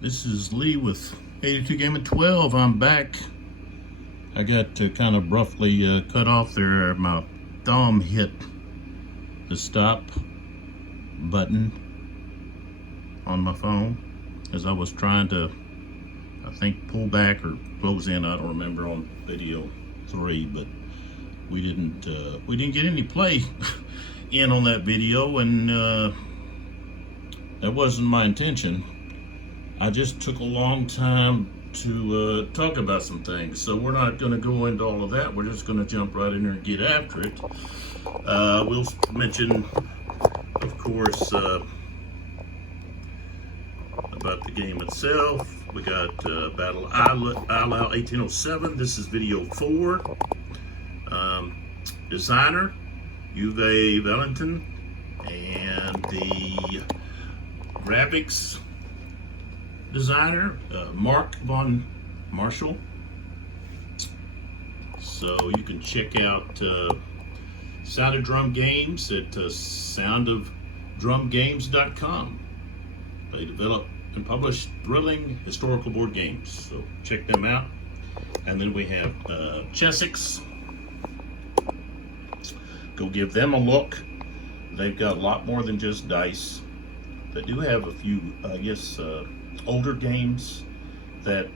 This is Lee with 82 Game at 12. I'm back. I got kind of roughly cut off there. My thumb hit the stop button on my phone as I was trying to, I think, pull back or close in. I don't remember on video 3, but we didn't get any play in on that video, and that wasn't my intention. I just took a long time to talk about some things, so we're not going to go into all of that. We're just going to jump right in there and get after it. We'll mention, of course, about the game itself. We got Battle Eylau 1807. This is video 4. Designer, Uwe Walentin, and the graphics designer, Marc von Marshall. So you can check out Sound of Drum Games at soundofdrumgames.com. They develop and publish thrilling historical board games, so check them out. And then we have Chessex. Go give them a look. They've got a lot more than just dice. They do have a few, I guess, older games that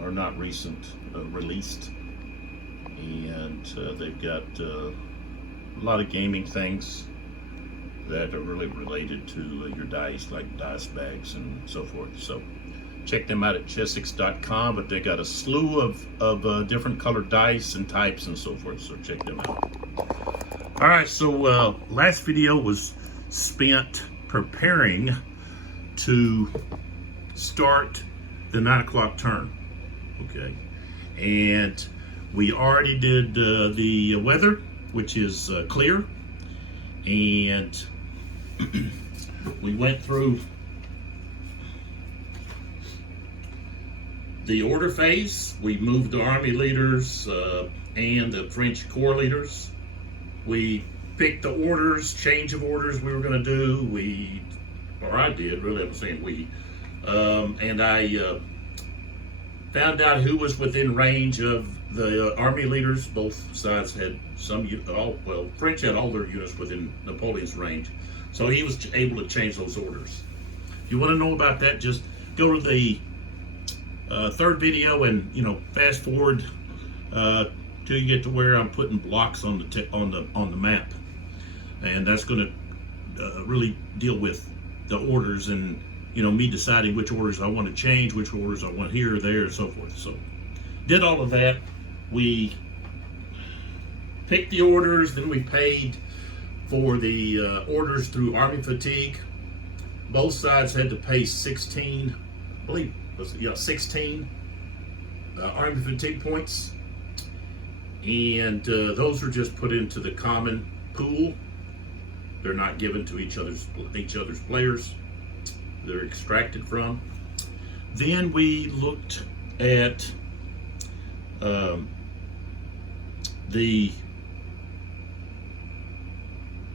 are not recent released, and they've got a lot of gaming things that are really related to your dice, like dice bags and so forth. So check them out at chessex.com, but they got a slew of different colored dice and types and so forth, so check them out. All right, so last video was spent preparing to start the 9 o'clock turn, okay? And we already did the weather, which is clear, and we went through the order phase. We moved the army leaders and the French corps leaders. We picked the orders, change of orders we were going to do. Or I did, really, I'm saying we. And I found out who was within range of the army leaders. Both sides had French had all their units within Napoleon's range. So he was able to change those orders. If you want to know about that, just go to the third video and fast forward till you get to where I'm putting blocks on the map, and that's going to really deal with the orders and me deciding which orders I want to change, which orders I want here or there, and so forth. So did all of that. We picked the orders, then we paid for the orders through army fatigue. Both sides had to pay 16, I believe, 16 army fatigue points, and those are just put into the common pool. They're not given to each other's players. They're extracted from. Then we looked at the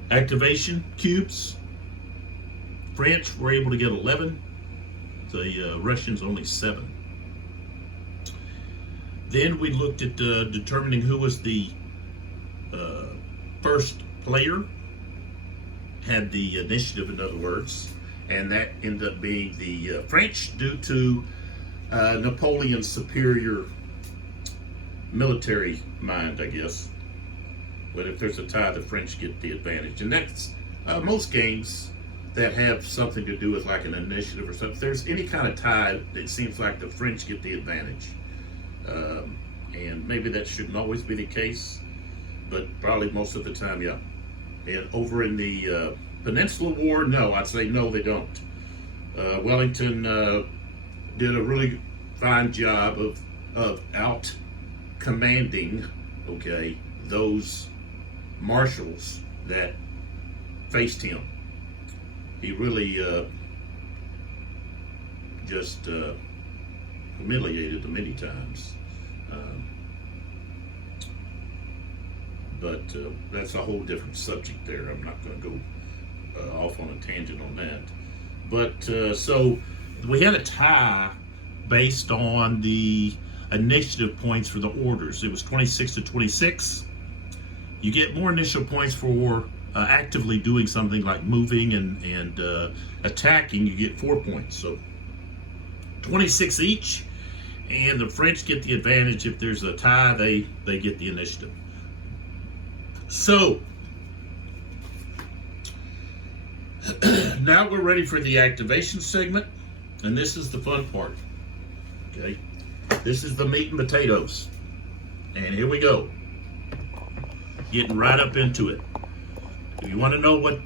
activation cubes. French were able to get 11. The Russians only 7. Then we looked at determining who was the first player, had the initiative, in other words, and that ended up being the French due to Napoleon's superior military mind, I guess. But if there's a tie, the French get the advantage, and that's most games that have something to do with like an initiative or something. If there's any kind of tie, it seems like the French get the advantage. And maybe that shouldn't always be the case, but probably most of the time, yeah. And over in the Peninsula War, no, I'd say no, they don't. Wellington did a really fine job of out commanding, okay, those marshals that faced him. He really just humiliated them many times. But that's a whole different subject there. I'm not going to go off on a tangent on that. But so we had a tie based on the initiative points for the orders. It was 26 to 26. You get more initial points for actively doing something like moving and attacking. You get 4 points. So 26 each, and the French get the advantage. If there's a tie, they get the initiative. So now we're ready for the activation segment, and this is the fun part. Okay, this is the meat and potatoes, and here we go. Getting right up into it. If you want to know what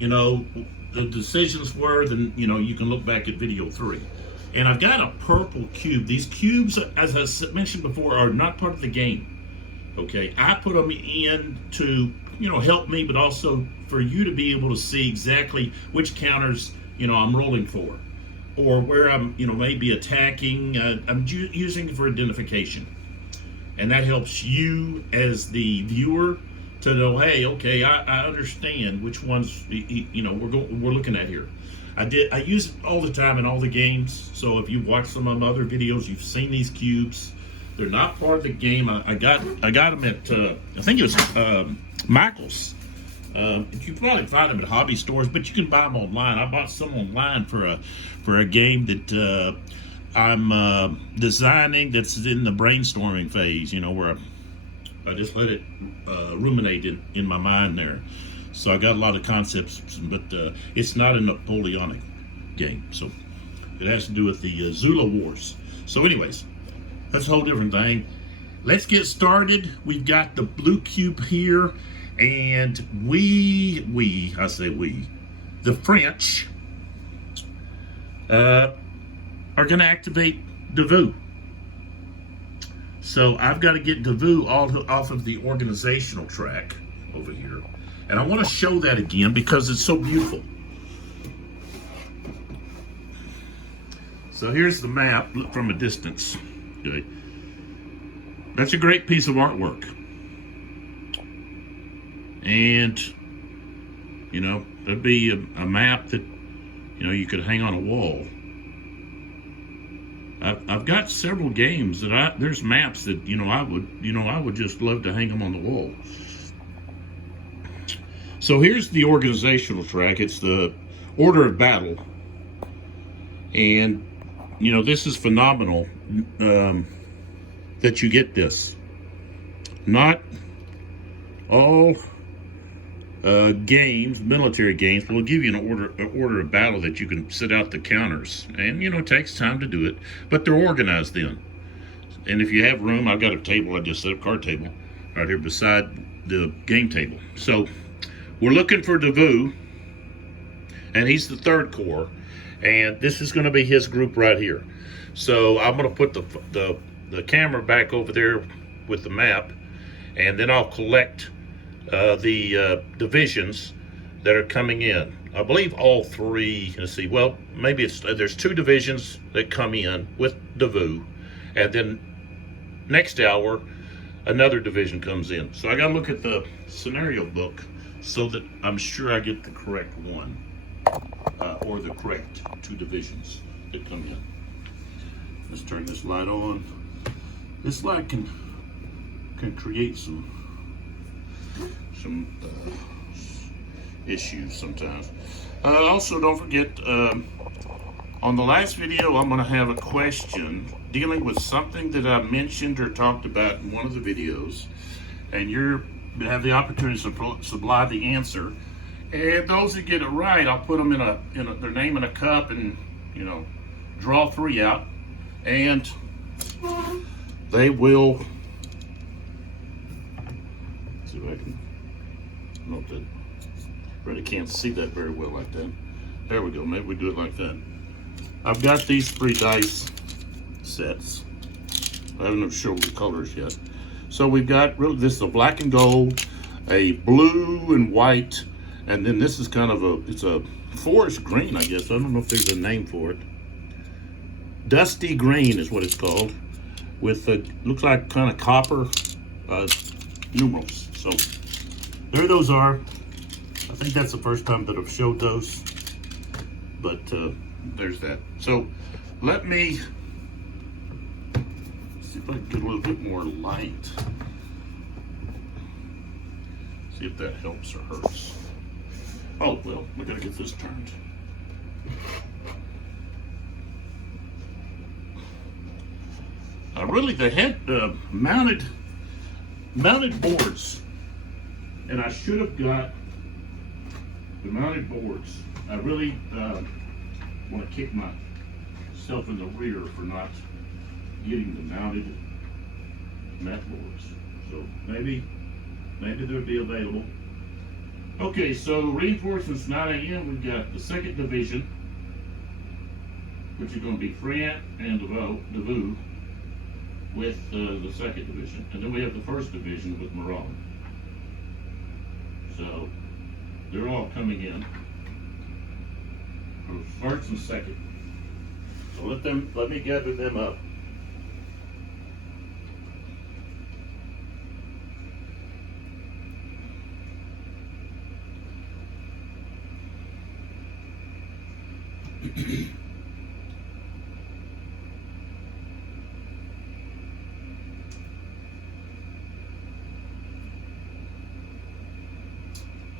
the decisions were, then you can look back at video 3. And I've got a purple cube. These cubes, as I mentioned before, are not part of the game. Okay, I put them in to help me, but also for you to be able to see exactly which counters I'm rolling for, or where I'm maybe attacking. I'm using it for identification, and that helps you as the viewer to know, hey, okay, I understand which ones we're looking at here. I use it all the time in all the games. So if you've watched some of my other videos, you've seen these cubes. They're not part of the game. I got them at I think it was Michael's. You probably find them at hobby stores, but you can buy them online. I bought some online for a game that I'm designing, that's in the brainstorming phase. Where I just let it ruminate in my mind there. So I got a lot of concepts, but it's not a Napoleonic game. So it has to do with the Zula Wars. So anyways, that's a whole different thing. Let's get started. We've got the blue cube here, and I say we, the French are going to activate Davout. So I've got to get Davout off of the organizational track over here. And I want to show that again because it's so beautiful. So here's the map from a distance. Okay. That's a great piece of artwork. And, that'd be a map that, you could hang on a wall. I've got several games that there's maps that, I would just love to hang them on the wall. So here's the organizational track. It's the order of battle. And, this is phenomenal that you get this. Not all games, military games, will give you an order of battle that you can set out the counters. And, it takes time to do it. But they're organized then. And if you have room, I've got a table. I just set up a card table right here beside the game table. So we're looking for Davout, and he's the 3rd Corps, and this is going to be his group right here. So I'm going to put the camera back over there with the map, and then I'll collect the divisions that are coming in. I believe all 3. Let's see. Well, maybe there's 2 divisions that come in with Davout, and then next hour another division comes in. So I got to look at the scenario book, so that I'm sure I get the correct one, or the correct 2 divisions that come in. Let's turn this light on. This light can create some issues sometimes. Also, don't forget, on the last video, I'm going to have a question dealing with something that I mentioned or talked about in one of the videos, and you have the opportunity to supply the answer. And those that get it right, I'll put them in their name in a cup, and draw 3 out, and they will. See if I can. I don't know if that really can't see that very well like that. There we go. Maybe we do it like that. I've got these 3 dice sets. I haven't showed the colors yet. So we've got this is a black and gold, a blue and white, and then this is kind of it's a forest green, I guess. I don't know if there's a name for it. Dusty green is what it's called, with looks like kind of copper numerals. So there those are. I think that's the first time that I've showed those. But there's that. So let me see if I can get a little bit more light. See if that helps or hurts. Oh, well, we gotta get this turned. Really, they had mounted boards, and I should have got the mounted boards. I really want to kick myself in the rear for not getting the mounted mat boards. So maybe they'll be available. Okay, so reinforcements 9 a.m. We've got the 2nd Division, which is going to be Friant and Davou with the 2nd Division. And then we have the 1st Division with Marron. So they're all coming in for 1st and 2nd. So let me gather them up.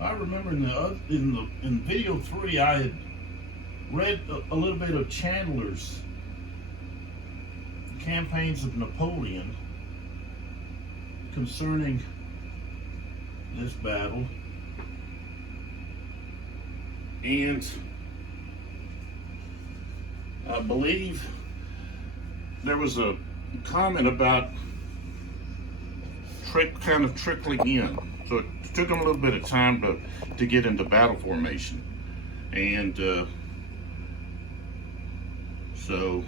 I remember in video 3, I had read a little bit of Chandler's Campaigns of Napoleon concerning this battle, and I believe there was a comment about kind of trickling in. So it took them a little bit of time to get into battle formation. And so,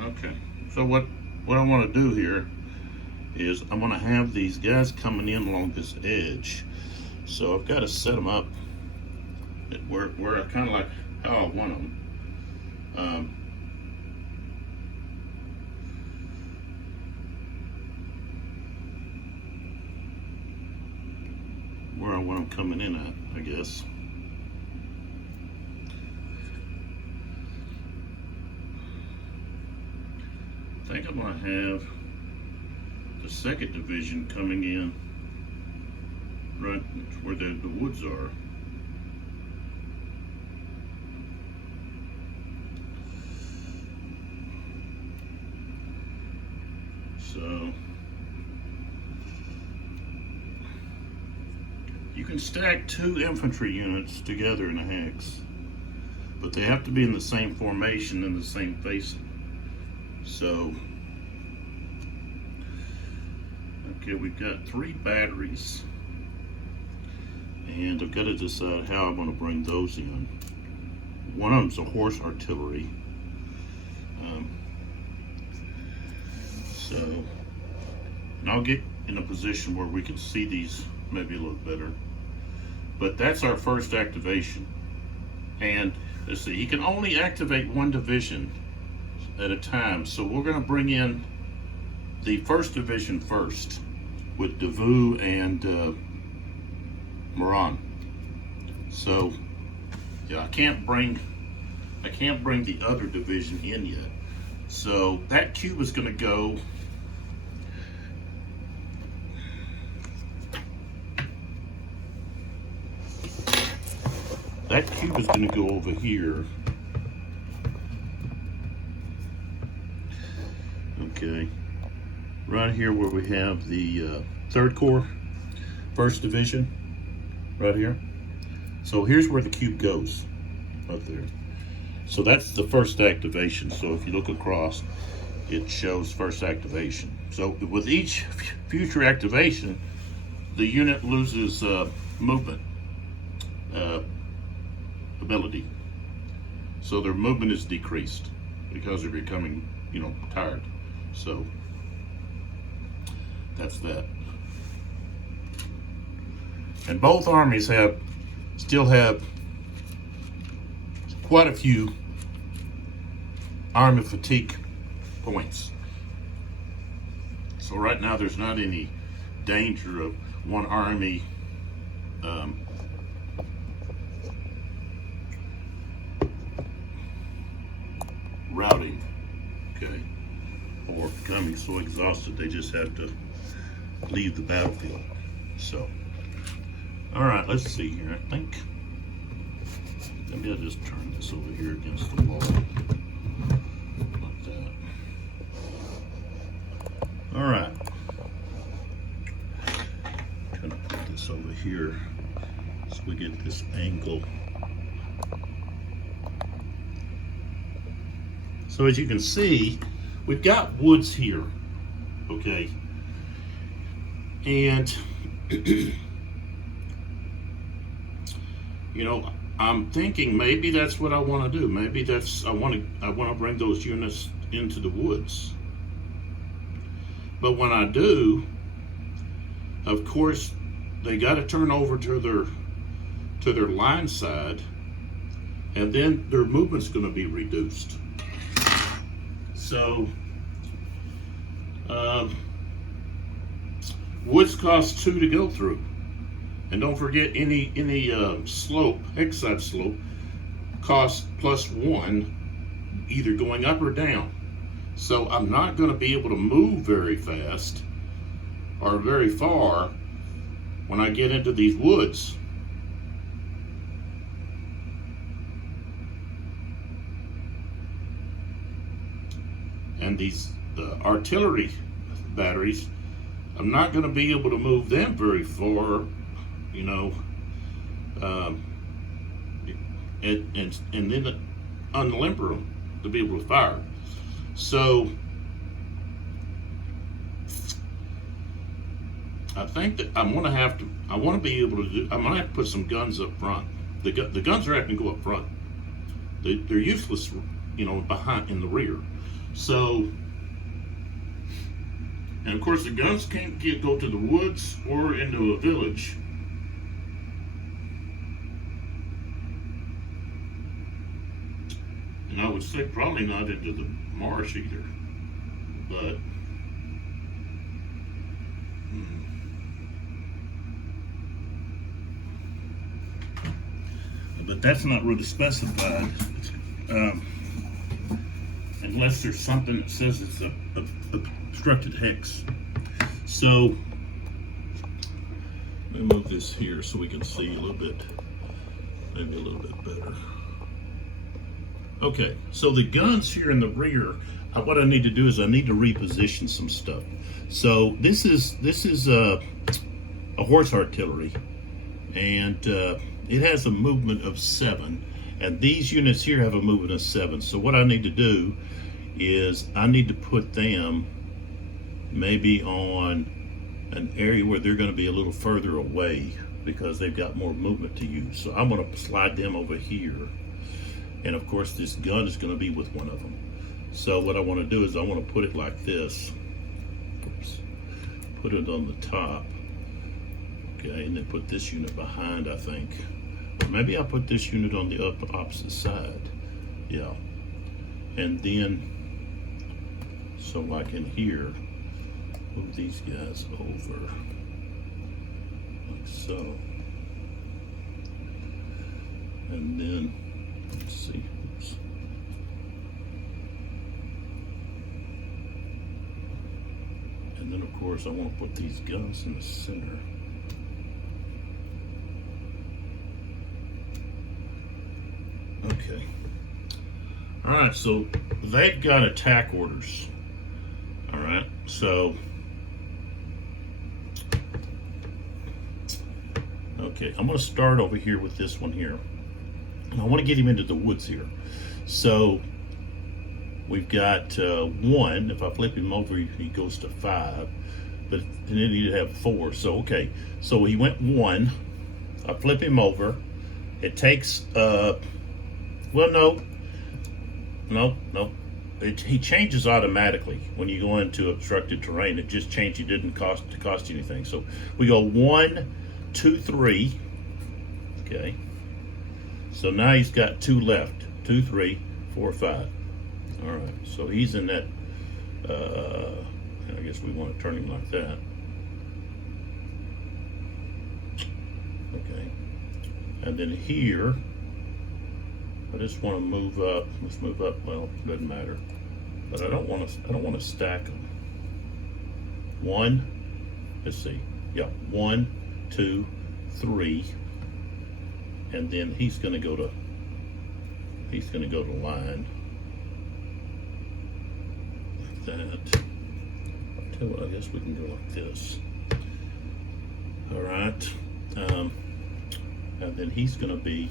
okay. So what I want to do here is I want to have these guys coming in along this edge. So I've got to set them up where I kind of like how I want them. Where I want them coming in at, I guess. I think I'm gonna have the 2nd Division coming in right where the woods are. So you can stack 2 infantry units together in a hex, but they have to be in the same formation and the same facing. So, okay, we've got 3 batteries, and I've got to decide how I'm going to bring those in. One of them's a horse artillery. So, and I'll get in a position where we can see these maybe a little better. But that's our first activation. And let's see, he can only activate 1 division at a time. So we're going to bring in the 1st Division first with Davou and Marron. So yeah, I can't bring the other division in yet. So that cube is going to go over here. Okay, right here where we have the 3rd Corps, 1st Division, right here. So here's where the cube goes, right there. So that's the first activation. So if you look across, it shows first activation. So with each future activation, the unit loses movement ability. So their movement is decreased because they're becoming, tired. So that's that. And both armies still have quite a few army fatigue points. So right now there's not any danger of one army so exhausted they just have to leave the battlefield. So, all right, let's see here. I think maybe I'll just turn this over here against the wall like that. All right, I'm gonna put this over here so we get this angle. So as you can see, we've got woods here, okay? And, you know, I'm thinking maybe that's what I want to do. Maybe that's, I want to bring those units into the woods. But when I do, of course, they got to turn over to their line side, and then their movement's going to be reduced. So, woods cost 2 to go through, and don't forget any slope, hillside slope, costs +1, either going up or down. So I'm not going to be able to move very fast or very far when I get into these woods. And these artillery batteries, I'm not going to be able to move them very far, you know, and then unlimber them to be able to fire. So I think that I want to be able to do, I'm going to have to put some guns up front. The guns are having to go up front. They're useless, you know, behind, in the rear. So, and of course the guns can't go to the woods or into a village. And I would say probably not into the marsh either. But that's not really specified. Unless there's something that says it's a obstructed hex. So let me move this here so we can see a little bit, maybe a little bit better. Okay, so the guns here in the rear, what I need to do is I need to reposition some stuff. So this is a horse artillery, and it has a movement of 7. And these units here have a movement of 7. So what I need to do is I need to put them maybe on an area where they're going to be a little further away because they've got more movement to use. So I'm going to slide them over here. And of course this gun is going to be with one of them. So what I want to do is I want to put it like this. Oops. Put it on the top. Okay, and then put this unit behind, I think. Maybe I'll put this unit on the opposite side. Yeah. And then, so like in here, move these guys over. Like so. And then, let's see. Oops. And then of course I want to put these guns in the center. Okay. All right, so they've got attack orders. All right, so okay, I'm going to start over here with this one here. And I want to get him into the woods here. So we've got 1. If I flip him over, he goes to 5. But then he'd have 4. So okay, so he went 1. I flip him over. It takes well, no. He changes automatically when you go into obstructed terrain. It just changed. It didn't cost you anything. So we go 1, 2, 3. Okay. So now he's got 2 left. 2, 3, 4, 5. All right. So he's in that. I guess we want to turn him like that. Okay. And then here. I just want to move up. Let's move up. Well, it doesn't matter. But I don't want to stack them. One, let's see, yeah, 1, 2, 3, and then he's gonna go to line like that. I'll tell you what, I guess we can go like this. All right, and then he's gonna be,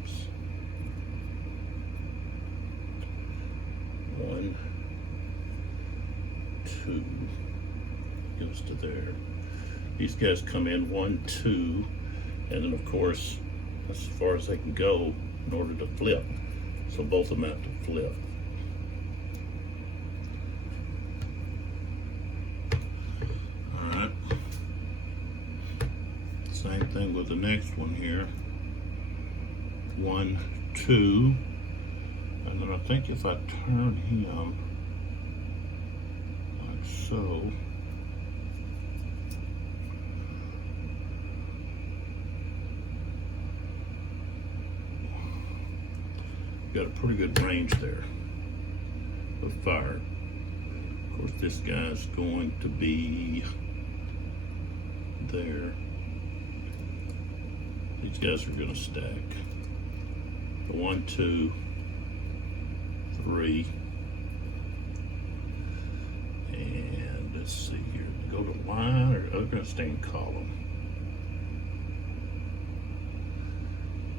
oops, 1, 2, goes to there. These guys come in 1, 2, and then of course, that's as far as they can go in order to flip. So both of them have to flip. All right. Same thing with the next one here. 1, 2, and then I think if I turn him like so, got a pretty good range there of fire. Of course, this guy's going to be there. These guys are going to stack. 1, 2, 3, and let's see here. Go to line, or they're going to stay in column.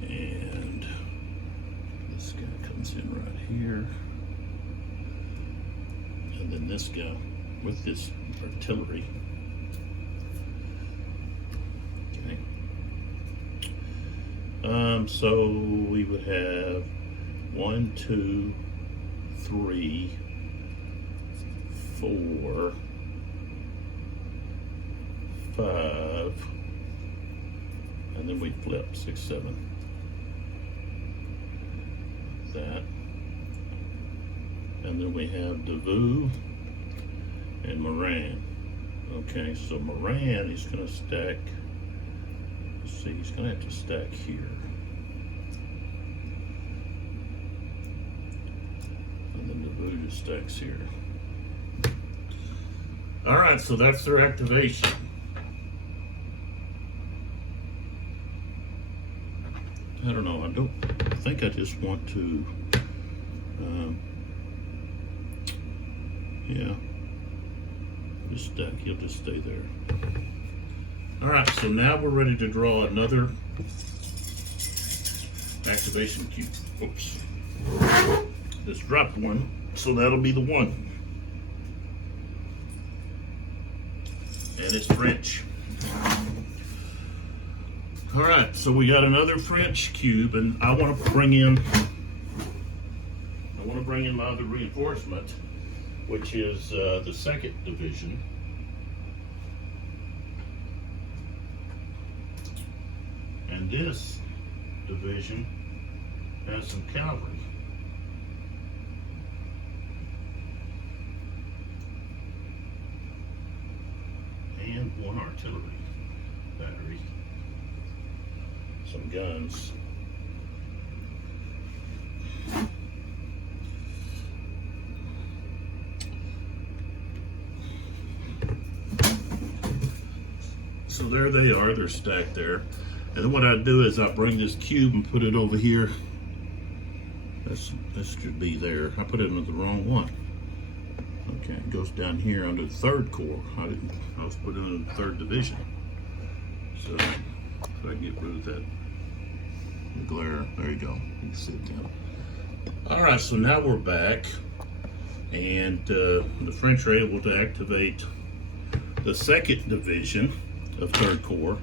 And this guy comes in right here, and then this guy with this artillery. Okay. So we would have 1, 2, 3, 4, 5, and then we flip 6, 7. That, and then we have Devu and Moran. Okay, so Moran is going to stack. Let's see, he's going to have to stack here, and then Devu just stacks here. All right, so that's their activation. I don't know. I think I just want to, yeah, just stack. He'll just stay there. All right, so now we're ready to draw another activation cube. Oops. Just dropped one, so that'll be the one. And it's French. All right, so we got another French cube, and I want to bring in my other reinforcement, which is the 2nd Division. And this division has some cavalry. And 1 artillery battery. Some guns. So there they are, they're stacked there. And then what I do is I bring this cube and put it over here. This should be there. I put it into the wrong one. Okay, it goes down here under the 3rd Corps. I was putting it in the 3rd Division. So if I get rid of that glare, there you go. You can see it down. All right, so now we're back, and the French are able to activate the 2nd Division of 3rd Corps.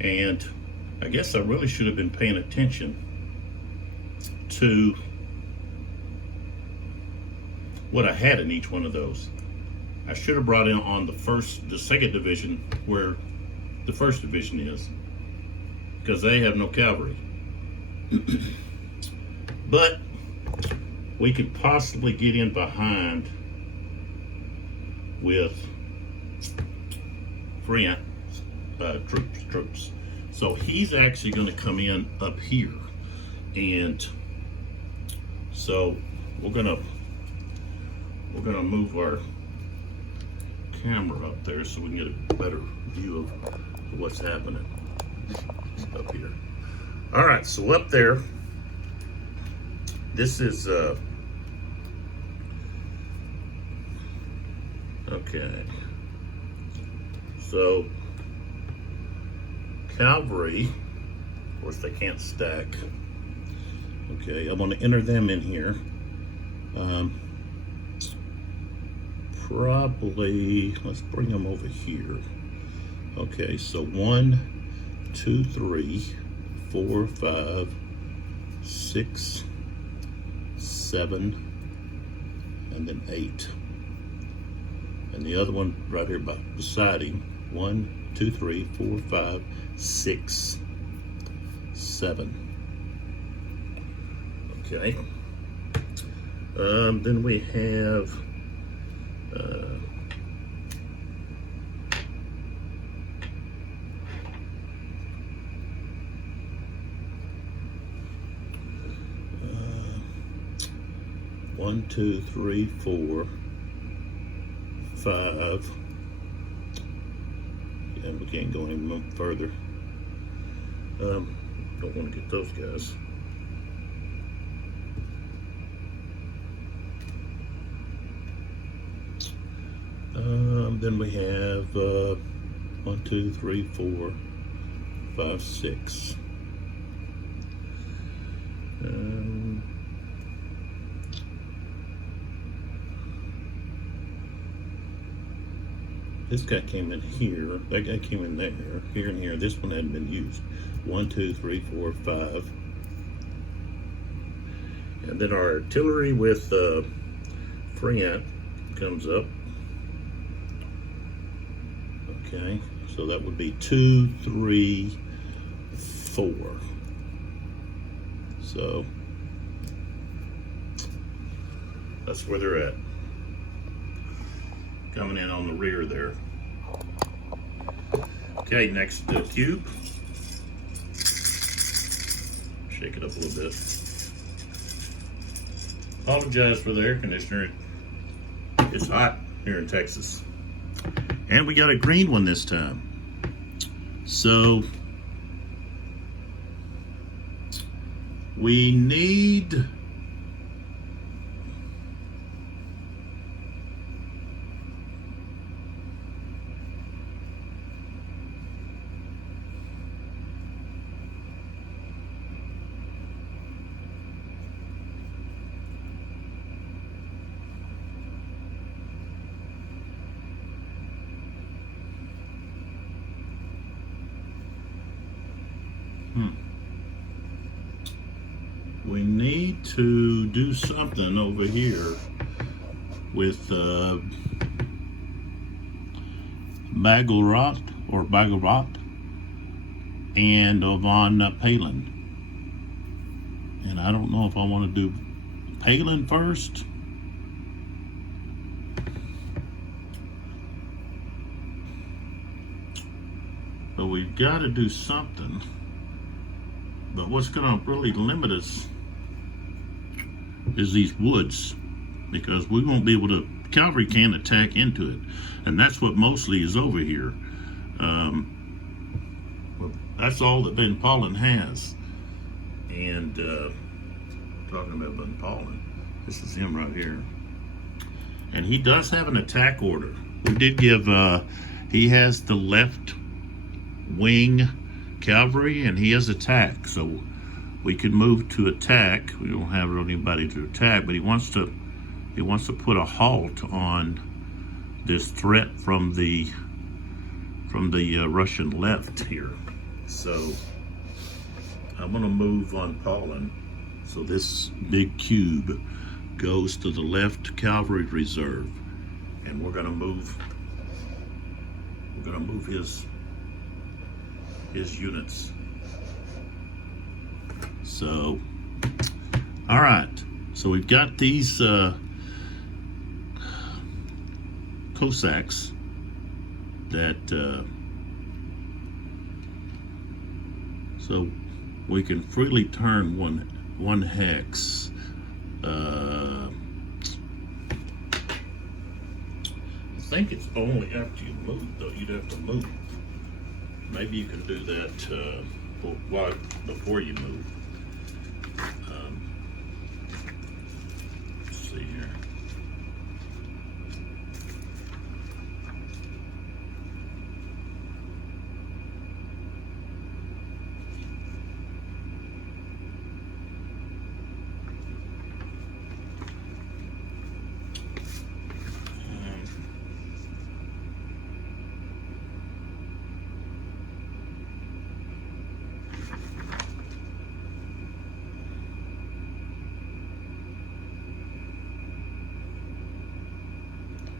And I guess I really should have been paying attention to what I had in each one of those. I should have brought in on the 2nd Division where the 1st Division is, because they have no cavalry. But we could possibly get in behind with French troops. So he's actually going to come in up here, and so we're gonna move our camera up there so we can get a better view of what's happening up here. All right, so up there, this is okay. So cavalry, of course, they can't stack. Okay, I'm going to enter them in here. Probably, let's bring them over here. Okay, so 1, 2, 3, 4, 5, 6, 7, and then 8. And the other one right here beside him. 1, 2, 3, 4, 5, 6, 7. Okay. Then we have 1, 2, 3, 4, 5. And we can't go any further. Don't want to get those guys. Then we have 1, 2, 3, 4, 5, 6. This guy came in here. That guy came in there. Here and here. This one hadn't been used. 1, 2, 3, 4, 5. And then our artillery with Friant comes up. Okay, so that would be 2, 3, 4. So that's where they're at. Coming in on the rear there. Okay, next cube. Shake it up a little bit. Apologize for the air conditioner. It's hot here in Texas. And we got a green one this time. So we need we need to do something over here with Bagelrot and Von Palin. And I don't know if I want to do Palin first. But we've got to do something. But what's going to really limit us is these woods, because we won't be able to, cavalry can't attack into it. And that's what mostly is over here. Well, that's all that Ben Paulin has. And talking about Ben Paulin, this is him right here. And he does have an attack order. We did give, he has the left wing cavalry and he has attack, so we could move to attack. We don't have anybody to attack, but he wants to put a halt on this threat from the Russian left here. So I'm going to move on Paulin. So this big cube goes to the left cavalry reserve, and we're going to move his units. So, all right. So we've got these Cossacks that so we can freely turn one hex. think it's only after you move, though. You'd have to move. Maybe you can do that before you move. Let's see here.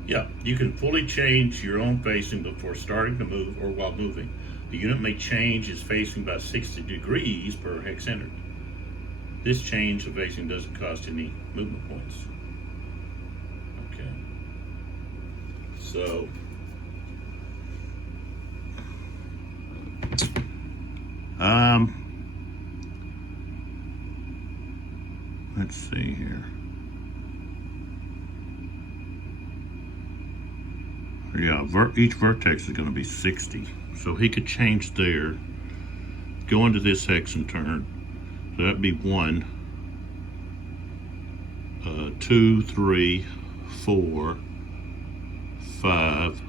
Yeah, you can fully change your own facing before starting to move or while moving. The unit may change its facing by 60 degrees per hex entered. This change of facing doesn't cost any movement points. Okay. So, let's see here. Yeah, each vertex is going to be 60. So he could change there, go into this hex and turn. So that'd be 1, 2, 3, 4, 5,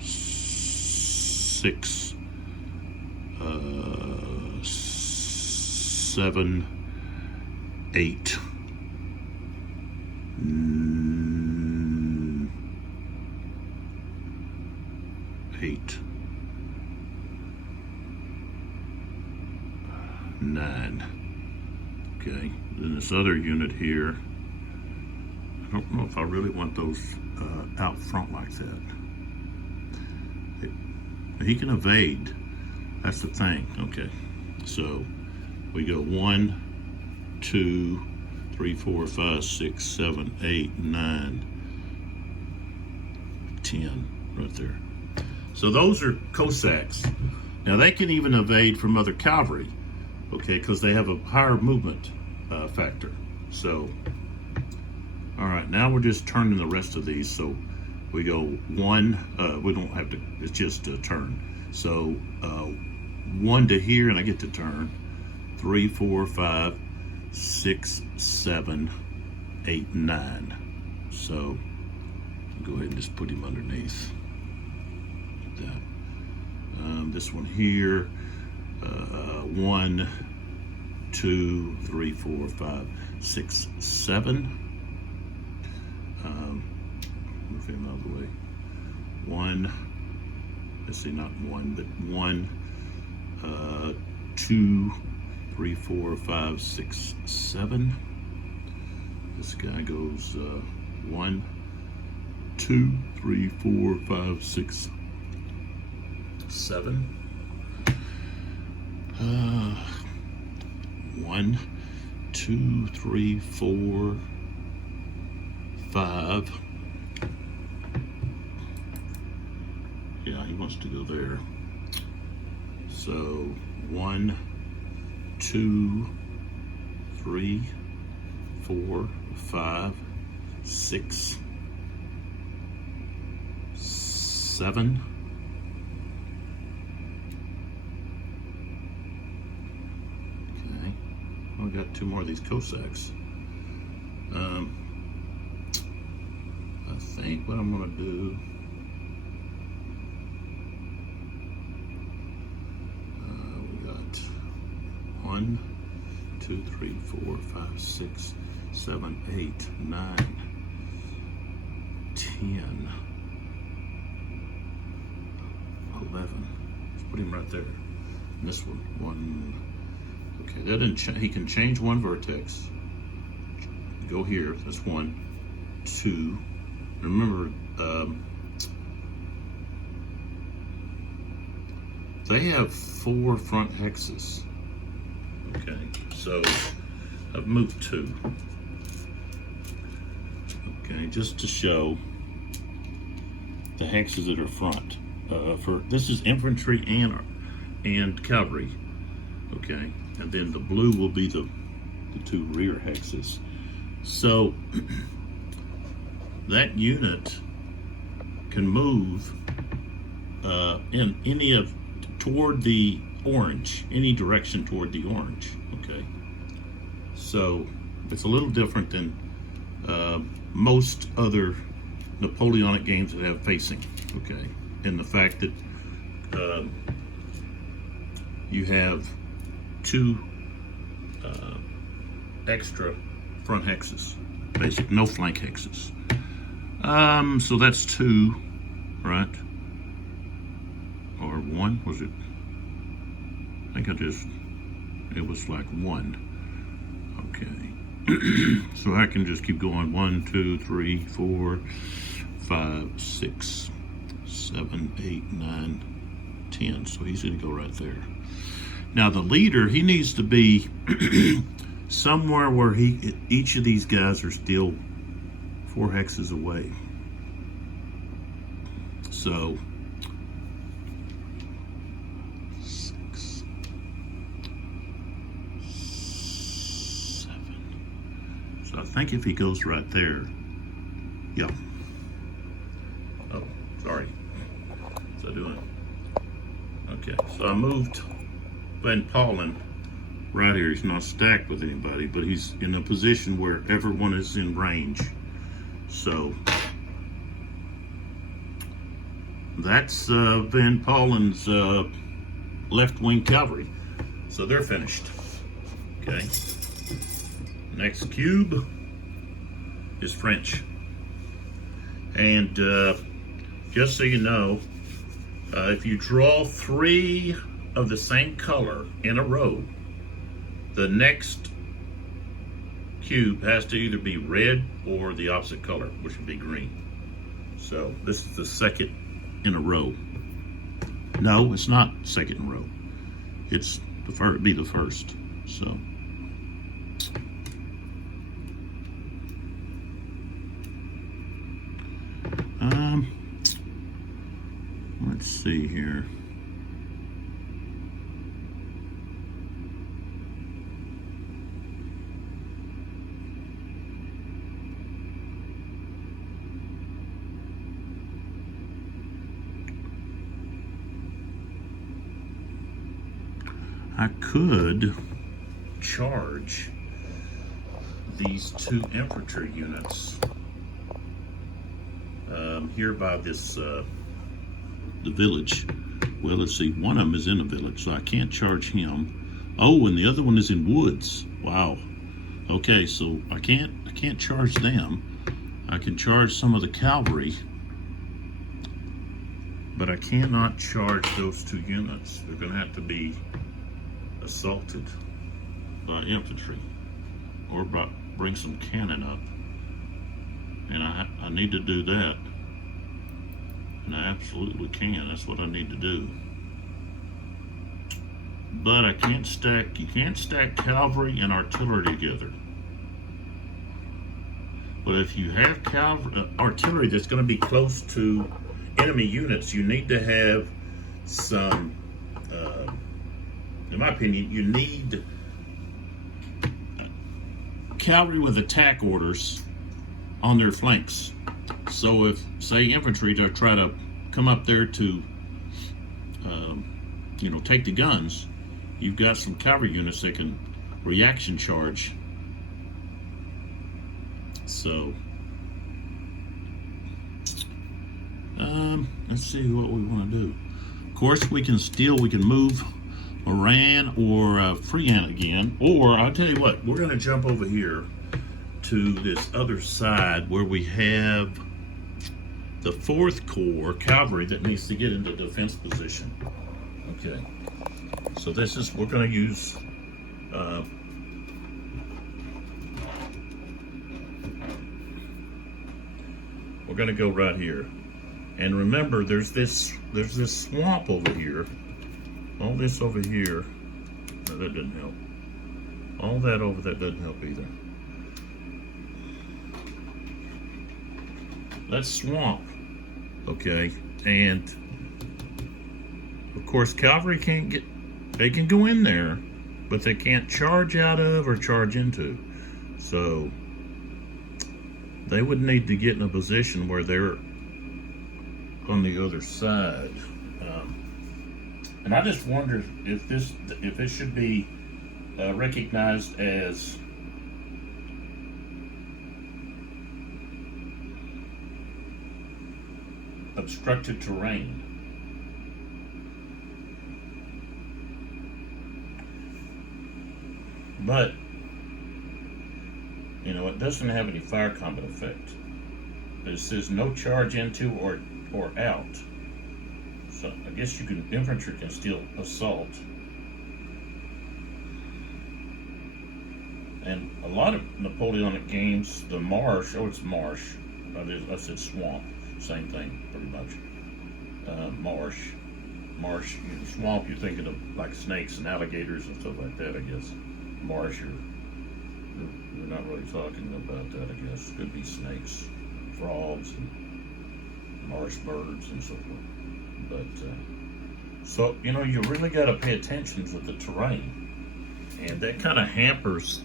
6, 7, 8. 8, 9. Okay, then this other unit here, I don't know if I really want those out front like that. He can evade, that's the thing. Okay, so we go 1, 2, 3, 4, 5, 6, 7, 8, 9, 10, right there. So those are Cossacks. Now they can even evade from other cavalry, okay, because they have a higher movement factor. So, all right, now we're just turning the rest of these. So we go 1, we don't have to, it's just a turn. So 1 to here, and I get to turn. 3, 4, 5, 6, 7, 8, 9. So I'll go ahead and just put him underneath. That. This one here, 1, 2, 3, 4, 5, 6, 7. Move him out of the way. 1, let's see, not 1, but 1, 2, 3, 4, 5, 6, 7. This guy goes 1, 2, 3, 4, 5, 6, 7. 1, 2, 3, 4, 5. Yeah, he wants to go there. So 1, 2, 3, 4, 5, 6, 7. Okay, well, we got 2 more of these Cossacks. I think what I'm going to do, we got 1, 2, 3, 4, 5, 6, 7, 8, 9, 10, 11. Let's put him right there. And this one, 1. Okay, that didn't change. He can change 1 vertex. Go here. That's 1, 2. Remember, they have 4 front hexes. Okay, so I've moved 2. Okay, just to show the hexes that are front. For this is infantry and cavalry. Okay, and then the blue will be the 2 rear hexes. So that unit can move in any of toward the orange, any direction toward the orange. Okay, so it's a little different than most other Napoleonic games that have facing. Okay, and the fact that you have two extra front hexes, basic, no flank hexes. So that's 2, right? Or 1, was it? I think it was like 1. Okay. So I can just keep going. 1, 2, 3, 4, 5, 6, 7, 8, 9, 10. So he's going to go right there. Now the leader, he needs to be somewhere where each of these guys are still 4 hexes away. So 6, 7. So I think if he goes right there, yeah. Oh, sorry. What's I doing? Okay, so I moved Van Paulen right here. He's not stacked with anybody, but he's in a position where everyone is in range. So that's Van Paulen's left wing cavalry. So they're finished. Okay. Next cube is French. And just so you know, if you draw 3 of the same color in a row, the next cube has to either be red or the opposite color, which would be green. So this is the second in a row. No, it's not second in a row. It's the first, be the first. So let's see here. I could charge these 2 infantry units here by this the village. Well, let's see, one of them is in a village, so I can't charge him. Oh, and the other one is in woods. Wow. Okay, so I can't charge them. I can charge some of the cavalry, but I cannot charge those 2 units. They're going to have to be assaulted by infantry or bring some cannon up, and I need to do that, and I absolutely can. That's what I need to do. But I can't stack, you can't stack cavalry and artillery together. But if you have artillery that's going to be close to enemy units, you need to have some in my opinion, you need cavalry with attack orders on their flanks. So if, say, infantry to try to come up there to, take the guns, you've got some cavalry units that can reaction charge. So, let's see what we want to do. Of course, we can move Moran or Freehand again, or I'll tell you what, we're going to jump over here to this other side where we have the 4th Corps cavalry that needs to get into defense position. Okay, so this is, we're going to use we're going to go right here, and remember there's this swamp over here. All this over here, no, that doesn't help. All that over there doesn't help either. That's swamp, okay? And of course, cavalry they can go in there, but they can't charge out of or charge into. So they would need to get in a position where they're on the other side. And I just wonder if it should be recognized as obstructed terrain. But you know, it doesn't have any fire combat effect. But it says no charge into or out. So I guess infantry can still assault. And a lot of Napoleonic games, the marsh, it's marsh. I said swamp, same thing pretty much. Marsh, swamp, you're thinking of like snakes and alligators and stuff like that, I guess. Marsh, you're not really talking about that, I guess. Could be snakes, frogs, and marsh birds and so forth. But, so, you know, you really got to pay attention to the terrain. And that kind of hampers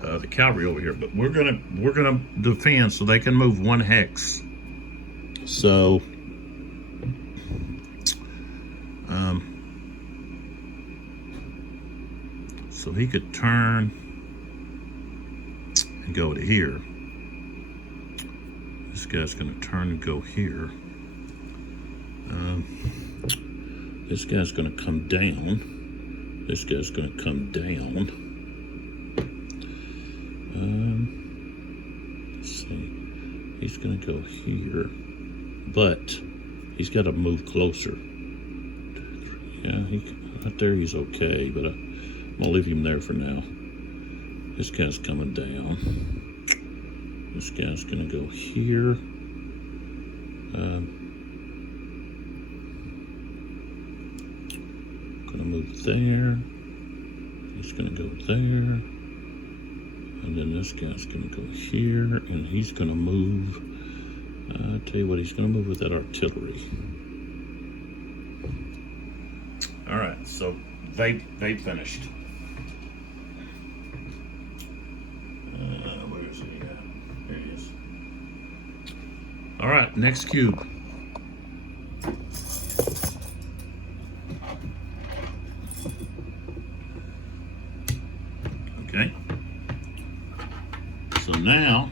the cavalry over here. But we're gonna defend so they can move 1 hex. So, so he could turn and go to here. This guy's going to turn and go here. This guy's going to come down. This guy's going to come down. Let's see. He's going to go here, but he's got to move closer. Yeah, right there he's okay, but I'm going to leave him there for now. This guy's coming down. This guy's going to go here. Going to move there. He's going to go there. And then this guy's going to go here. And he's going to move. I'll tell you what, he's going to move with that artillery. All right, so they finished. Where is he at? There he is. All right, next cube. Okay. So now,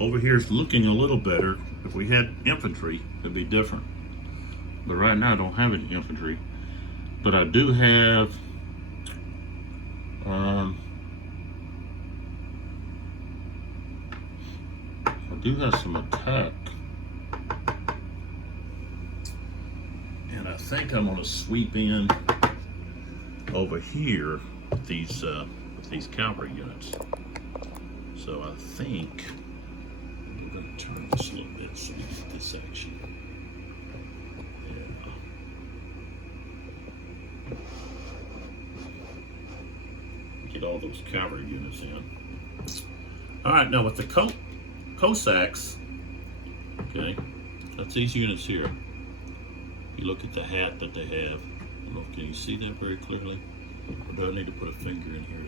over here is looking a little better. If we had infantry, it'd be different. But right now I don't have any infantry. But I do have some attack. And I think I'm gonna sweep in over here with these cavalry units. So I think we're gonna turn this a little bit so we get this action. Get all those cavalry units in. All right, now with the Cossacks, okay, that's these units here. You look at the hat that they have. I don't know, can you see that very clearly? Or do I need to put a finger in here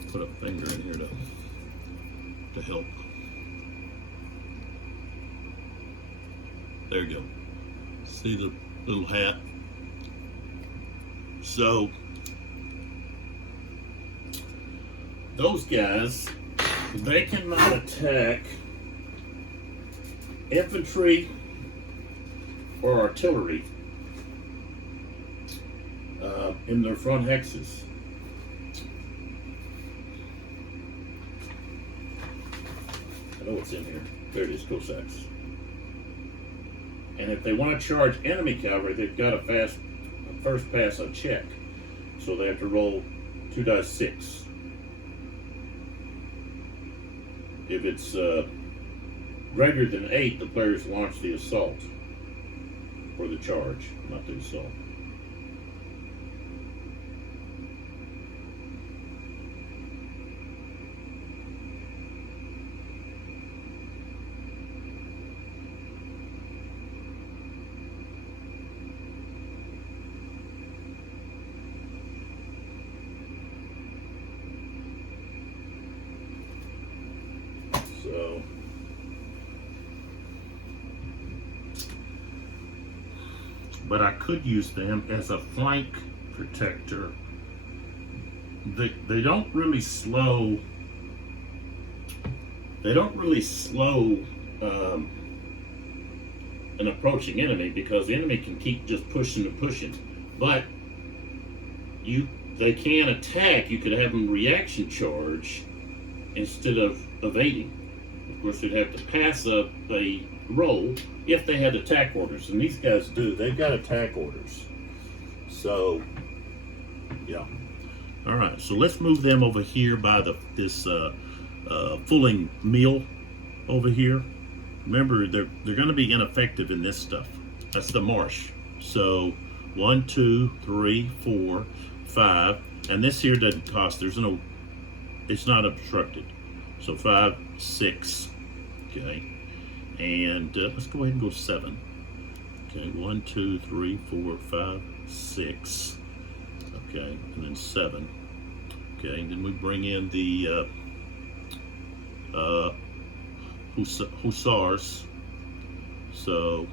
to put a finger in here to help? There you go. See the little hat? So those guys, they cannot attack infantry or artillery in their front hexes. I know it's in here. There it is, Cossacks. And if they want to charge enemy cavalry, they've got to first pass a check. So they have to roll 2 dice 6. If it's greater than 8, the players launch the assault. Or the charge, not the assault. but I could use them as a flank protector. They don't really slow. They don't really slow an approaching enemy, because the enemy can keep just pushing and pushing. But they can attack. You could have them reaction charge instead of evading. Of course, they'd have to pass up a roll if they had attack orders, and these guys do. They've got attack orders. So, yeah. All right. So let's move them over here by this fulling meal over here. Remember, they're going to be ineffective in this stuff. That's the marsh. So 1, 2, 3, 4, 5, and this here doesn't cost. It's not obstructed. So 5, 6. Okay, and let's go ahead and go 7. Okay, 1, 2, 3, 4, 5, 6. Okay, and then 7. Okay, and then we bring in the hussars. So,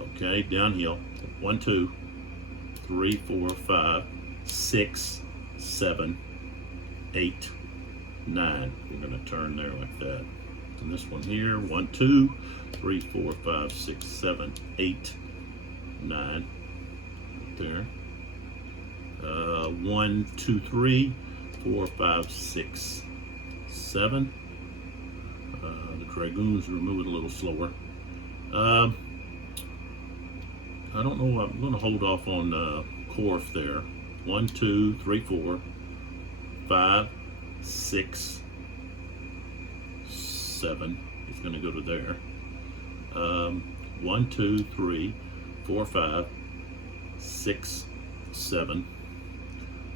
okay, downhill. 1, 2, 3, 4, 5, 6, 7, 8, 9. We're going to turn there like that. And this one here, 1, 2, 3, 4, 5, 6, 7, 8, 9. There. 1, 2, 3, 4, 5, 6, 7. The dragoons are moving a little slower. I don't know. I'm going to hold off on Korf there. 1, 2, 3, 4, 5, 6, 7. He's going to go to there. 1, 2, 3, 4, 5, 6, 7.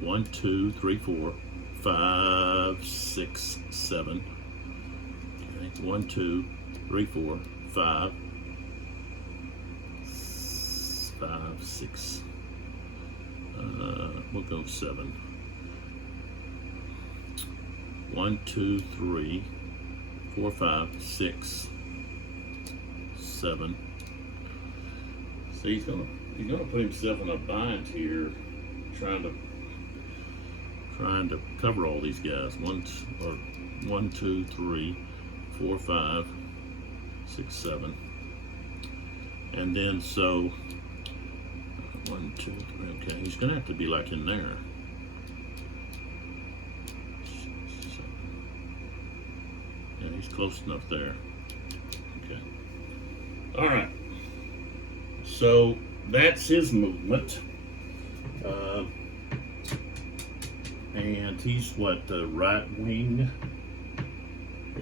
1, 2, 3, 4, 5, 6, 7. Okay. 1, 2, 3, 4, 5, 6. We'll go 7. 1, 2, 3, 4, 5, 6, 7. So he's gonna put himself in a bind here, trying to cover all these guys. 1, 2, 3, 4, 5, 6, 7. And then so 1, 2, 3. Okay, he's gonna have to be like in there. Yeah, he's close enough there. Okay. All right. So that's his movement. And he's what, the right wing?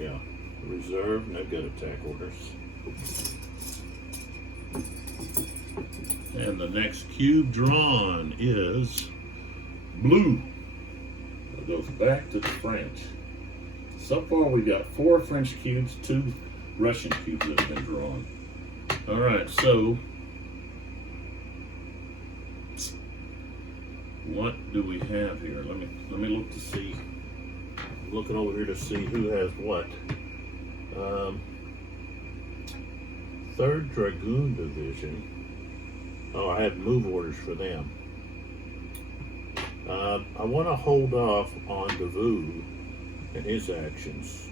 Yeah, reserve, and they've got attack orders. And the next cube drawn is blue. It goes back to the French. So far we've got 4 French cubes, 2 Russian cubes that have been drawn. All right, so what do we have here? Let me look to see. I'm looking over here to see who has what. 3rd Dragoon Division. Oh, I have move orders for them. I want to hold off on Davout and his actions.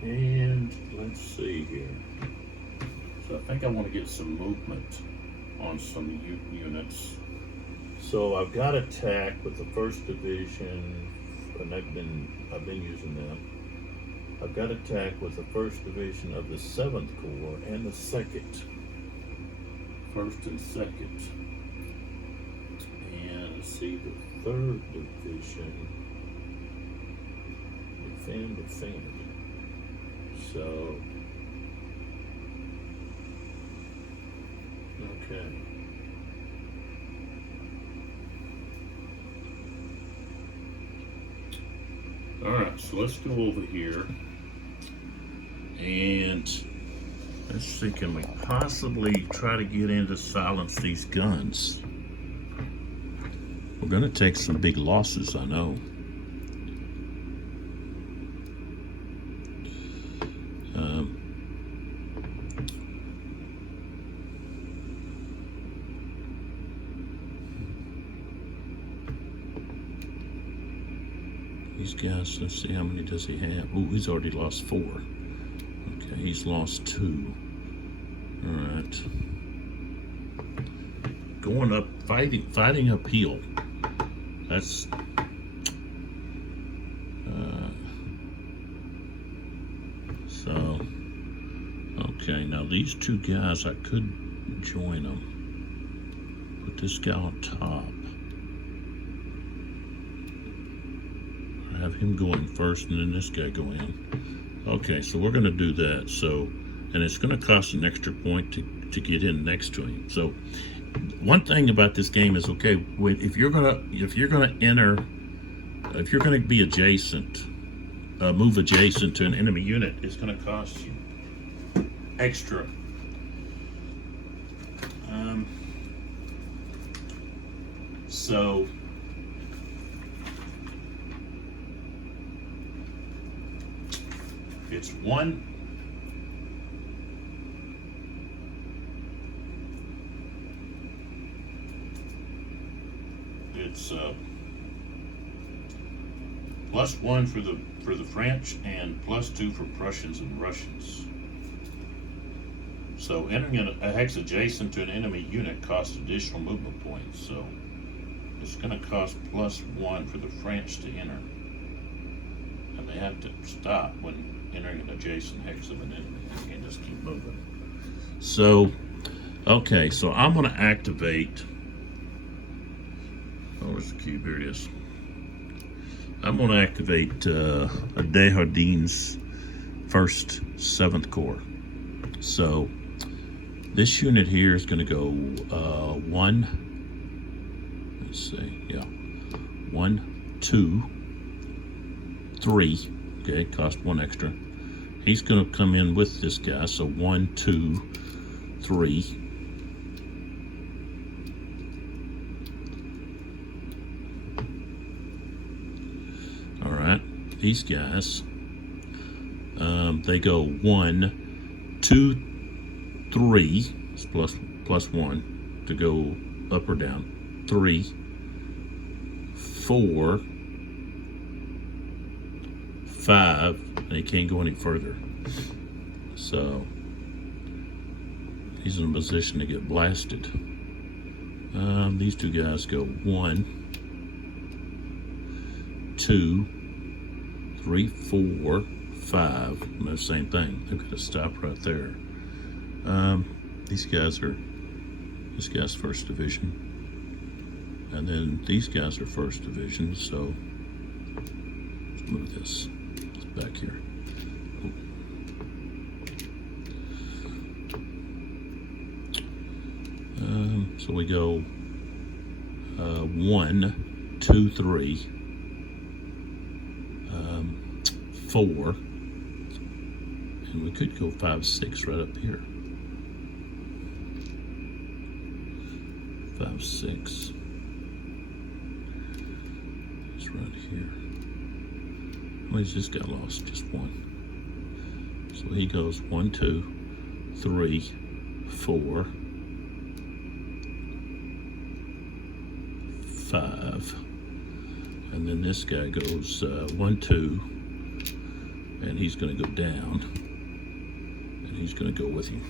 And let's see here. So I think I want to get some movement on some units. So I've got attack with the 1st Division, and I've been using them. I've got attack with the 1st Division of the 7th Corps and the 2nd. 1st and 2nd. And let's see, the 3rd Division. Defend. So, okay. All right, so let's go over here and let's see, can we possibly try to get in to silence these guns? We're going to take some big losses, I know. These guys, let's see, how many does he have? Oh, he's already lost 4. Okay, he's lost 2. All right. Going up, fighting uphill. That's so okay. Now these 2 guys, I could join them. Put this guy on top. Have him going first, and then this guy go in. Okay, so we're going to do that. So, and it's going to cost an extra point to get in next to him. So, one thing about this game is, okay, if you're gonna be adjacent, move adjacent to an enemy unit, it's going to cost you extra. So. It's 1. It's +1 for the French and +2 for Prussians and Russians. So entering a hex adjacent to an enemy unit costs additional movement points. So it's going to cost +1 for the French to enter, and they have to stop when entering an adjacent hex of an enemy. You can't just keep moving. So, okay, so I'm going to activate. Oh, where's the cube? Here it is. I'm going to activate Desjardins' 1st 7th Corps. So, this unit here is going to go 1. Let's see, yeah, 1, 2, 3. Okay, cost 1 extra. He's going to come in with this guy, so 1, 2, 3. All right, these guys, they go 1, 2, 3. It's plus 1 to go up or down. 3, 4. 5, and he can't go any further. So he's in a position to get blasted. These 2 guys go 1, 2, 3, 4, 5. The same thing. They've got to stop right there. This guy's 1st Division, and then these guys are 1st Division. So let's move this back here. So we go 1, 2, 3, 4, and we could go 5, 6 right up here. 5, 6. It's right here. Well, he's just got lost, just 1. So he goes 1, 2, 3, 4, 5, and then this guy goes 1, 2, and he's going to go down, and he's going to go with him.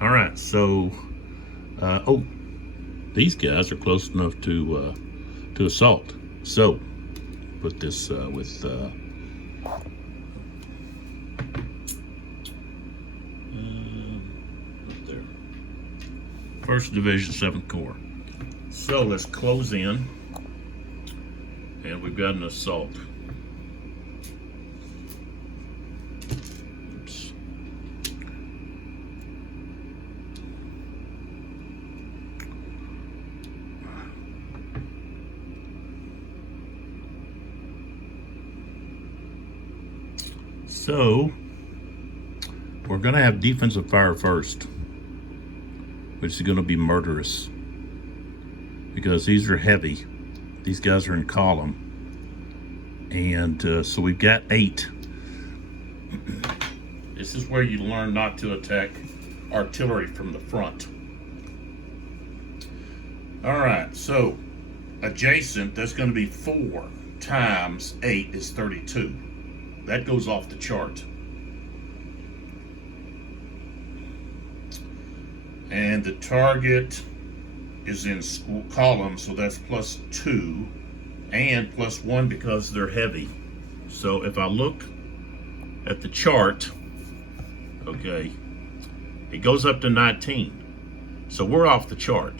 All right, so oh, these guys are close enough to assault. So put this with up there. 1st Division, 7th Corps. So let's close in, and we've got an assault. Oops. So we're going to have defensive fire first, which is going to be murderous, because these are heavy. These guys are in column. And so we've got 8. This is where you learn not to attack artillery from the front. All right, so adjacent, that's going to be 4 times 8 is 32. That goes off the chart. And the target is in column, so that's +2 and +1 because they're heavy. So if I look at the chart, okay, it goes up to 19. So we're off the chart.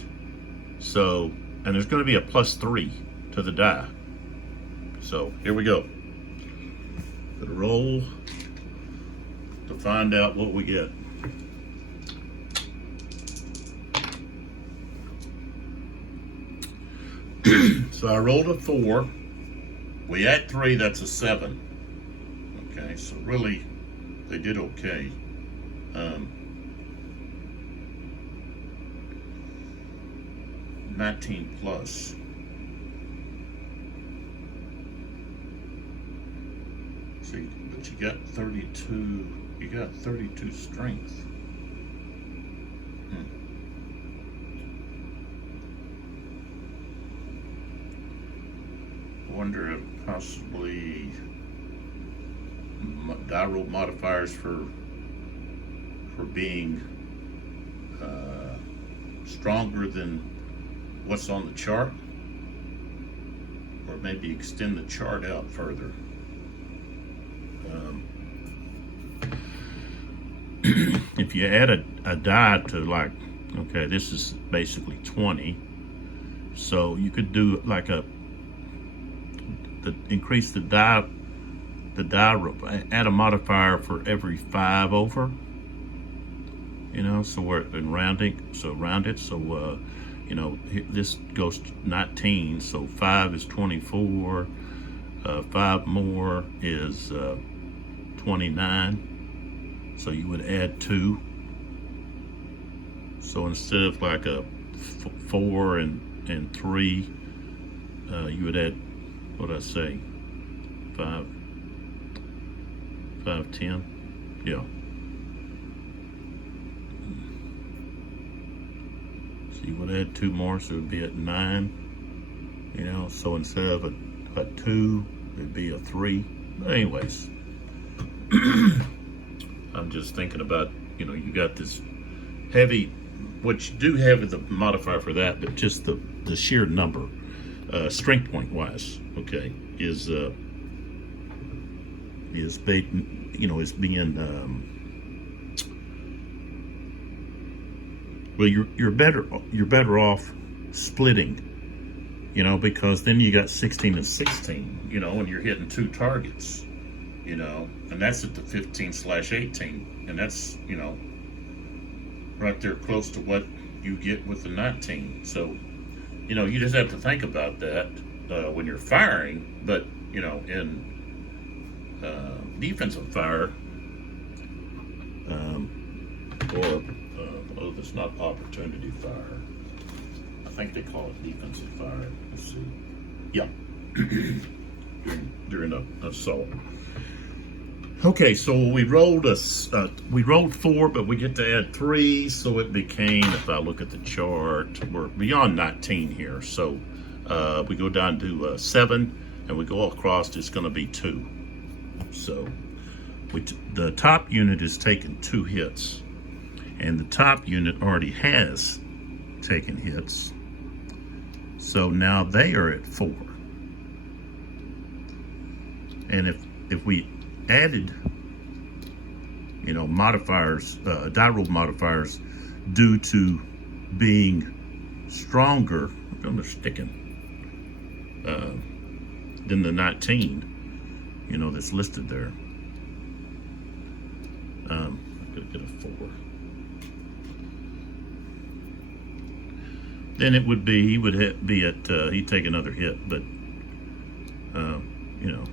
So, and there's going to be a +3 to the die. So here we go. Gonna roll to find out what we get. So I rolled a 4. We add 3, that's a 7. Okay, so really they did okay. 19 plus. See, but you got 32. You got 32 strength. I wonder if possibly die roll modifiers for being stronger than what's on the chart, or maybe extend the chart out further. If you add a die to, like, okay, this is basically 20, so you could do like increase the die roll, add a modifier for every 5 over, you know, so we're in rounding, so round it, so you know, this goes to 19, so 5 is 24, 5 more is 29, so you would add 2. So instead of like a 4 and 3, you would add, what did I say, 5, 10, yeah. So you would add 2 more, so it would be at 9, you know, so instead of a 2, it'd be a 3. But anyways, I'm just thinking about, you know, you got this heavy, what you do have is a modifier for that, but just the sheer number, strength point wise, okay, is being, you know, is being, well, you're better off splitting, you know, because then you got 16 and 16, you know, and you're hitting 2 targets, you know, and that's at the 15/18, and that's, you know, right there close to what you get with the 19. So, you know, you just have to think about that when you're firing. But, you know, in defensive fire, or oh, that's not opportunity fire. I think they call it defensive fire. Let's see. Yeah, during an assault. Okay, so we rolled 4, but we get to add 3, so it became, if I look at the chart, we're beyond 19 here. So we go down to 7, and we go across, it's going to be 2. So the top unit is taking 2 hits, and the top unit already has taken hits. So now they are at 4. And if we added, you know, modifiers, die roll modifiers, due to being stronger, I'm just sticking, than the 19, you know, that's listed there. I'm gonna get a 4. Then it would be, he would be at, he'd take another hit, but, you know,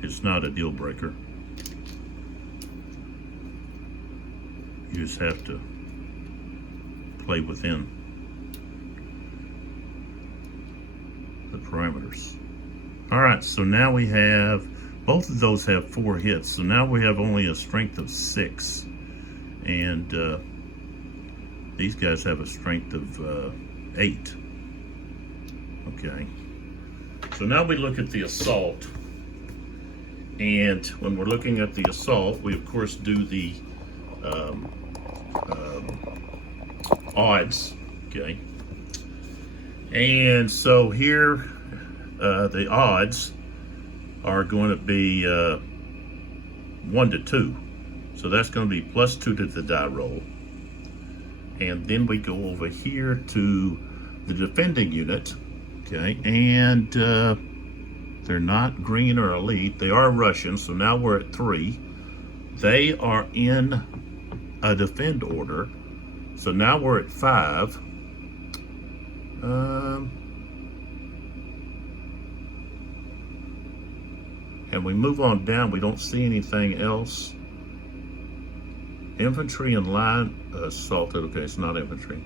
it's not a deal breaker. You just have to play within parameters. All right, so now we have, both of those have 4 hits. So now we have only a strength of 6. And these guys have a strength of 8. Okay. So now we look at the assault. And when we're looking at the assault, we of course do the odds. Okay. And so here, the odds are going to be 1 to 2. So that's going to be +2 to the die roll. And then we go over here to the defending unit. Okay, and they're not green or elite. They are Russian, so now we're at 3. They are in a defend order. So now we're at 5. And we move on down, we don't see anything else. Infantry and line assaulted. Okay, it's not infantry.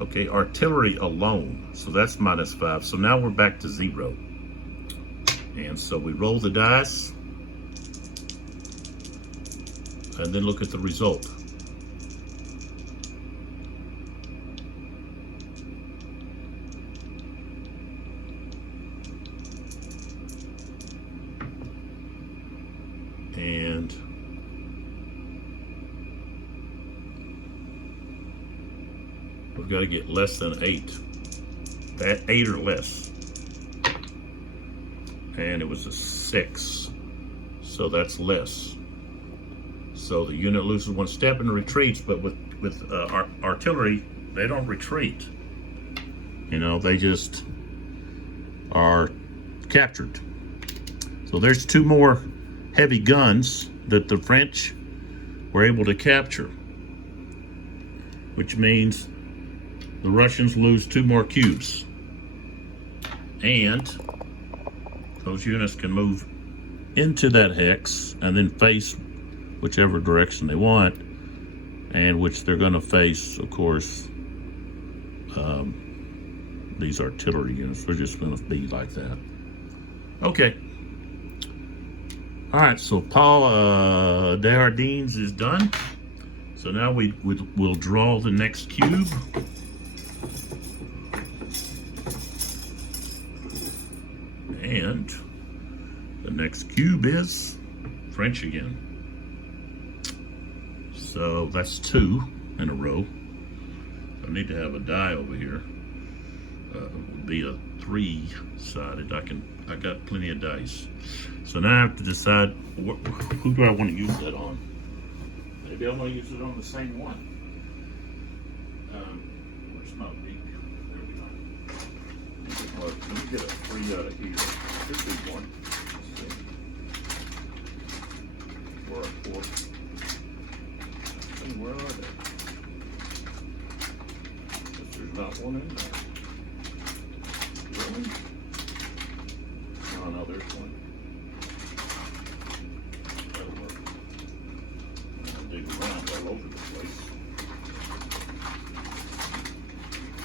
Okay, artillery alone. So that's -5. So now we're back to 0. And so we roll the dice. And then look at the result. And we've got to get less than 8. That 8 or less. And it was a 6. So that's less. So the unit loses 1 step and retreats, but with artillery, they don't retreat. You know, they just are captured. So there's 2 more heavy guns that the French were able to capture, which means the Russians lose 2 more cubes. And those units can move into that hex and then face whichever direction they want, and which they're going to face, of course, these artillery units. They're just going to be like that. Okay. All right, so Paul Desjardins is done. So now we'll draw the next cube. And the next cube is French again. So that's 2 in a row. I need to have a die over here. It would be a 3-sided. I got plenty of dice. So now I have to decide who do I want to use that on. Maybe I want to use it on the same one. Where's my beak? There we go. Let me get a 3 out of here. Should be 1. Or a 4. Where are they? If there's not 1 in there. Really? Oh no, there's 1. That'll work. I'll dig around all over the place.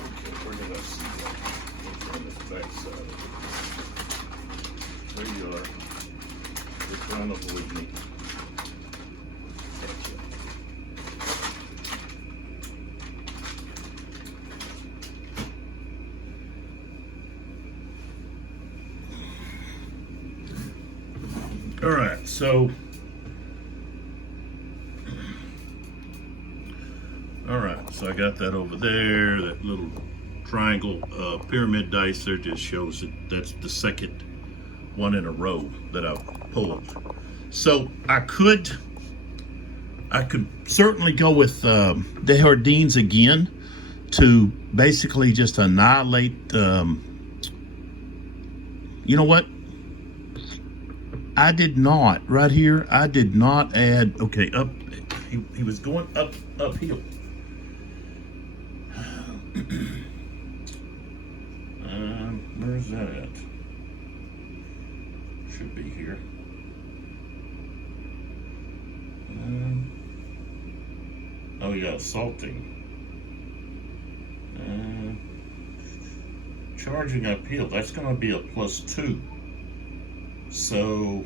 Okay, where did I see that? It's on this back side of it. There you are. Just trying to avoid me. All right, so, I got that over there. That little triangle pyramid dice there just shows that that's the second one in a row that I've pulled. So I could certainly go with Desjardins again to basically just annihilate. You know what? I did not, right here, I did not add, okay, up, he was going uphill. Where's that at? Should be here. Oh, yeah, assaulting. charging uphill, that's going to be a +2. So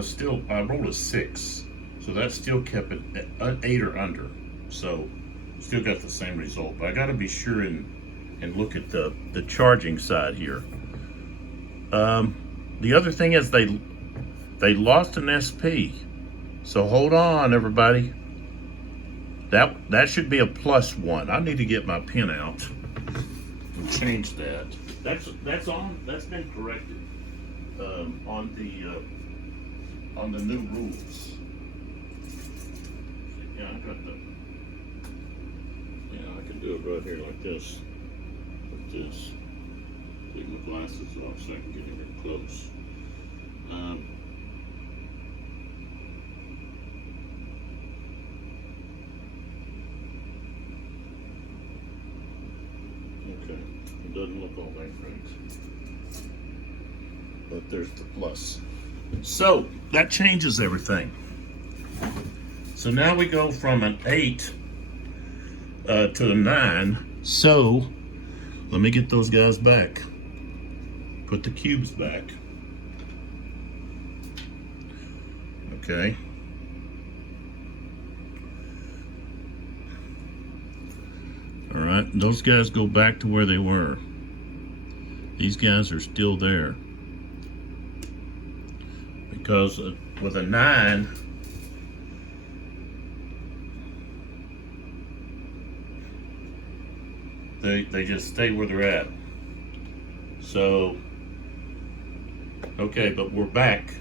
still, I rolled a 6, so that still kept it at 8 or under. So still got the same result. But I got to be sure and look at the charging side here. The other thing is they lost an SP. So hold on, everybody. That should be a +1. I need to get my pin out and change that. That's been corrected on the new rules. Yeah, I can do it right here like this. Like this. Take my glasses off so I can get in here close. Okay, it doesn't look all that great, but there's the plus. So that changes everything. So now we go from an 8 to a 9. So let me get those guys back. Put the cubes back. Okay. All right, those guys go back to where they were. These guys are still there. Because with a 9, they just stay where they're at. So, okay, but we're back.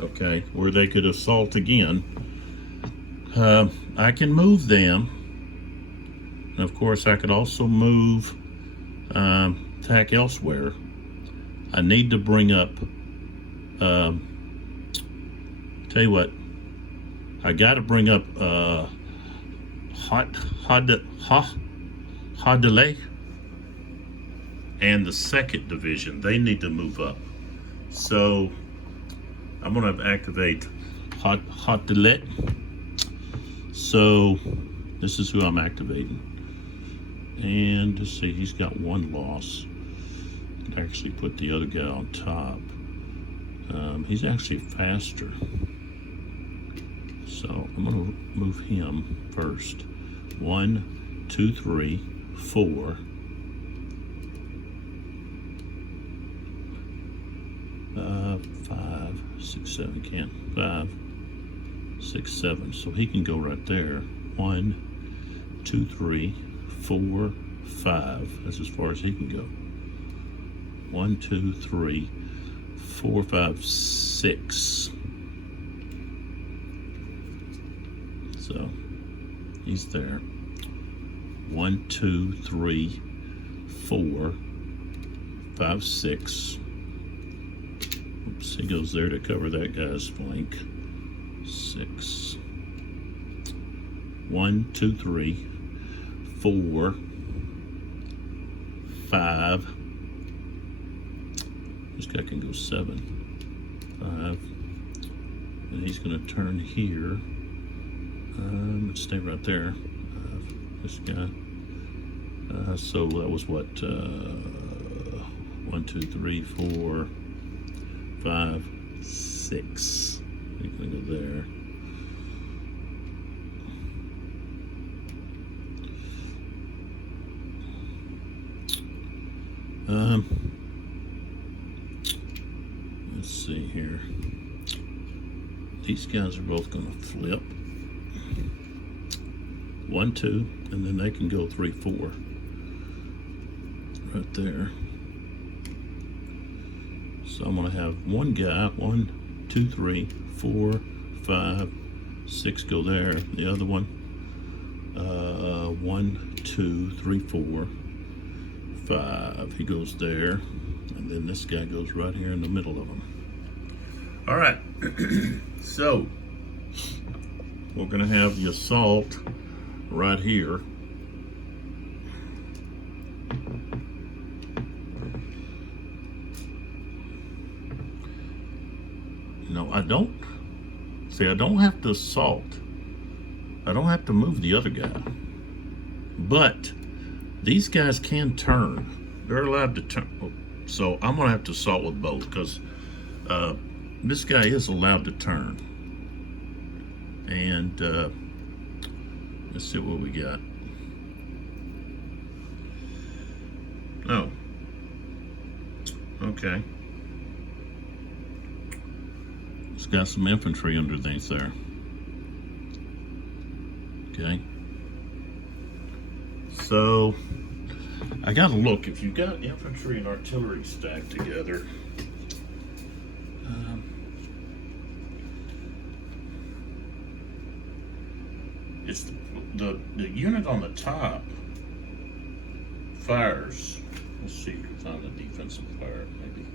Okay, where they could assault again. I can move them. And of course, I could also move attack elsewhere. I need to bring up. Tell you what, I got to bring up Hadley and the 2nd Division. They need to move up. So I'm going to activate Hadley. So this is who I'm activating. And let's see, he's got 1 loss. Actually put the other guy on top. He's actually faster. So I'm going to move him first. 1, 2, 3, 4. 5, 6, 7. Can't. 5, 6, 7. So he can go right there. 1, 2, 3, 4, 5. That's as far as he can go. 1, 2, 3, 4, 5, 6. So he's there. 1, 2, 3, 4, 5, 6. Oops, he goes there to cover that guy's flank. 6. 1, 2, 3, 4, 5. This guy can go 7, 5, and he's going to turn here. Stay right there. This guy. So that was what? 1, 2, 3, 4, 5, 6. He's going to go there. Let's see here. These guys are both going to flip. 1, 2, and then they can go 3, 4. Right there. So I'm going to have one guy, 1, 2, 3, 4, 5, 6 go there. The other one, 1, 2, 3, 4, 5. He goes there. And then this guy goes right here in the middle of them. All right. So we're going to have the assault right here. No, I don't. See, I don't have to assault. I don't have to move the other guy. But these guys can turn. They're allowed to turn. So I'm gonna have to assault with both, because this guy is allowed to turn. And let's see what we got. Oh, okay. It's got some infantry underneath there. Okay. So I gotta look if you've got infantry and artillery stacked together. It's the unit on the top fires. Let's see if it's on the defensive fire, maybe.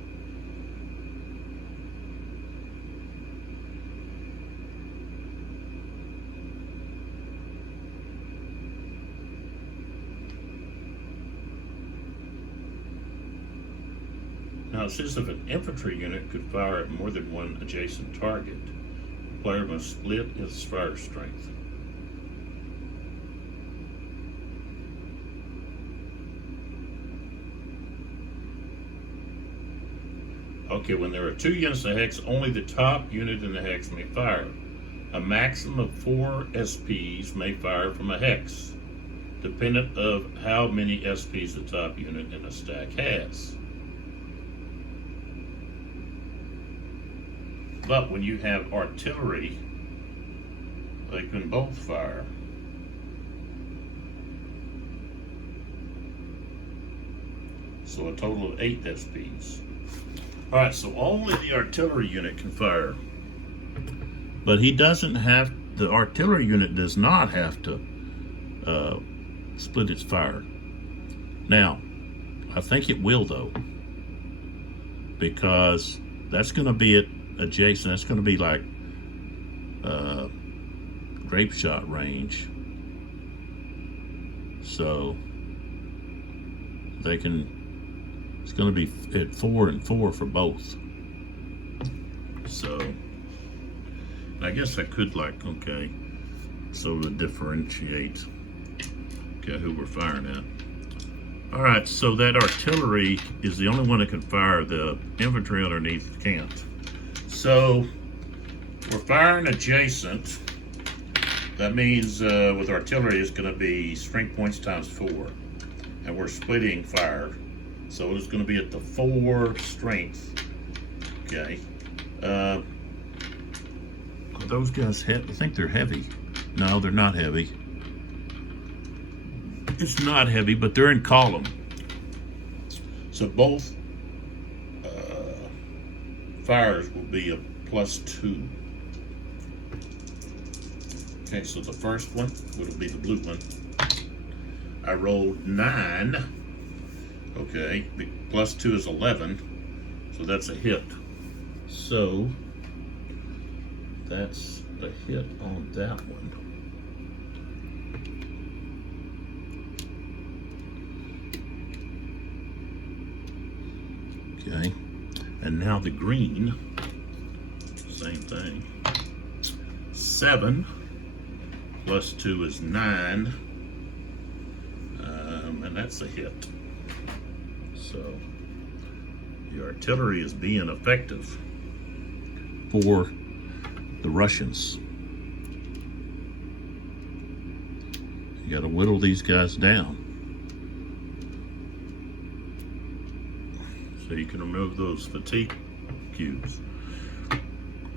Now it says if an infantry unit could fire at more than one adjacent target, the player must split its fire strength. Okay, when there are 2 units in a hex, only the top unit in the hex may fire. A maximum of 4 SPs may fire from a hex, dependent of how many SPs the top unit in a stack has. But when you have artillery, they can both fire. So a total of 8 SPs. All right, so only the artillery unit can fire. But he doesn't have, the artillery unit does not have to split its fire. Now, I think it will though, because that's gonna be at adjacent, that's gonna be like grape shot range. So they can, it's going to be at 4 and 4 for both. So I guess I could, like, okay, so to differentiate, okay, who we're firing at. All right, so that artillery is the only one that can fire. The infantry underneath can't. So we're firing adjacent. That means with artillery it's going to be strength points times 4, and we're splitting fire. So it's going to be at the 4 strength. Okay. Are those guys heavy? I think they're heavy. No, they're not heavy. It's not heavy, but they're in column. So both fires will be a +2. Okay, so the first one will be the blue one. I rolled 9. Okay, the +2 is 11, so that's a hit. So that's a hit on that one. Okay, and now the green, same thing. 7 +2 is 9, and that's a hit. So the artillery is being effective for the Russians. You got to whittle these guys down so you can remove those fatigue cubes.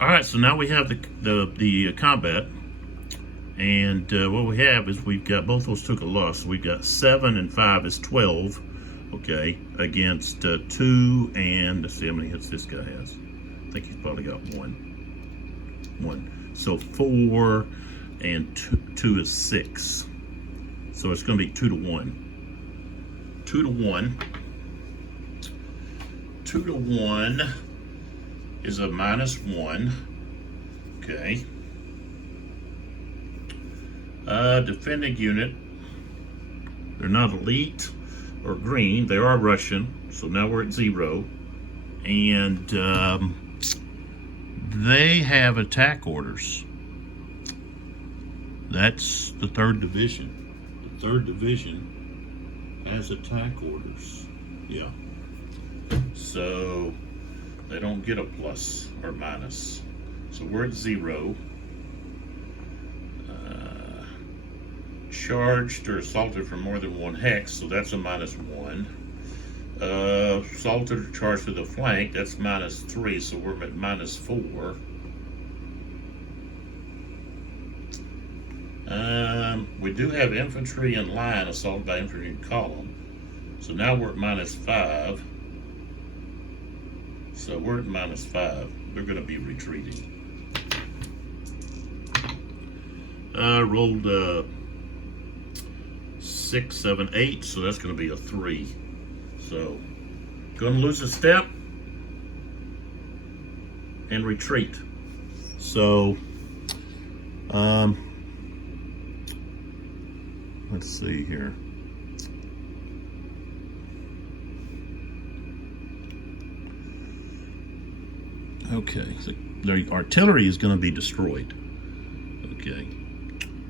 All right, so now we have the combat, and what we have is we've got both those took a loss. So we've got 7 and 5 is 12. Okay, against 2 and let's see how many hits this guy has. I think he's probably got 1. So 4 and 2 is 6. So it's going to be 2 to 1. 2 to 1. 2 to 1 is a -1. Okay. Defending unit. They're not elite or green, they are Russian, so now we're at 0, and they have attack orders. That's the 3rd Division. The 3rd Division as attack orders. Yeah. So they don't get a plus or minus. So we're at 0. Charged or assaulted for more than 1 hex, so that's a -1. Assaulted or charged to the flank, that's -3, so we're at -4. We do have infantry in line assaulted by infantry in column, so now we're at -5. So we're at -5. They're going to be retreating. I rolled 6, 7, 8, so that's going to be a 3. So, going to lose a step and retreat. So, let's see here. Okay, so the artillery is going to be destroyed. Okay,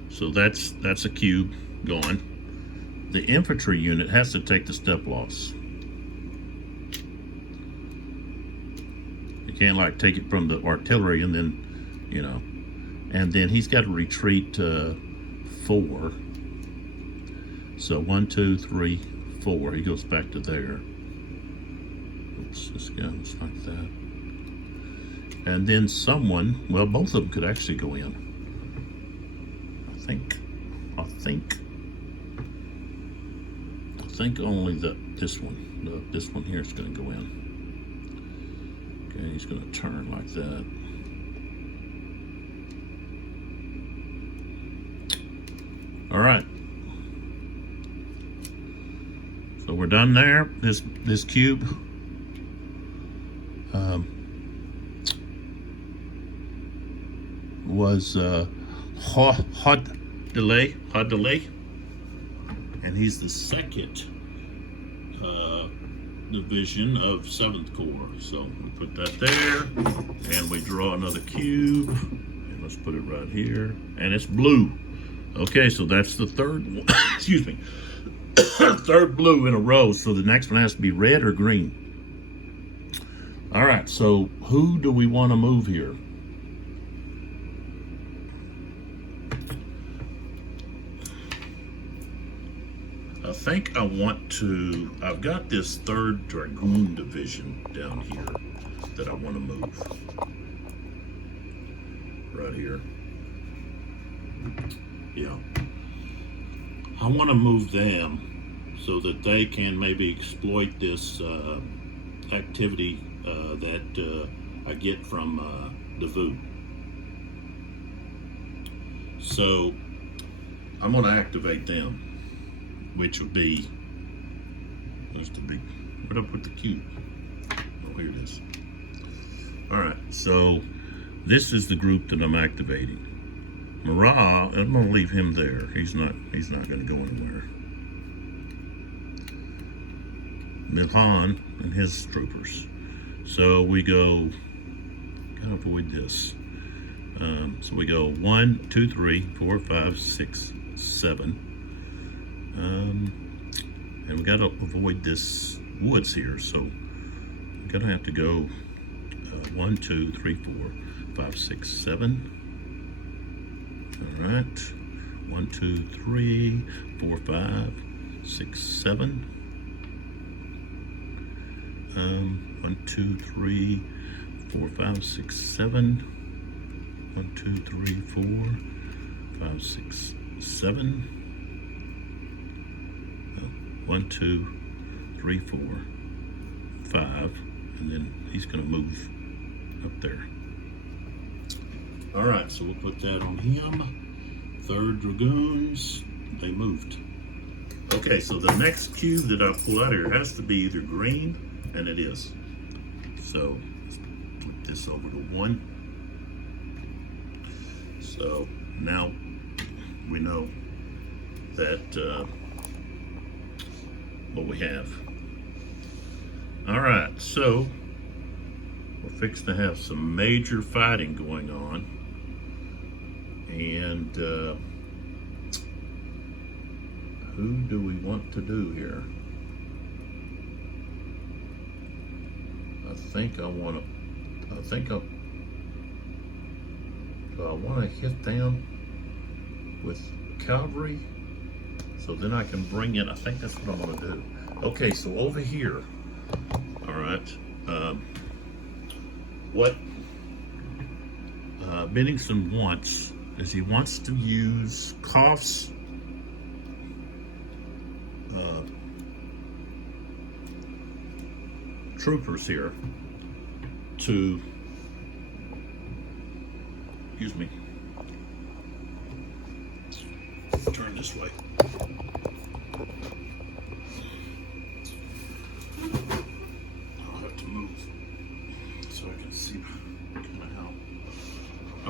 so that's a cube gone. The infantry unit has to take the step loss. You can't like take it from the artillery and then, you know, and then he's got to retreat 4. So 1, 2, 3, 4. He goes back to there. Oops, this goes like that. And then someone, well, both of them could actually go in. I think only this one here is going to go in. Okay, he's going to turn like that. All right. So we're done there. This cube. Was hot delay, and he's the 2nd division of 7th Corps. So we put that there, and we draw another cube, and let's put it right here, and it's blue. Okay, so that's the 3rd one. Excuse me, 3rd blue in a row. So the next one has to be red or green. All right, so who do we want to move here? I think I want to, I've got this 3rd Dragoon Division down here that I want to move. Right here. Yeah. I want to move them so that they can maybe exploit this activity that I get from Davut. So I'm going to activate them, which would be, where's the big, where'd I put the cube? Oh, here it is. All right, so this is the group that I'm activating. Marat, I'm gonna leave him there. He's not gonna go anywhere. Milhan and his troopers. So we go, gotta avoid this. So we go 1, 2, 3, 4, 5, 6, 7. And we gotta avoid this woods here, so I'm gonna have to go 1, 2, 3, 4, 5, 6, 7. All right, 1, 2, 3, 4, 5, 6, 7. 1, 2, 3, 4, 5, 6, 7. 1, 2, 3, 4, 5, 6, 7. 1, 2, 3, 4, 5, and then he's going to move up there. All right, so we'll put that on him. 3rd Dragoons, they moved. Okay, so the next cube that I pull out here has to be either green, and it is. So let's put this over to 1. So now we know that what we have. All right, so we're fixed to have some major fighting going on, and who do we want to do here? Do I want to hit them with cavalry? So then I can bring in, I think that's what I'm going to do. Okay, so over here, all right, what Bennington wants is he wants to use Koff's troopers here to, excuse me, turn this way. I'll have to move so I can see kind of how.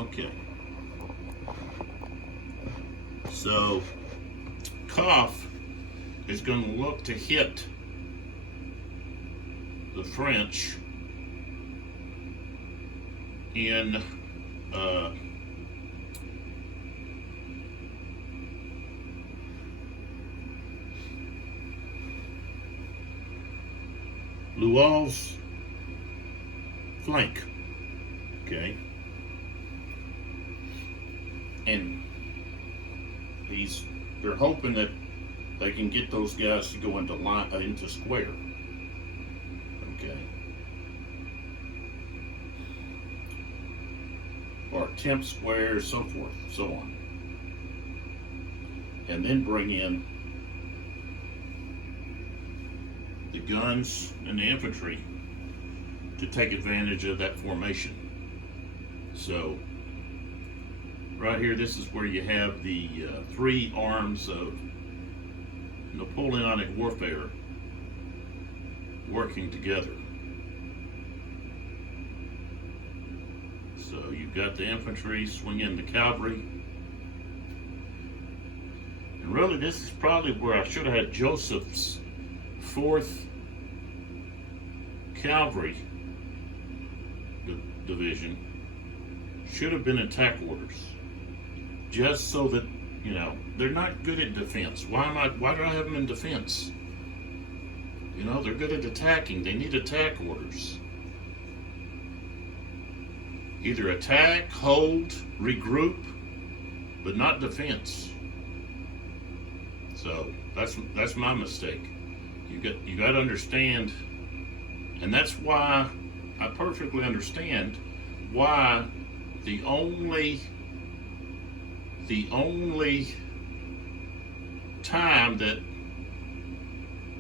Okay. So Koff is going to look to hit the French in Lual's flank, okay, and they're hoping that they can get those guys to go into line, into square, okay, or attempt square, so forth, so on, and then bring in the guns and the infantry to take advantage of that formation. So right here, this is where you have the three arms of Napoleonic warfare working together. So you've got the infantry swinging the cavalry. And really, this is probably where I should have had Joseph's 4th Cavalry Division should have been attack orders, just so that, you know, they're not good at defense. Why do I have them in defense? You know, they're good at attacking. They need attack orders. Either attack, hold, regroup, but not defense. So that's my mistake. You got to understand, and that's why I perfectly understand why the only time that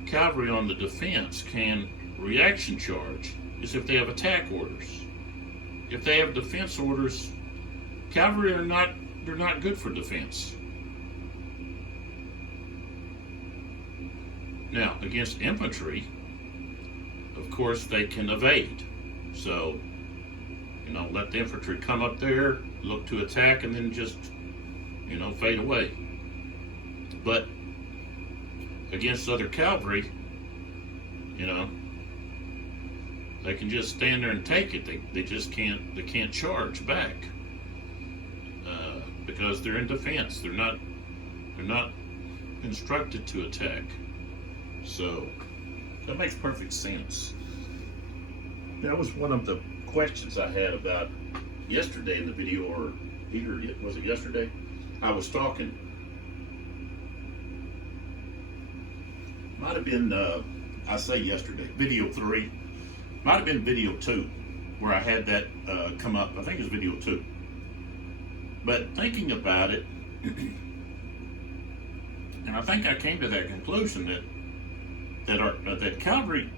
cavalry on the defense can reaction charge is if they have attack orders. If they have defense orders, cavalry they're not good for defense. Now, against infantry, of course, they can evade. So, you know, let the infantry come up there, look to attack, and then just, you know, fade away. But against other cavalry, you know, they can just stand there and take it. They just can't charge back because they're in defense. They're not instructed to attack. So that makes perfect sense. That was one of the questions I had about yesterday in the video, or either was it yesterday? I was talking. Might have been I say yesterday, video 3. Might have been video 2 where I had that come up. I think it was video 2. But thinking about it, and I think I came to that conclusion that cavalry,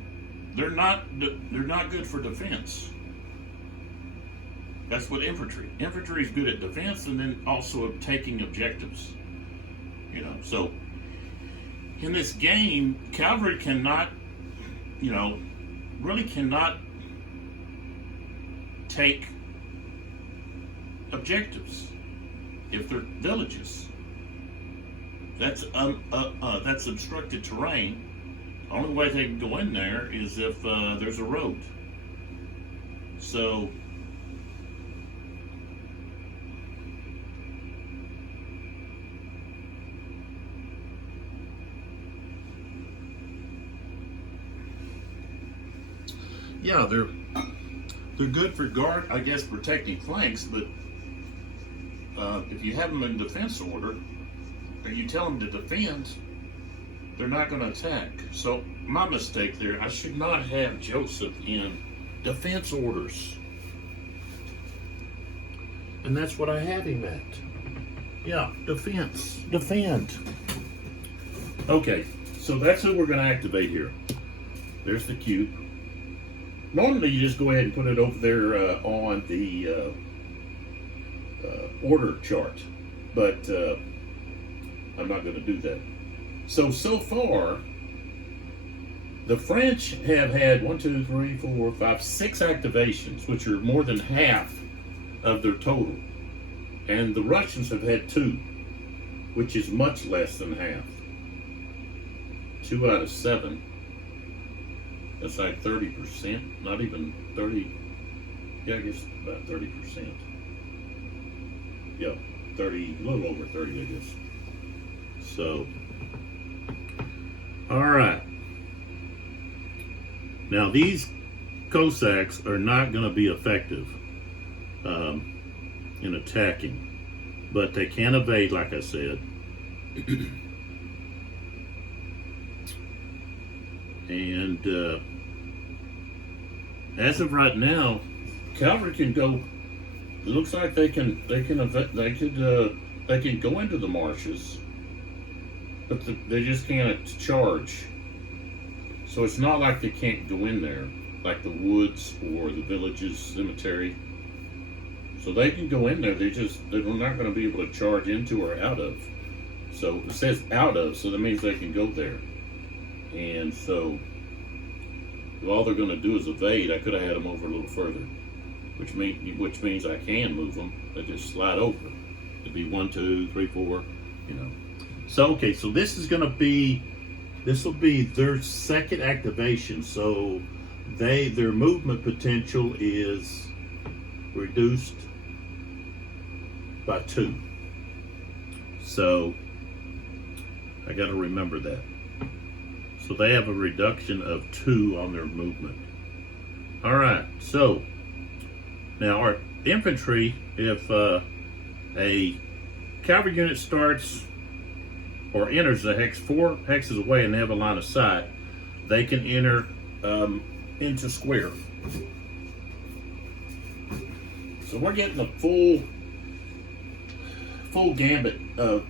they're not good for defense. That's what infantry. Infantry is good at defense and then also taking objectives. You know, so in this game, cavalry cannot, you know, really cannot take objectives if they're villages. That's obstructed terrain. The only way they can go in there is if there's a road. So yeah, they're good for I guess protecting flanks, but if you have them in defense order, or you tell them to defend, they're not going to attack. So my mistake there, I should not have Joseph in defense orders. And that's what I have him at. Yeah, defense, defend. Okay, so that's who we're going to activate here. There's the cube. Normally you just go ahead and put it over there on the order chart, but I'm not going to do that. So far, the French have had 1, 2, 3, 4, 5, 6 activations, which are more than half of their total. And the Russians have had 2, which is much less than half. 2 out of 7. That's like 30%, not even 30, yeah, I guess about 30%. Yeah, 30, a little over 30, I guess. So, all right. Now these Cossacks are not going to be effective in attacking, but they can evade, like I said. And as of right now, cavalry can go. It looks like they can go into the marshes, but they just can't charge. So it's not like they can't go in there, like the woods or the villages, cemetery. So they can go in there. They're not going to be able to charge into or out of. So it says out of, so that means they can go there. And so if all they're going to do is evade, I could have had them over a little further, which means I can move them. They just slide over. It'd be 1, 2, 3, 4, you know. So okay, so this will be their second activation. So their movement potential is reduced by 2. So I got to remember that. So they have a reduction of 2 on their movement. All right. So now our infantry, if a cavalry unit starts or enters the hex 4 hexes away and they have a line of sight, they can enter into square. So we're getting a full gambit of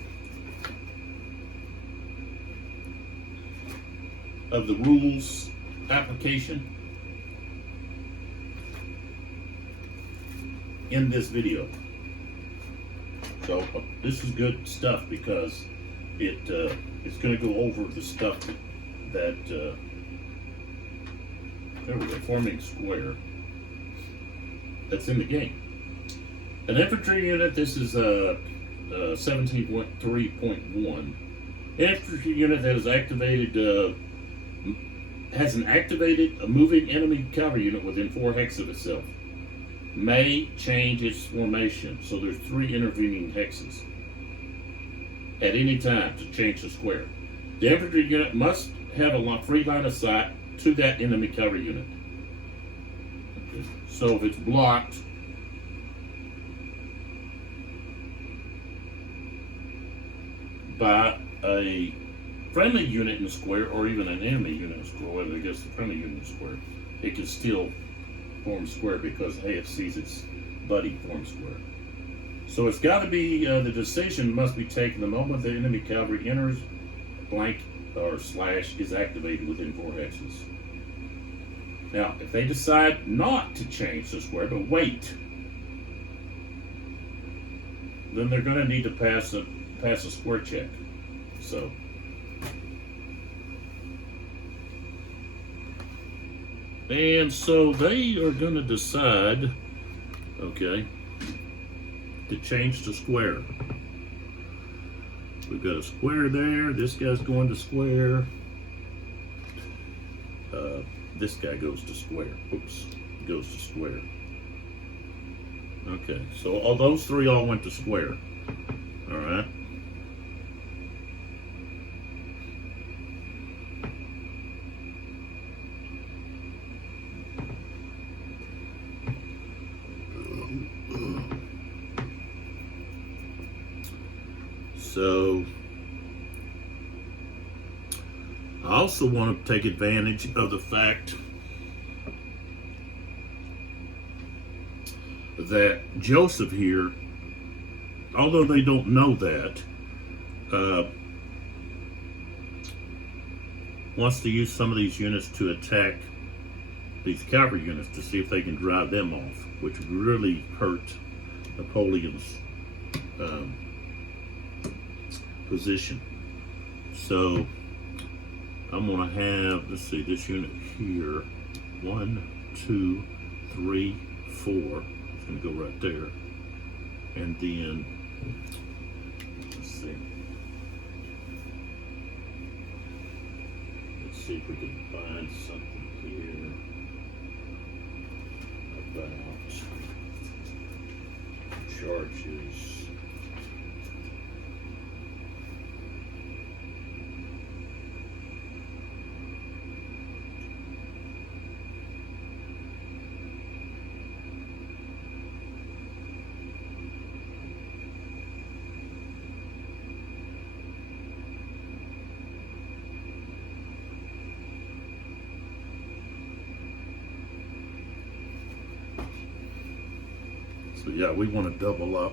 the rules application in this video. So this is good stuff because it's going to go over the stuff that there we go, forming square, that's in the game. An infantry unit, this is 17.3.1. Infantry unit that is activated has an activated a moving enemy cavalry unit within 4 hexes of itself. May change its formation. So there's 3 intervening hexes at any time to change the square. The infantry unit must have a free line of sight to that enemy cavalry unit. Okay. So if it's blocked, by a friendly unit in the square, or even an enemy unit in the square, whether it gets the friendly unit in the square, it can still form square because, hey, it sees its buddy form square. So it's got to be, the decision must be taken the moment the enemy cavalry enters, blank or slash is activated within 4 hexes. Now, if they decide not to change the square, but wait, then they're going to need to pass a square check. So and so they are going to decide, okay, to change the square. We've got a square there. This guy's going to square. This guy goes to square. Oops, goes to square. Okay, so all those 3 all went to square. All right. So I also want to take advantage of the fact that Joseph here, although they don't know that, wants to use some of these units to attack these cavalry units to see if they can drive them off, which would really hurt Napoleon's position. So I'm going to have, let's see, this unit here, 1, 2, 3, 4. It's going to go right there. And then, let's see. Let's see if we can find something here about charges. So yeah, we want to double up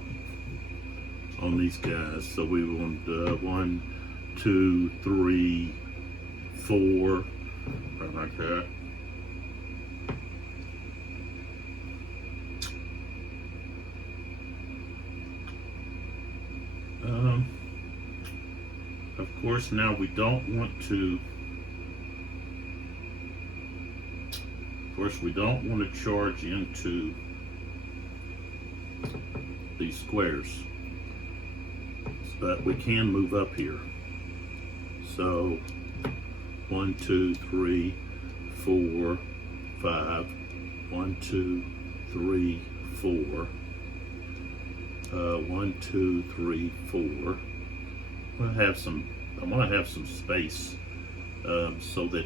on these guys. So we want 1, 2, 3, 4, right like that. Of course, now we don't want to. Of course, we don't want to charge into these squares, but we can move up here. So 1, 2, 3, 4, 5. 1, 2, 3, 4. 1, 2, 3, 4. I want to have some space so that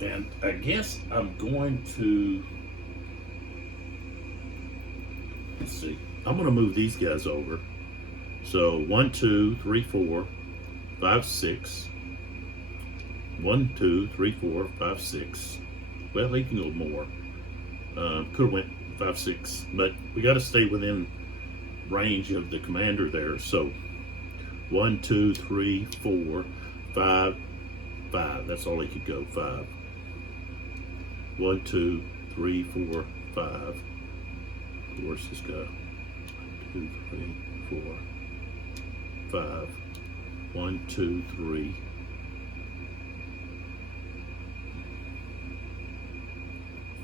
and I guess I'm going to, let's see, I'm going to move these guys over. So 1, 2, 3, 4, 5, 6. 1, 2, 3, 4, 5, 6. Well, they can go more. Could have went 5, 6, but we got to stay within range of the commander there. So 1, 2, 3, 4, 5, 5. That's all he could go. 5. 1, 2, 3, 4, 5. Of course, this guy. 2, 3, 4, 5. 1, 2, 3.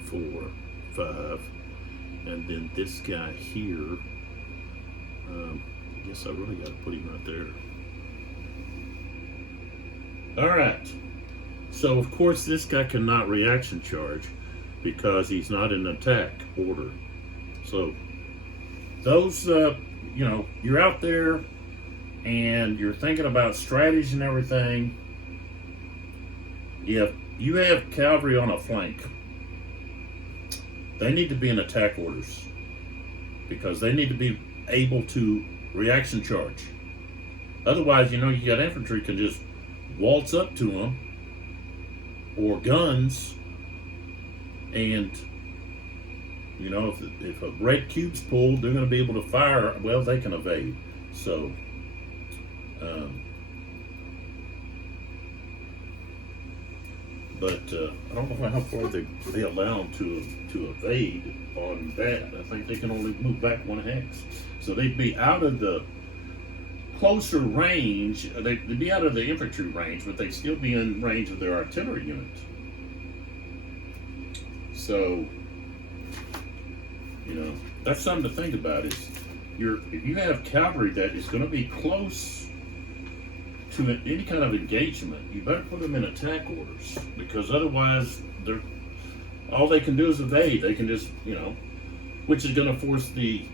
4, 5, and then this guy here, I guess I really got to put him right there. All right, so of course this guy cannot reaction charge because he's not in attack order. So those, you're out there and you're thinking about strategy and everything. If you have cavalry on a flank, they need to be in attack orders because they need to be able to reaction charge. Otherwise, you got infantry can just waltz up to them, or guns, and if a red cube's pulled, they're going to be able to fire. Well, they can evade. So but I don't know how far they allow them to evade on that. I think they can only move back 1 hex. So they'd be out of the closer range. They'd be out of the infantry range, but they'd still be in range of their artillery unit. So, that's something to think about. Is if you have cavalry that is going to be close to any kind of engagement, you better put them in attack orders, because otherwise all they can do is evade. They can just, which is going to force the,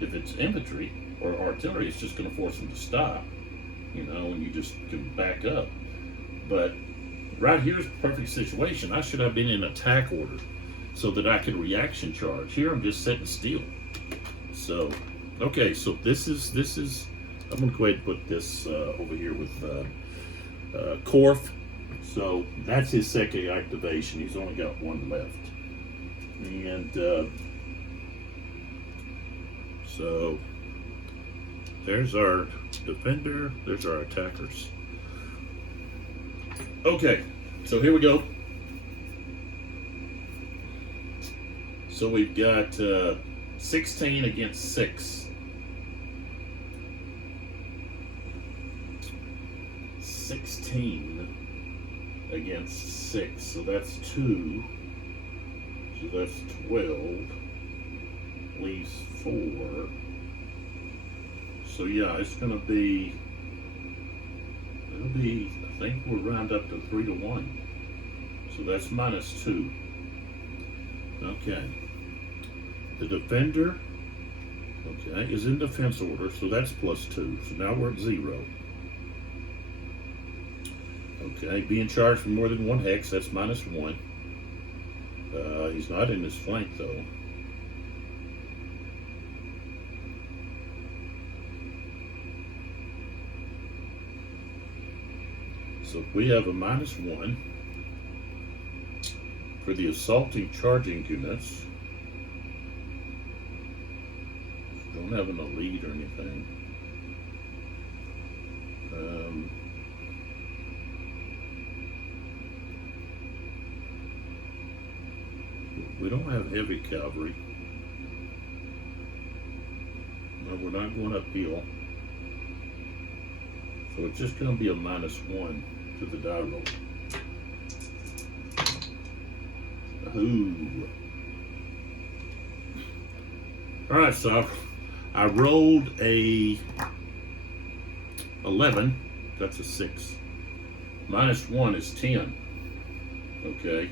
if it's infantry or artillery, it's just going to force them to stop, and you just can back up. But right here's the perfect situation. I should have been in attack order so that I could reaction charge. Here I'm just sitting still. So, okay, so this is. I'm gonna go ahead and put this over here with Korf. So that's his second activation. He's only got one left, and so there's our defender. There's our attackers. Okay, so here we go. So we've got 16 against 6. 16 against 6, so that's 2. So that's 12. Leaves 4. So yeah, it's gonna be. It'll be. I think we'll round up to 3-1. So that's -2. Okay. The defender, okay, is in defense order, so that's +2. So now we're at 0. Okay, being charged for more than 1 hex, that's -1. He's not in his flank though. So we have a -1 for the assaulting charging units. Don't have an elite or anything. We don't have heavy cavalry. No, we're not going uphill. So it's just going to be a -1 to the die roll. Ooh. All right, so I rolled a 11. That's a 6. -1 is 10. Okay.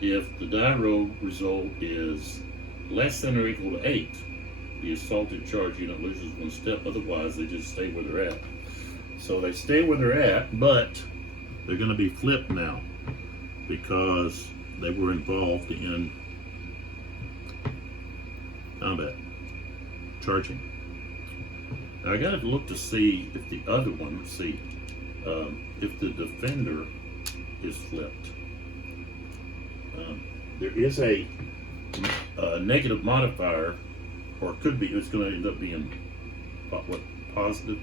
If the die roll result is less than or equal to 8, the assaulted charge unit loses 1 step. Otherwise, they just stay where they're at. So they stay where they're at, but they're going to be flipped now because they were involved in combat charging. Now I got to look to see if the other one. Let's see if the defender is flipped. There is a negative modifier, or it could be. It's going to end up being what positive.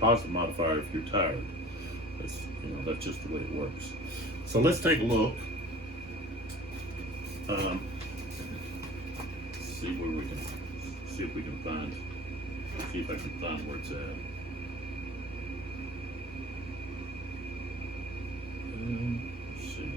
Positive modifier if you're tired. That's just the way it works. So let's take a look. See where we can see if we can find. See if I can find where it's at. Let's see.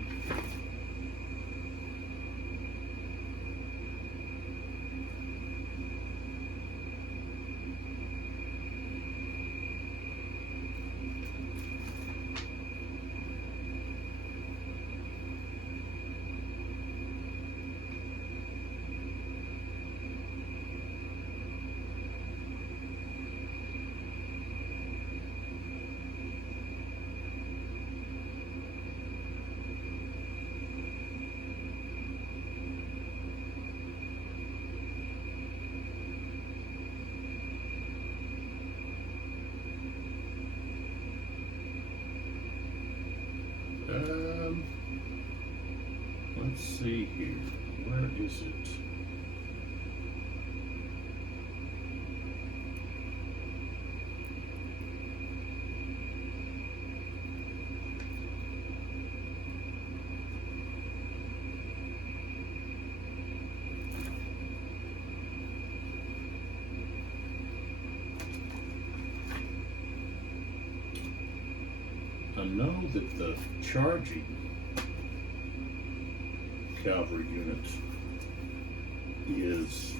Let's see here. Where is it? I know that the charging cavalry unit is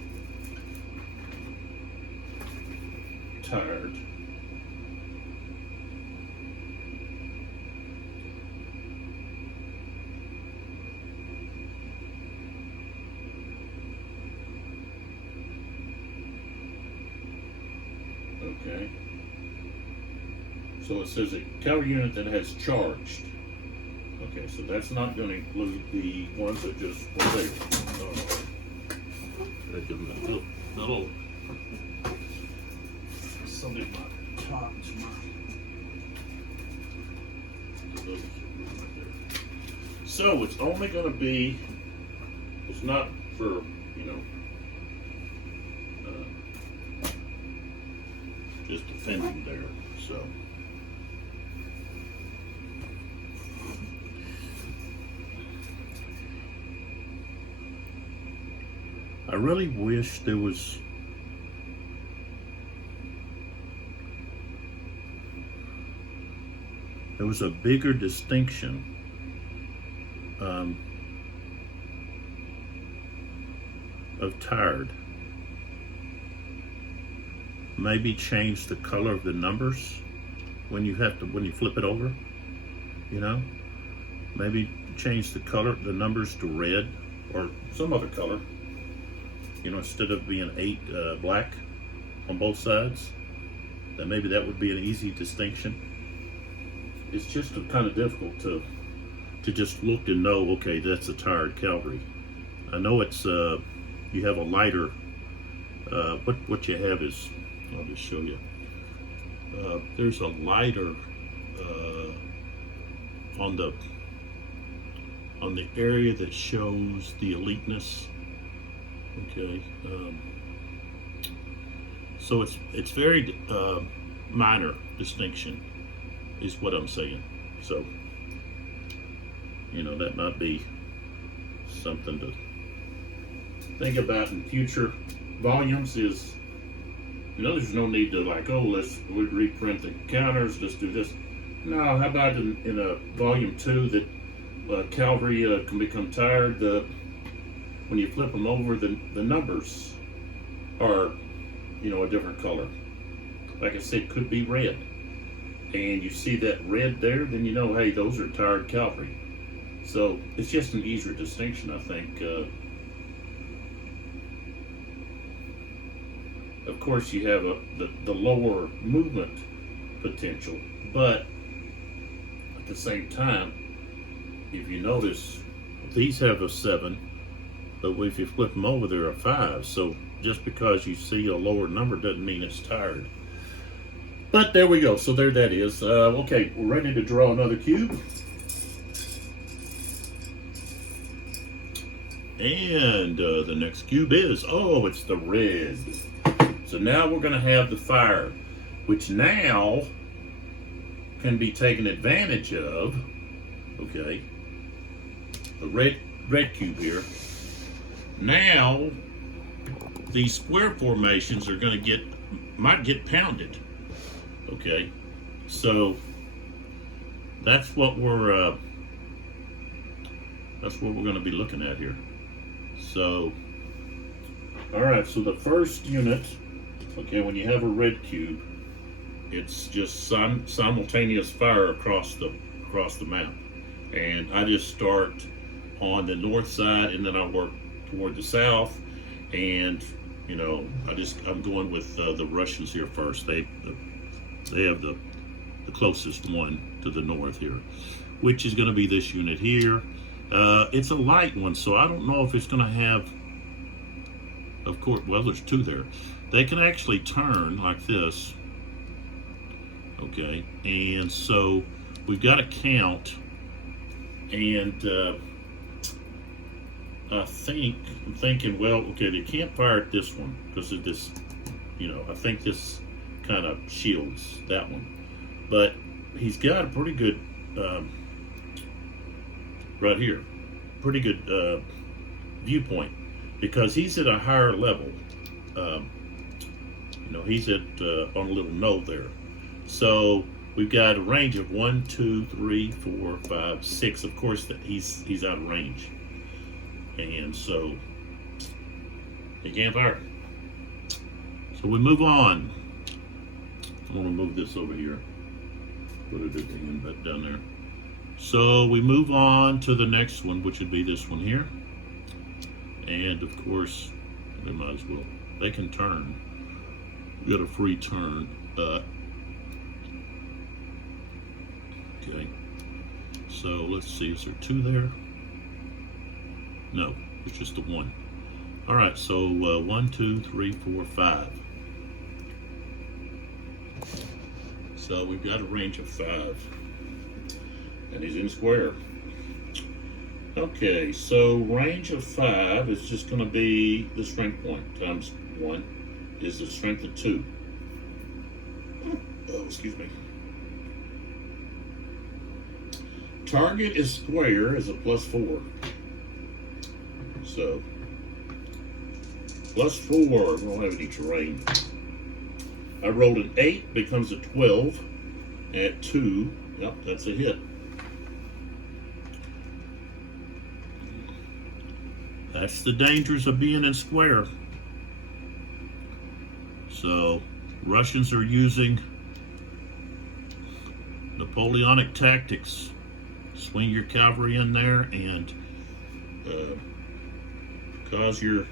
tired. Okay. So it says a cavalry unit that has charged. Okay, so that's not going to include the ones that just were there. All right. Give them a little something about top so it's only going to be, it's not for, just defending there, so. I really wish there was a bigger distinction of tired. Maybe change the color of the numbers when you flip it over, maybe change the color, the numbers to red or some other color, instead of being 8 black on both sides. Then maybe that would be an easy distinction. It's just kind of difficult to just look and know, okay, that's a tired cavalry. I know it's you have a lighter, what you have is, I'll just show you. There's a lighter on the area that shows the eliteness. Okay, so it's very minor distinction, is what I'm saying. So that might be something to think about in future volumes. Is there's no need to let's reprint the counters, let's do this. No, how about in a volume 2 that cavalry can become tired? When you flip them over, the numbers are a different color. Like I said, could be red, and you see that red there, then hey, those are tired cavalry. So it's just an easier distinction, I think. Of course, you have the lower movement potential, but at the same time, if you notice, these have a 7, but if you flip them over, they're a 5. So just because you see a lower number doesn't mean it's tired. But there we go. So there that is. Okay, we're ready to draw another cube. And the next cube is, it's the red. So now we're going to have the fire, which now can be taken advantage of. Okay, the red cube here. Now these square formations are going to might get pounded. Okay, so that's what we're going to be looking at here. So, all right. So the first unit. Okay, when you have a red cube, it's just simultaneous fire across the map, and I just start on the north side, and then I work toward the south, and I'm going with the Russians here first. They have the closest one to the north here, which is going to be this unit here. It's a light one, so I don't know if it's going to have. Of course, well, there's 2 there. They can actually turn like this. Okay, and so we've got to count, and I'm thinking, well, okay, they can't fire at this one because of this, I think this kind of shields that one. But he's got a pretty good, right here, pretty good viewpoint, because he's at a higher level. He's at on a little knoll there. So we've got a range of 1, 2, 3, 4, 5, 6. Of course, that he's out of range, and so he can't fire. So we move on. I'm gonna move this over here. Put it again, but down there. So we move on to the next one, which would be this one here. And of course, they might as well. They can turn. We got a free turn. Okay, so let's see, is there 2 there? No, it's just the 1. All right, so 1, 2, 3, 4, 5. So we've got a range of 5, and he's in square. Okay, so range of 5 is just going to be the strength point times 1 is the strength of 2. Oh, excuse me. Target is square is a +4. So +4, we don't have any terrain. I rolled an 8, becomes a 12 at 2. Yep, that's a hit. That's the dangers of being in square. So Russians are using Napoleonic tactics. Swing your cavalry in there and cause your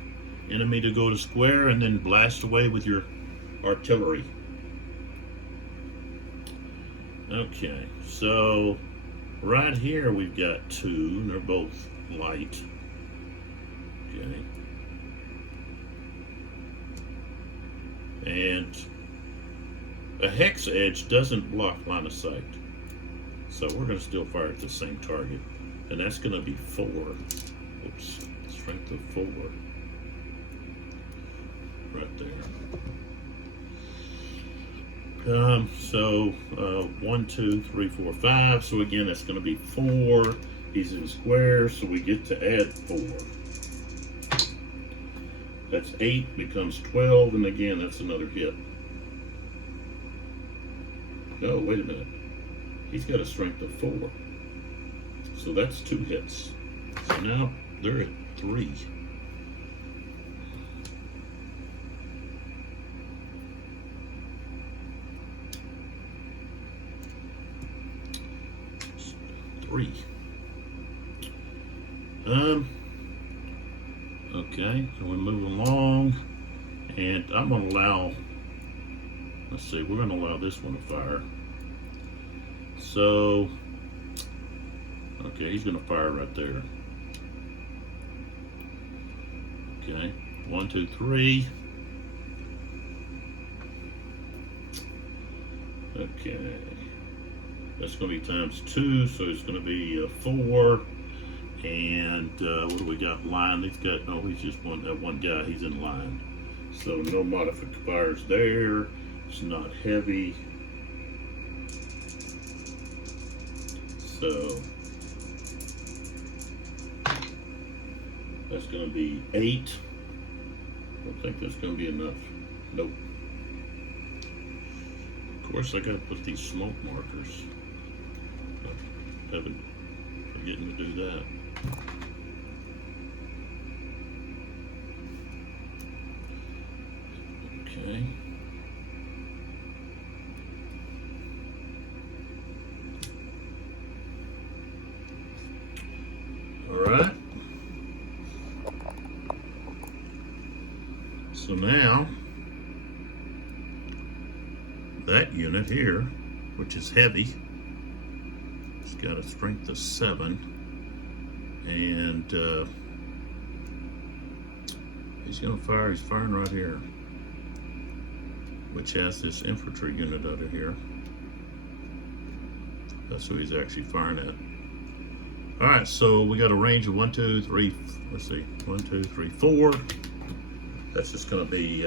enemy to go to square and then blast away with your artillery. Okay, so right here we've got 2, and they're both light. Okay. And a hex edge doesn't block line of sight. So we're going to still fire at the same target. And that's going to be 4. Oops, strength of 4. Right there. 1, 2, 3, 4, 5. So again, that's going to be 4. He's in square, so we get to add 4. That's 8, becomes 12, and again, that's another hit. No, wait a minute. He's got a strength of 4. So that's 2 hits. So now they're at 3. Okay, so we move along, and I'm going to allow, let's see, we're going to allow this one to fire. So, okay, he's going to fire right there. Okay, 1, 2, 3. Okay, that's going to be times 2, so it's going to be 4. And what do we got? Line. He's got, oh, he's just one guy. He's in line. So no modifiers there. It's not heavy. So that's going to be 8. I don't think that's going to be enough. Nope. Of course, I got to put these smoke markers. I haven't forgetting to do that. Okay. All right. So now that unit here, which is heavy, it's got a strength of 7. And he's going to fire, he's firing right here, which has this infantry unit out of here. That's who he's actually firing at. All right, so we got a range of 1, 2, 3, let's see, 1, 2, 3, 4. That's just going to be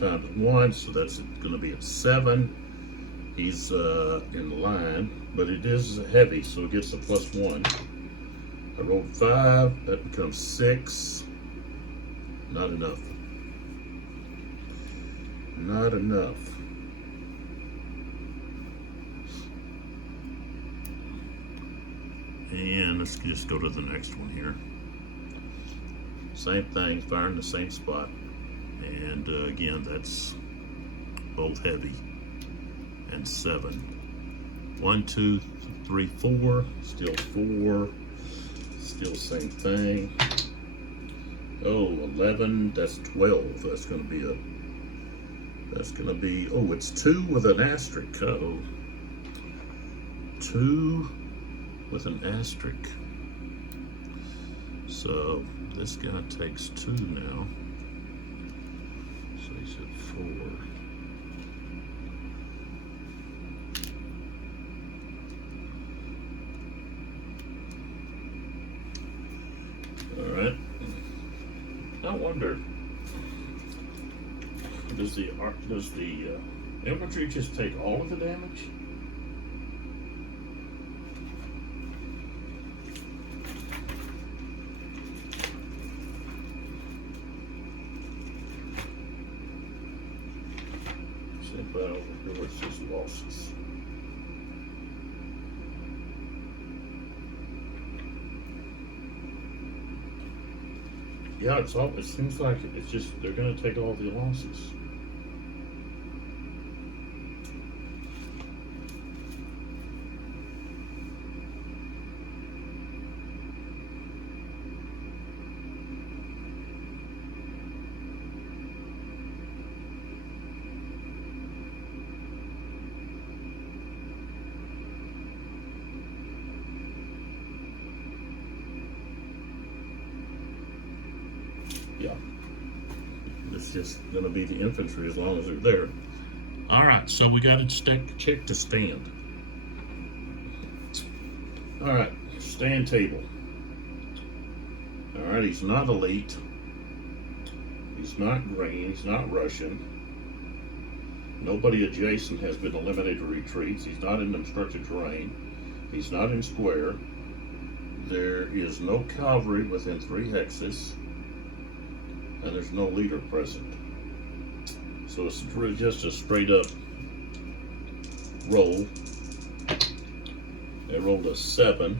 times 1, so that's going to be a 7. He's in the line, but it is heavy, so it gets a +1. I rolled 5, that becomes 6. Not enough. Not enough. And let's just go to the next one here. Same thing, firing the same spot. And again, that's both heavy. And 7. 1, 2, 3, 4. Still 4. Still same thing. Oh, 11. That's 12. That's going to be That's going to be, oh, it's 2 with an asterisk. Uh-oh. 2 with an asterisk. So this guy takes 2 now. So he's at 4. All right. I wonder, does the infantry just take all of the damage? What's his losses? Yeah, it seems like it's just they're going to take all the losses. Yeah, it's just going to be the infantry as long as they're there. All right, so we got to check to stand. All right, stand table. All right, he's not elite. He's not green. He's not Russian. Nobody adjacent has been eliminated or retreats. He's not in obstructed terrain. He's not in square. There is no cavalry within 3 hexes. And there's no leader present. So it's just a straight up roll. They rolled a 7.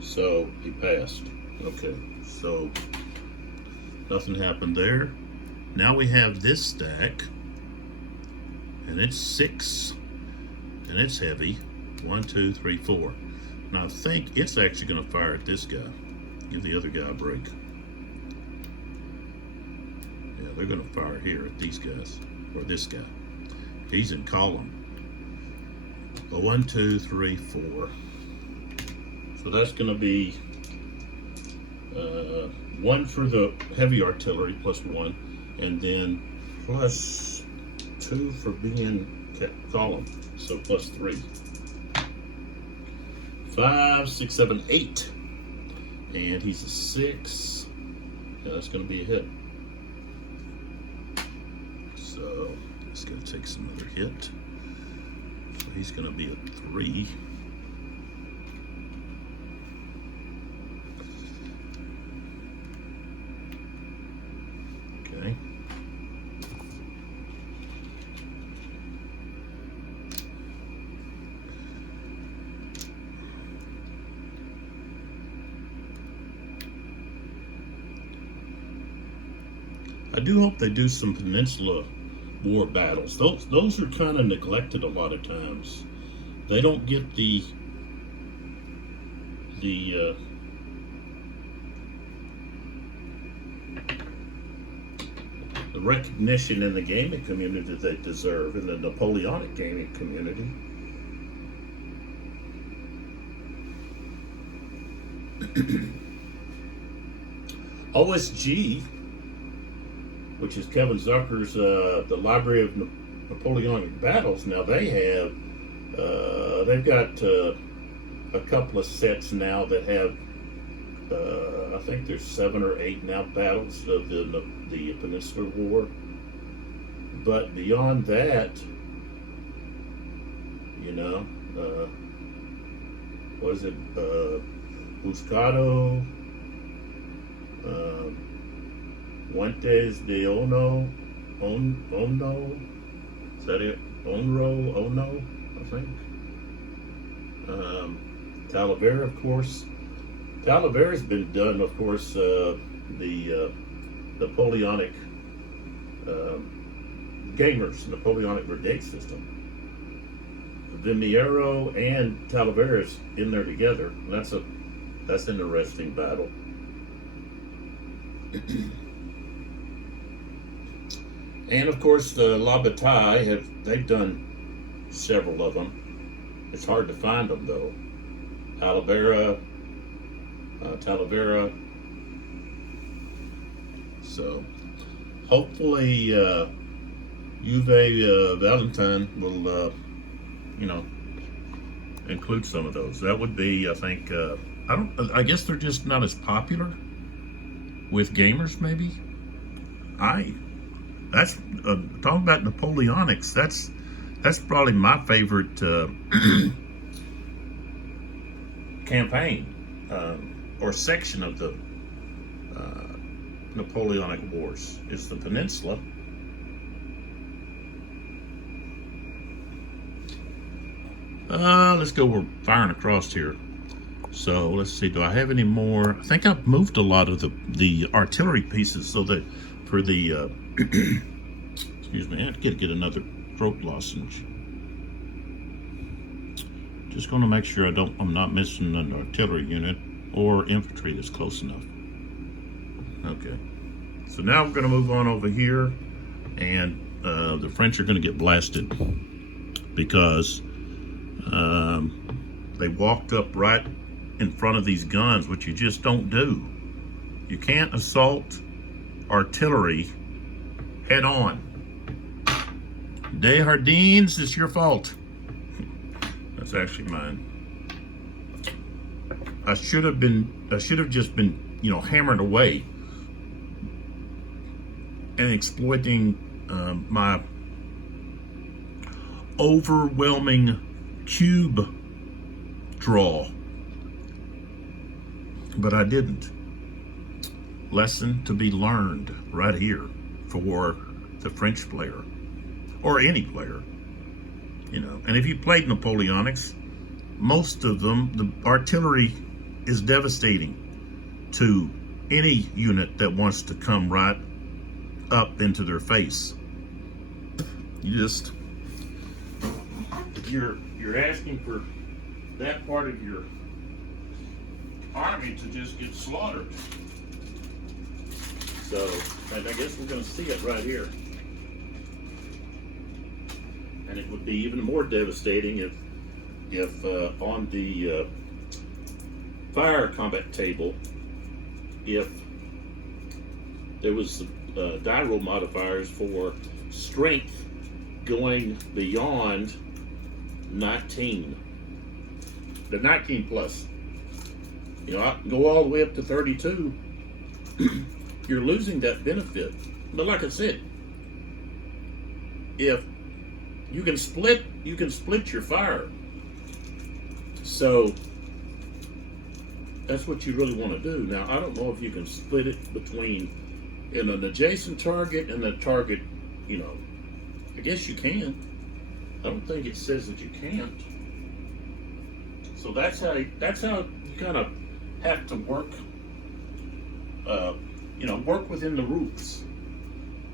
So he passed. Okay, so nothing happened there. Now we have this stack, and it's 6, and it's heavy. 1, 2, 3, 4. Now I think it's actually going to fire at this guy. Give the other guy a break. Yeah, they're going to fire here at these guys, or this guy. He's in column. 1, 2, 3, 4. So that's going to be 1 for the heavy artillery, plus 1, and then plus 2 for being column, so plus 3. 5, 6, 7, 8, and he's a 6. Yeah, that's going to be a hit. So he's going to take another hit. So he's going to be a 3. Okay. I do hope they do some Peninsula War battles. Those are kind of neglected a lot of times. They don't get the recognition in the gaming community that they deserve, in the Napoleonic gaming community. OSG, which is Kevin Zucker's the Library of Napoleonic Battles. Now they have they've got a couple of sets now that have I think there's 7 or 8 now battles of the Peninsular War. But beyond that, you know, what is it? Buscado, Fuentes de Ono, is that it? Ono, I think. Talavera, of course. Talavera's been done, of course, the Napoleonic gamers, Napoleonic brigade system. Vimiero and Talavera's in there together. That's an interesting battle. And of course, the La Bataille they've done several of them. It's hard to find them though. Talavera, Talavera. So hopefully, Uwe Walentin will, include some of those. That would be, I think, I guess they're just not as popular with gamers, maybe. That's talking about Napoleonics. That's probably my favorite campaign or section of the Napoleonic Wars. Is the Peninsula. Let's go. We're firing across here. So let's see. Do I have any more? I think I've moved a lot of the artillery pieces so that for the excuse me, I have to get another throat lozenge. Just going to make sure I'm not missing an artillery unit or infantry that's close enough. Okay. So now we're going to move on over here, and the French are going to get blasted because they walked up right in front of these guns, which you just don't do. You can't assault artillery head on. Desjardins, it's your fault. That's actually mine. I should have just been, hammered away and exploiting my overwhelming cube draw. But I didn't. Lesson to be learned right here for the French player or any player. And if you played Napoleonics, most of them, the artillery is devastating to any unit that wants to come right up into their face. You're asking for that part of your army to just get slaughtered. So, and I guess we're going to see it right here. And it would be even more devastating if on the fire combat table, if there was die roll modifiers for strength going beyond 19. The 19 plus. I can go all the way up to 32. You're losing that benefit. But like I said, if you can split your fire. So that's what you really want to do. Now, I don't know if you can split it between an adjacent target and a target, I guess you can. I don't think it says that you can't. So that's how you kind of have to work, work within the rules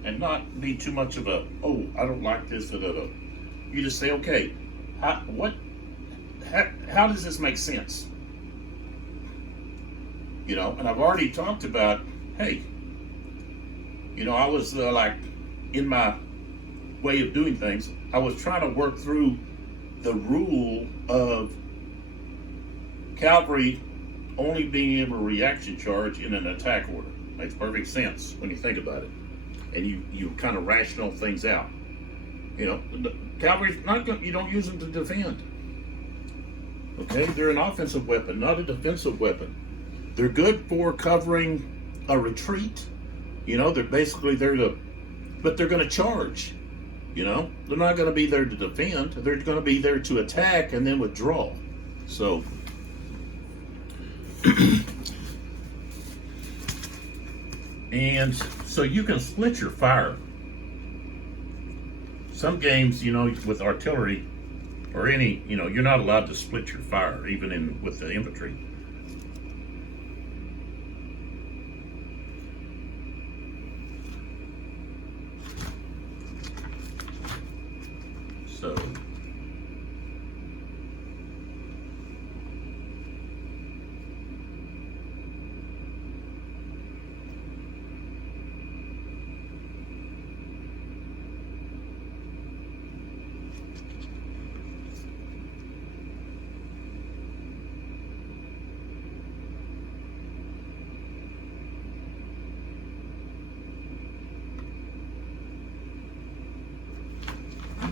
and not be too much of a, oh, I don't like this, You just say, okay, how does this make sense? And I've already talked about, hey, I was in my way of doing things, I was trying to work through the rule of cavalry only being able to reaction charge in an attack order. Makes perfect sense when you think about it. And you kind of rational things out. The cavalry's not good. You don't use them to defend. Okay, they're an offensive weapon, not a defensive weapon. They're good for covering a retreat. They're basically there but they're going to charge. They're not going to be there to defend. They're going to be there to attack and then withdraw. So, and so you can split your fire. Some games, with artillery or any, you're not allowed to split your fire, even with the infantry. So,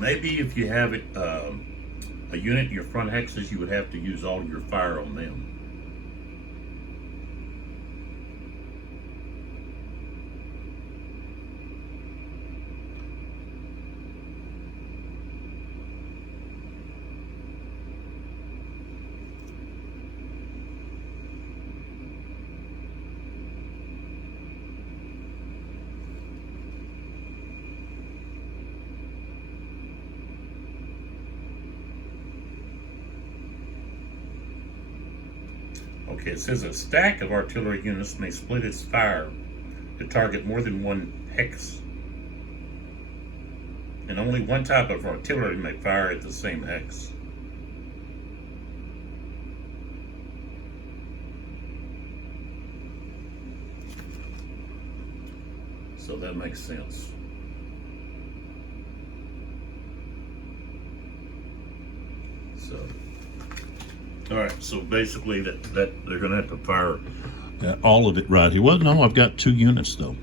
maybe if you have it, a unit in your front hexes, you would have to use all your fire on them. Okay, it says a stack of artillery units may split its fire to target more than one hex. And only one type of artillery may fire at the same hex. So that makes sense. So, all right. So basically, that they're going to have to fire all of it right here. Well, no, I've got 2 units though,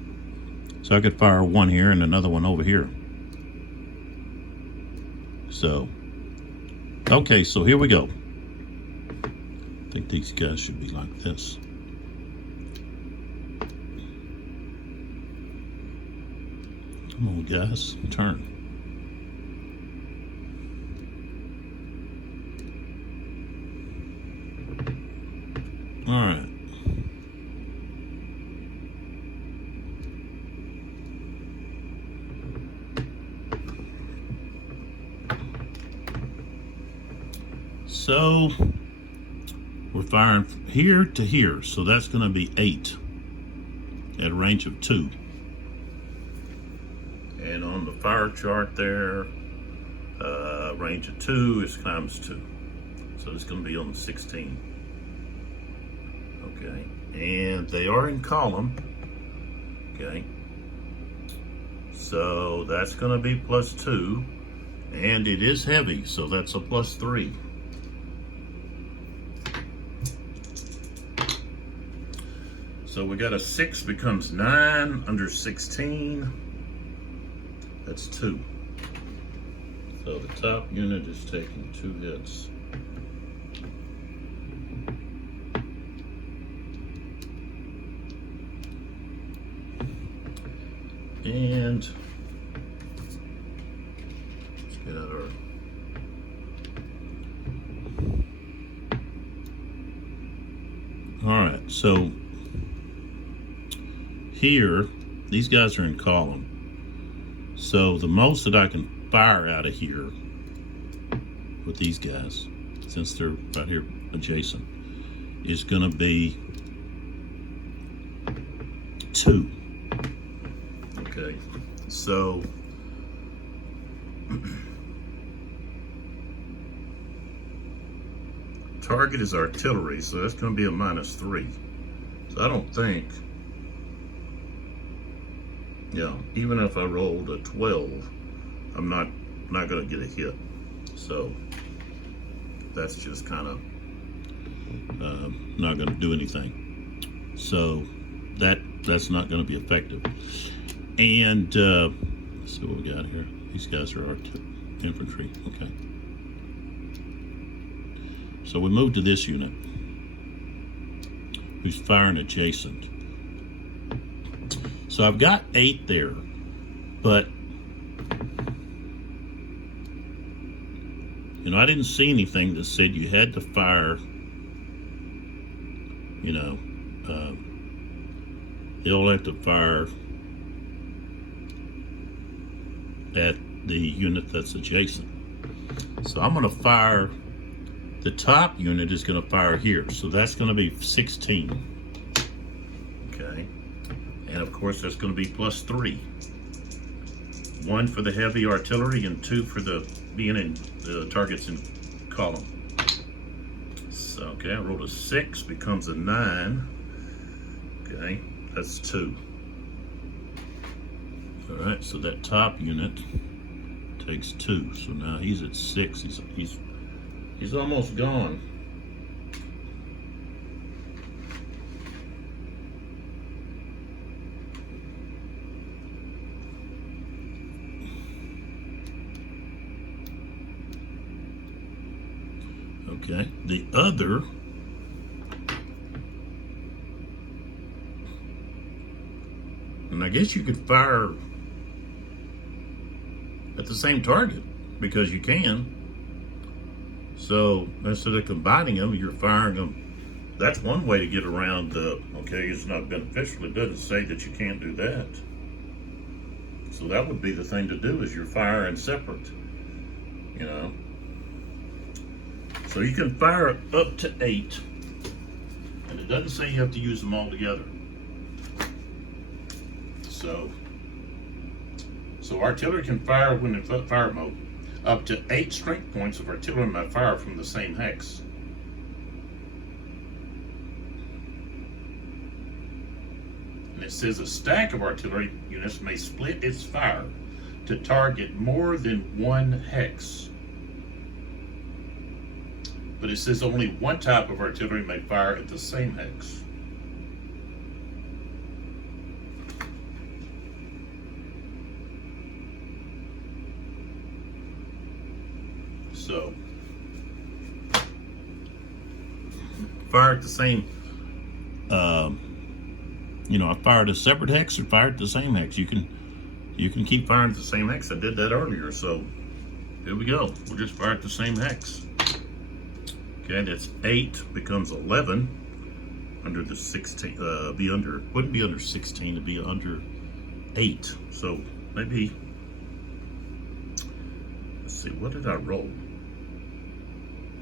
so I could fire one here and another one over here. So, okay. So here we go. I think these guys should be like this. Come on, guys, turn. All right. So we're firing from here to here, so that's going to be 8 at a range of 2. And on the fire chart there, range of 2 is times 2. So it's going to be on 16. Okay. And they are in column. Okay. So that's going to be plus 2. And it is heavy, so that's a plus 3. So we got a 6 becomes 9 under 16. That's 2. So the top unit is taking 2 hits. And let's get out our all right, so here these guys are in column. So the most that I can fire out of here with these guys, since they're right here adjacent, is going to be 2. Okay, so target is artillery, so that's going to be a minus 3. So I don't think, yeah, even if I rolled a 12, I'm not going to get a hit. So that's just kind of not going to do anything. So that's not going to be effective. And let's see what we got here. These guys are infantry. Okay. So we move to this unit, who's firing adjacent. So I've got 8 there, but I didn't see anything that said you had to fire, you all have to fire at the unit that's adjacent. So I'm going to fire, the top unit is going to fire here. So that's going to be 16. Okay. And of course that's going to be plus 3. 1 for the heavy artillery and 2 for the being in the targets in column. So, okay, I rolled a 6, becomes a 9. Okay, that's 2. All right, so that top unit takes 2. So now he's at 6. He's almost gone. Okay, the other and I guess you could fire at the same target because you can. So instead of combining them, you're firing them. That's one way to get around the, okay, it's not beneficial. It doesn't say that you can't do that. So that would be the thing to do, is you're firing separate, you know. So you can fire up to 8. And it doesn't say you have to use them all together. So artillery can fire when in fire mode. Up to 8 strength points of artillery may fire from the same hex. And it says a stack of artillery units may split its fire to target more than one hex. But it says only one type of artillery may fire at the same hex. So, fire at the same, I fired a separate hex or fire at the same hex. You can keep firing at the same hex. I did that earlier, so here we go. We'll just fire at the same hex. Okay, that's 8 becomes 11 under the 16. Wouldn't be under 16. It'd be under 8. So maybe, let's see, what did I roll?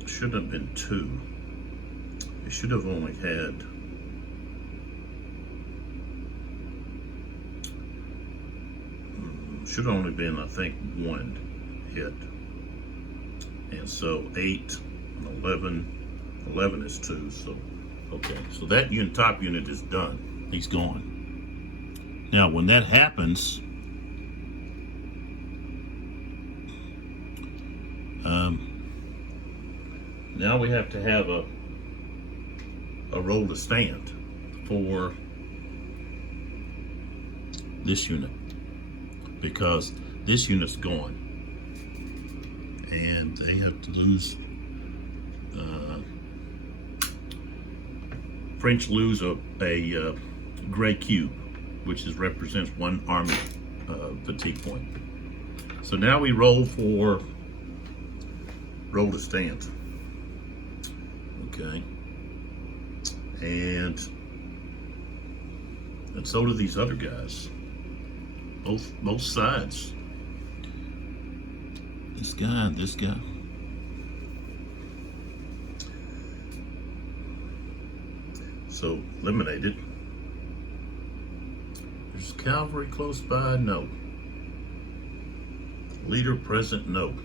Should have been 2. It should have only had should have only been, I think, 1 hit. And so 8 and 11 is 2. So okay, so that top unit is done. He's gone. Now when that happens, now we have to have a roll to stand for this unit, because this unit's gone and they have to lose. French lose a gray cube, which represents 1 army fatigue point. So now we roll for roll to stand. Okay, and so do these other guys. Both sides. This guy and this guy. So eliminated. There's cavalry close by? No. Leader present? No.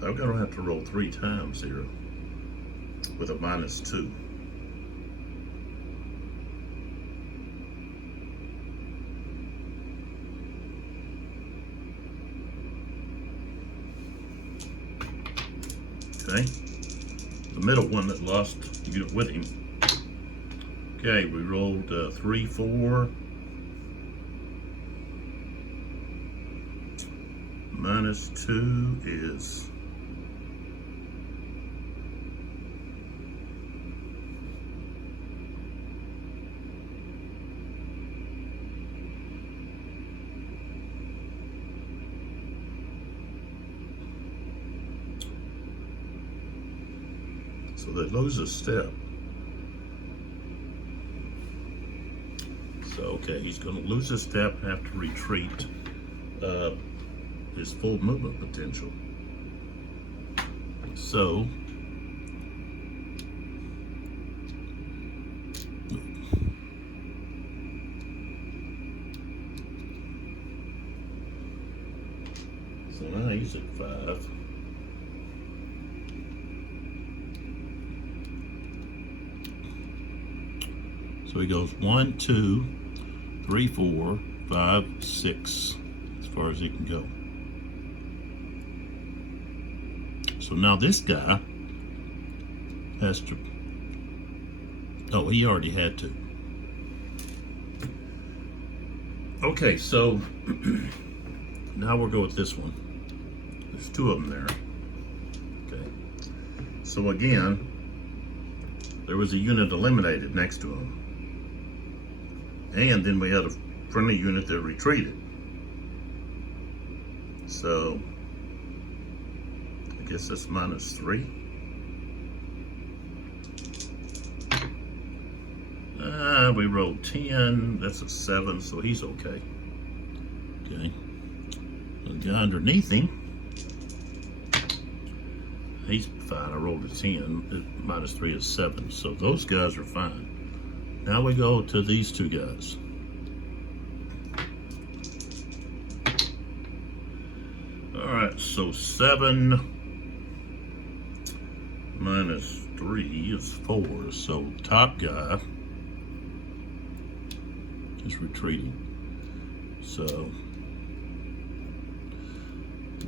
So I'm gonna have to roll 3 times here with a -2. Okay, the middle one that lost unit with him. Okay, we rolled 3, 4, -2 is so they lose a step. So, okay, he's going to lose a step and have to retreat his full movement potential. So, now he's at 5. So he goes 1, 2, 3, 4, 5, 6, as far as he can go. So now this guy has to, oh, he already had to. Okay, so now we'll go with this one. There's 2 of them there. Okay. So again, there was a unit eliminated next to him. And then we had a friendly unit that retreated. So I guess that's -3. We rolled 10, that's a 7, so he's okay. Okay. The guy underneath him, he's fine. I rolled a 10, -3 is 7, so those guys are fine. Now we go to these two guys. Alright, so 7 -3 is 4, so top guy is retreating. So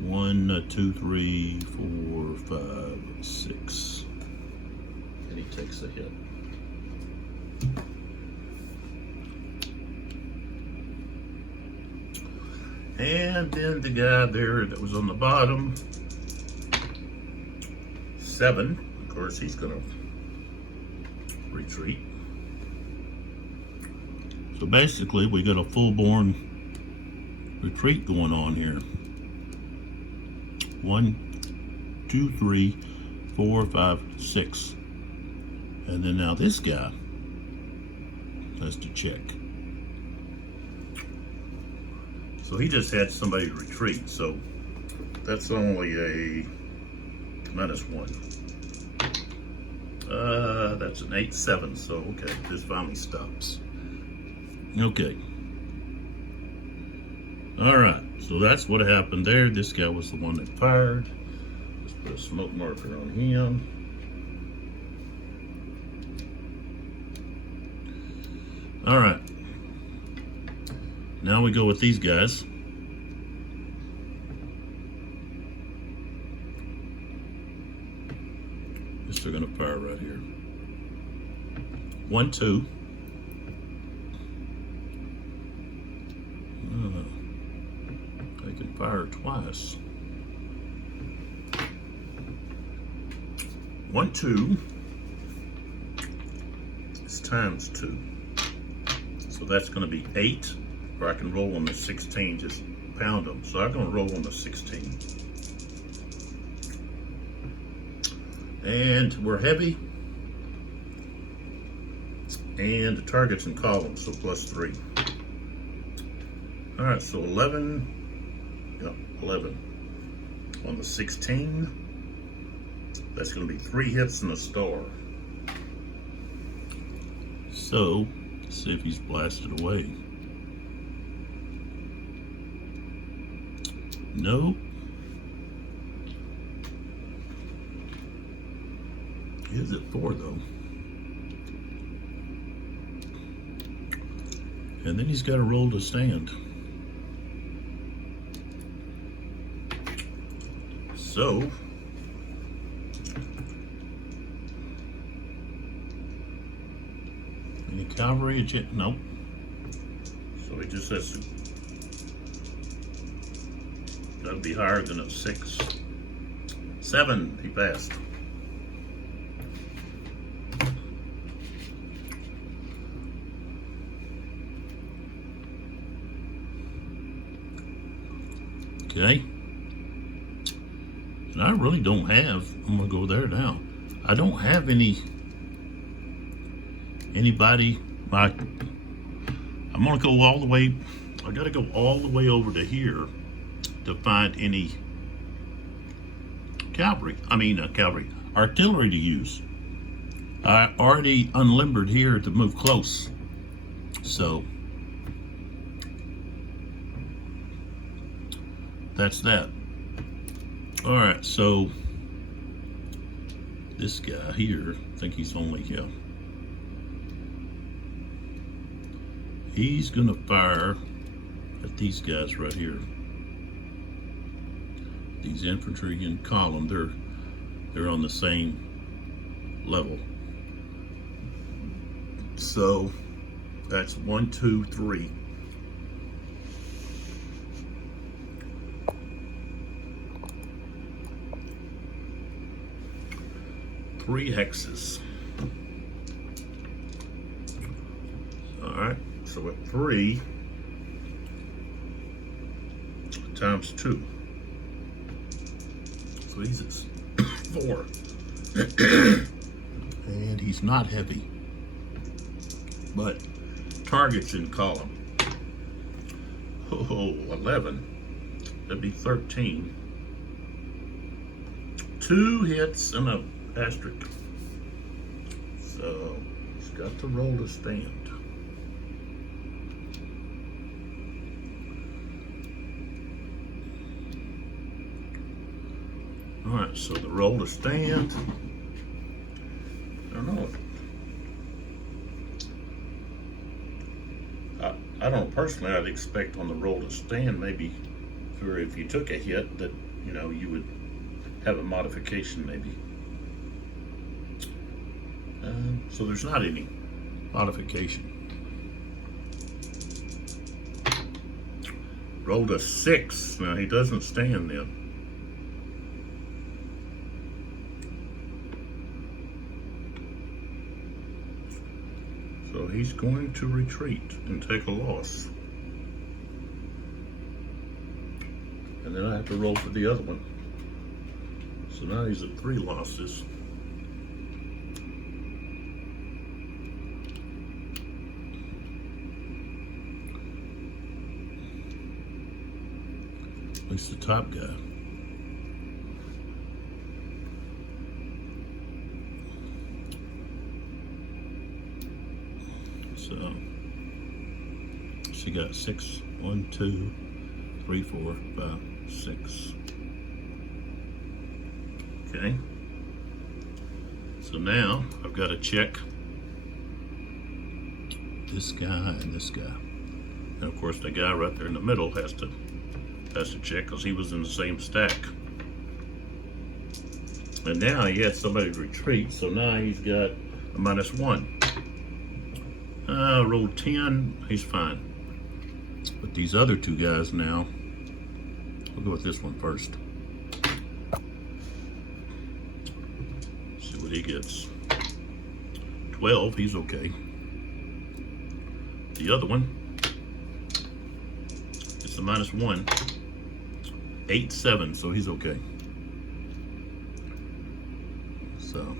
1, 2, 3, 4, 5, 6. And he takes a hit. And then the guy there that was on the bottom, 7, of course he's gonna retreat. So basically we got a full-born retreat going on here. 1, 2, 3, 4, 5, 6. And then now this guy has to check. So he just had somebody retreat, so that's only a -1. That's an 8-7, so okay, this finally stops. Okay. Alright, so that's what happened there. This guy was the one that fired. Let's put a smoke marker on him. Alright. Now we go with these guys. They're gonna fire right here. 1, 2. They can fire twice. 1, 2. It's times 2. So that's gonna be 8. Or I can roll on the 16, just pound them. So I'm gonna roll on the 16. And we're heavy. And the target's in columns, so +3. All right, so 11, yep, 11. On the 16, that's gonna be 3 hits and a star. So, let's see if he's blasted away. Nope. He is at 4 though. And then he's got to roll to stand. So, any cavalry? Nope. So he just has to. That'll be higher than a 6. 7, he passed. Okay. And I really don't have, I'm gonna go there now. I don't have anybody, I'm gonna go all the way, I gotta go all the way over to here to find any artillery to use. I already unlimbered here to move close. So, that's that. All right, so this guy here, I think he's only here. He's gonna fire at these guys right here. These infantry in column, they're on the same level. So that's 1, 2, 3. 3 hexes. All right, so at 3 times 2. So he's at 4. And he's not heavy, but targets in column. Oh, 11. That'd be 13. 2 hits and a asterisk. So he's got to roll to stand. All right, so the roll to stand. I don't know. I don't personally. I'd expect on the roll to stand maybe, for if you took a hit, that you would have a modification maybe. So there's not any modification. Rolled a 6. Now he doesn't stand then. So he's going to retreat and take a loss. And then I have to roll for the other one. So now he's at 3 losses. At least the top guy. So she got 6. 1, 2, 3, 4, 5, 6. Okay. So now I've got to check this guy and this guy. And of course the guy right there in the middle has to check because he was in the same stack. And now he had somebody retreat, so now he's got a -1. Rolled 10, he's fine. But these other 2 guys now, we'll go with this one first. See what he gets. 12, he's okay. The other one, it's a -1. 8, 7, so he's okay. So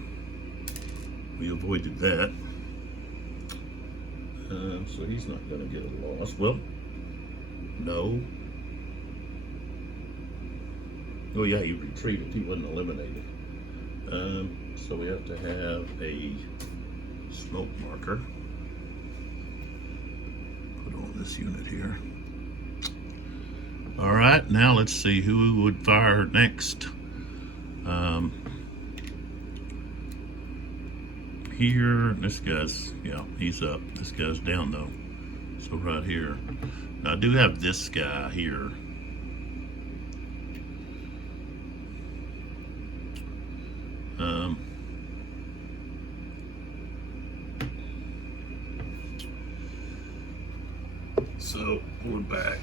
we avoided that. So he's not going to get a loss. Well, no. Oh yeah, he retreated. He wasn't eliminated. So we have to have a smoke marker. Put on this unit here. All right, now let's see who would fire next. Here, this guy's, yeah, he's up. This guy's down though. So right here. Now I do have this guy here. So we're back.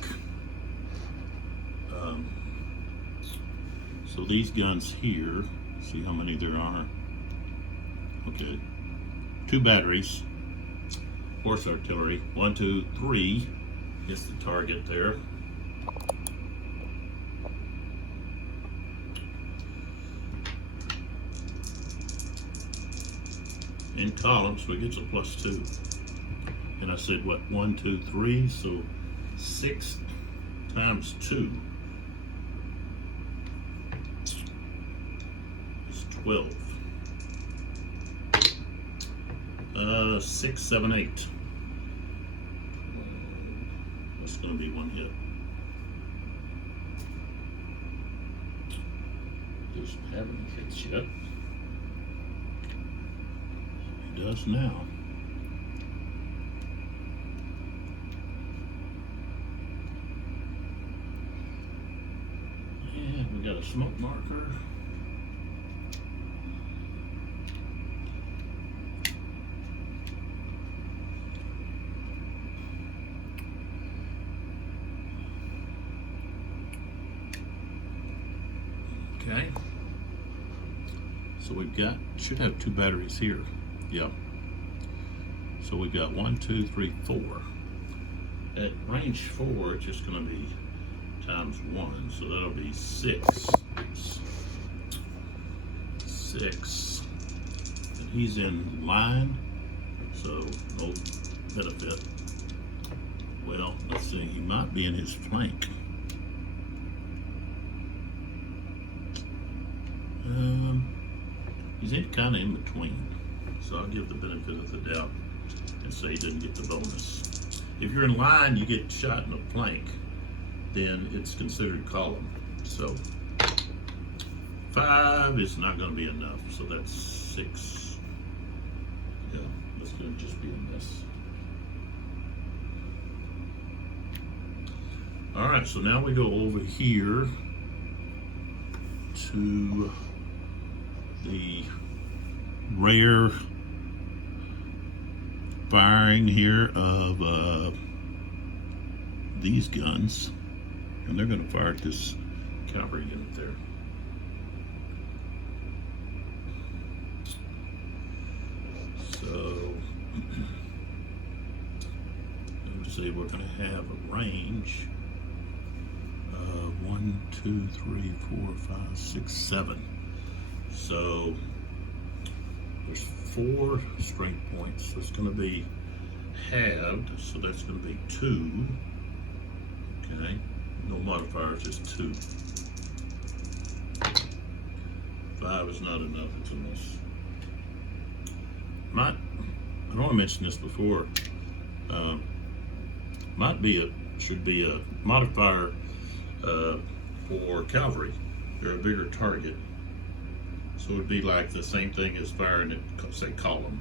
So these guns here, see how many there are. Okay. 2 batteries, horse artillery, 1, 2, 3 is the target there. In columns, so it gets a +2. And I said what, 1, 2, 3, so 6 times 2 is 12. 6, 7, 8. That's going to be 1 hit. Doesn't have any hits yet. He does now. And we got a smoke marker. Okay, So we've got, should have 2 batteries here. Yeah. So we've got 1, 2, 3, 4. At range 4, it's just going to be times 1, so that'll be 6. Oops. 6. And he's in line, so no benefit. Well, let's see, he might be in his flank. He's kind of in between, so I'll give the benefit of the doubt and say he didn't get the bonus. If you're in line, you get shot in the flank, then it's considered column. So 5 is not going to be enough, so that's 6. Yeah, that's going to just be a miss. All right, so now we go over here to the rare firing here of these guns, and they're going to fire at this cavalry unit there. So let me see, we're going to have a range of 1, 2, 3, 4, 5, 6, 7. So there's 4 strength points. So it's going to be halved, so that's going to be 2. Okay, no modifiers, just 2. 5 is not enough, it's a miss. I don't want to mention this before. Should be a modifier for cavalry. They're a bigger target. So it would be like the same thing as firing at, say, column.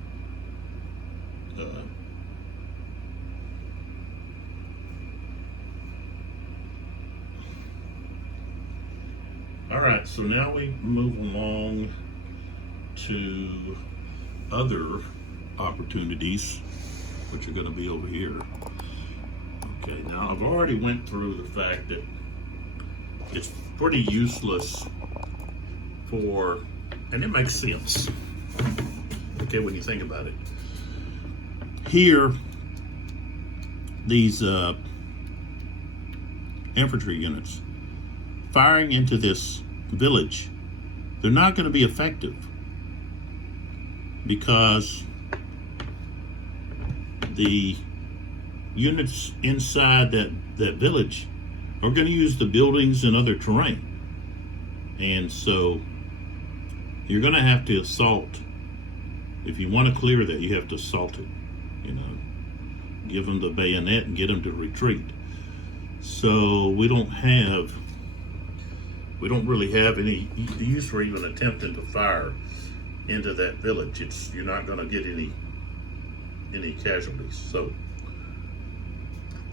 All right, so now we move along to other opportunities, which are going to be over here. Okay, now I've already went through the fact that it's pretty useless for, and it makes sense, okay, when you think about it. Here, these infantry units firing into this village, they're not going to be effective because the units inside that village are going to use the buildings and other terrain, and so you're going to have to assault. If you want to clear that, you have to assault it, you know, give them the bayonet and get them to retreat. So we don't really have any use for even attempting to fire into that village. You're not going to get any casualties. So,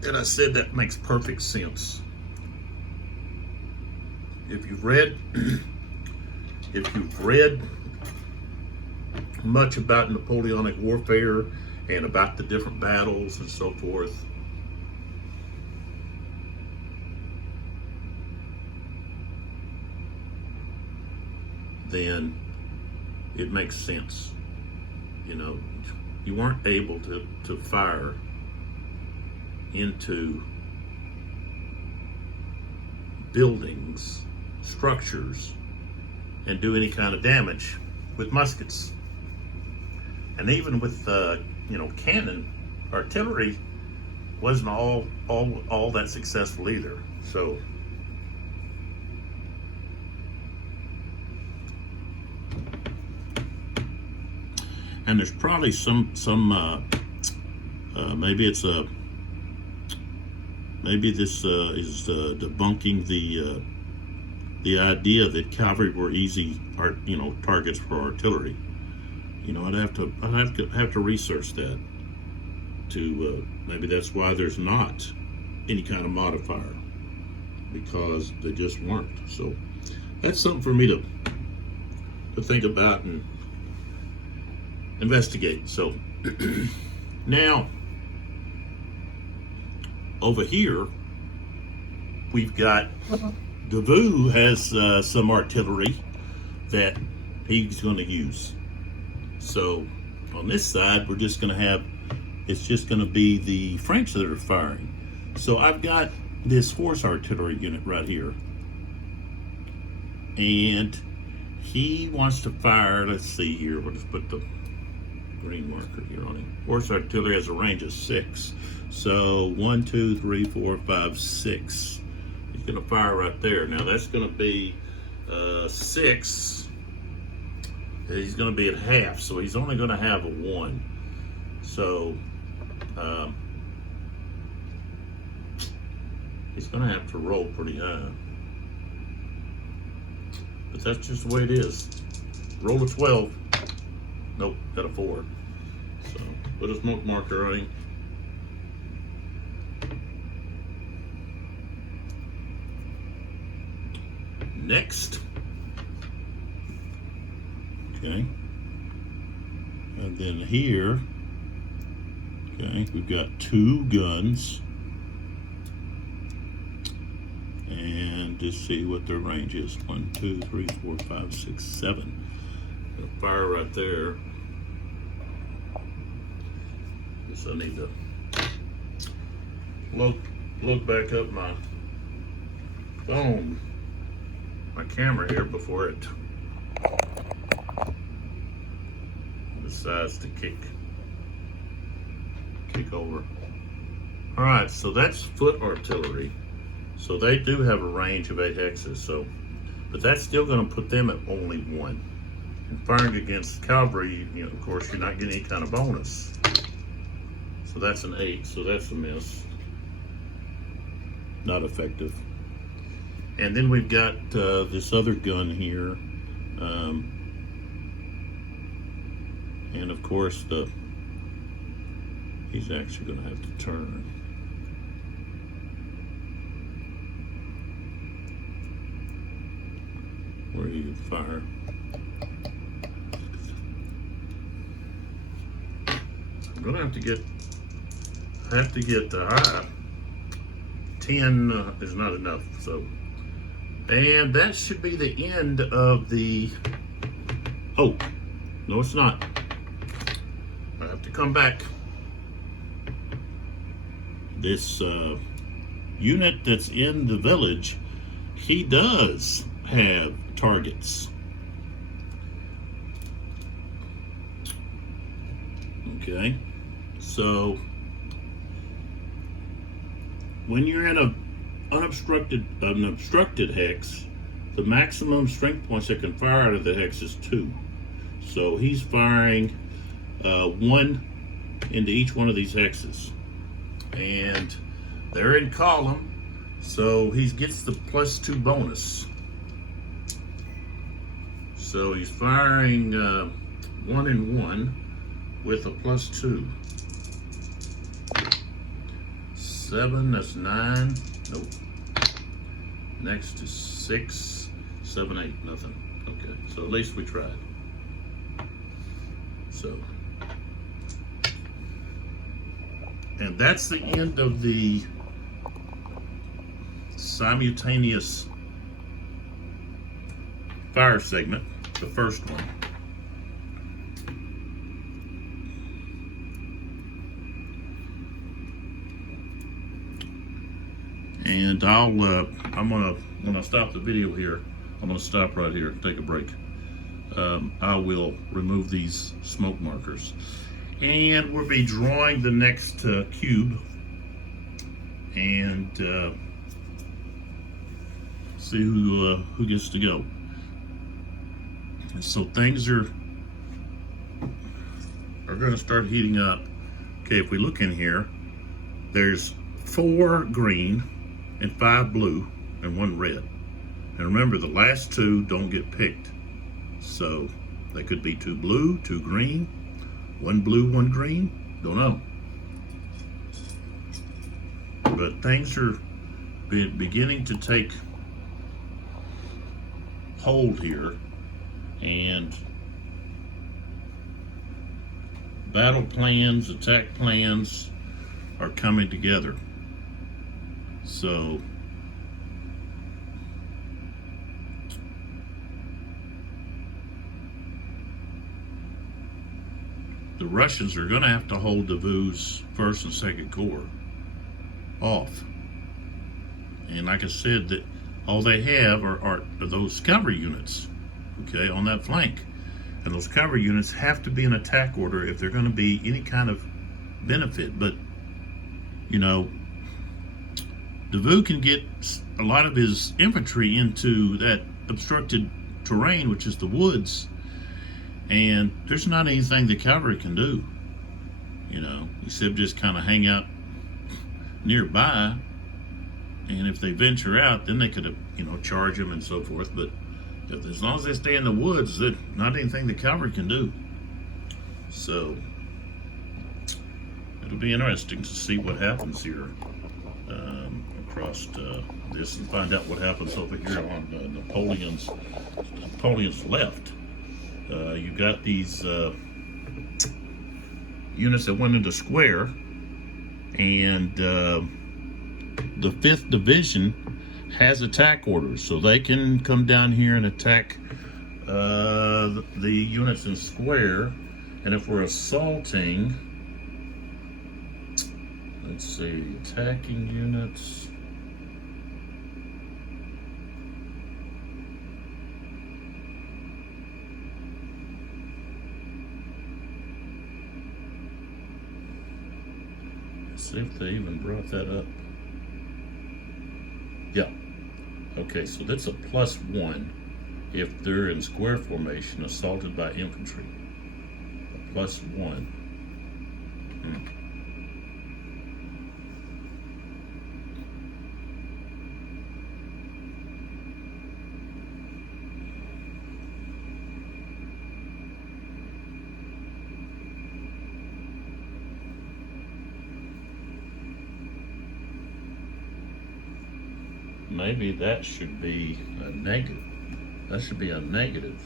and I said that makes perfect sense. If you've read much about Napoleonic warfare and about the different battles and so forth, then it makes sense. You know, you weren't able to fire into buildings, structures, and do any kind of damage with muskets. And even with cannon, artillery wasn't all that successful either. So and there's probably some maybe this is debunking the idea that cavalry were easy targets for artillery. You know, I'd have to research that to maybe that's why there's not any kind of modifier, because they just weren't. So that's something for me to think about and investigate. So now over here we've got Davout has some artillery that he's going to use. So on this side, we're just going to have, it's just going to be the French that are firing. So I've got this horse artillery unit right here, and he wants to fire, let's see here, we'll just put the green marker here on him. Horse artillery has a range of 6. So 1, 2, 3, 4, 5, 6. He's going to fire right there. Now that's going to be 6. He's going to be at half, so he's only going to have a 1. So he's going to have to roll pretty high. But that's just the way it is. Roll a 12. Nope, got a 4. So put a smoke marker on him. Next. Okay. And then here, okay, we've got 2 guns. And just see what their range is. 1, 2, 3, 4, 5, 6, 7. Gonna fire right there. Guess I need to look back up my phone, my camera here before it decides to kick over. All right, so that's foot artillery. So they do have a range of 8 hexes. So, but that's still going to put them at only 1. And firing against cavalry, you know, of course, you're not getting any kind of bonus. So that's an 8. So that's a miss. Not effective. And then we've got this other gun here. And of course, he's actually going to have to turn. Where you fire. I'm going to have to get 10 is not enough. So, and that should be the end of the, oh, no it's not. I have to come back. This unit that's in the village, he does have targets. Okay, so when you're in an obstructed hex, the maximum strength points that can fire out of the hex is 2. So he's firing 1 into each one of these hexes, and they're in column, so he gets the +2 bonus. So he's firing 1 and 1 with a +2. 7, that's 9. Nope. Next is 6, 7, 8, nothing. Okay, so at least we tried. So, and that's the end of the simultaneous fire segment, the first one. And when I stop the video here, I'm gonna stop right here, take a break. I will remove these smoke markers. And we'll be drawing the next cube and see who gets to go. And so things are gonna start heating up. Okay, if we look in here, there's 4 green and 5 blue and 1 red. And remember, the last 2 don't get picked. So they could be 2 blue, 2 green, 1 blue, 1 green, don't know. But things are beginning to take hold here, and battle plans, attack plans are coming together. So the Russians are going to have to hold the Vu's first and second corps off. And like I said, that all they have are those cavalry units, okay, on that flank. And those cavalry units have to be in attack order if they're going to be any kind of benefit. But, you know, the Vu can get a lot of his infantry into that obstructed terrain, which is the woods, and there's not anything the cavalry can do, you know, except just kind of hang out nearby. And if they venture out, then they could, you know, charge them and so forth. But as long as they stay in the woods, there's not anything the cavalry can do. So it'll be interesting to see what happens here across this, and find out what happens over here on Napoleon's left. You got these units that went into square, and the 5th Division has attack orders, so they can come down here and attack the units in square. And if we're assaulting, let's see, attacking units. See if they even brought that up. Yeah. Okay, so that's a +1 if they're in square formation assaulted by infantry. A +1. Maybe that should be a negative. That should be a negative.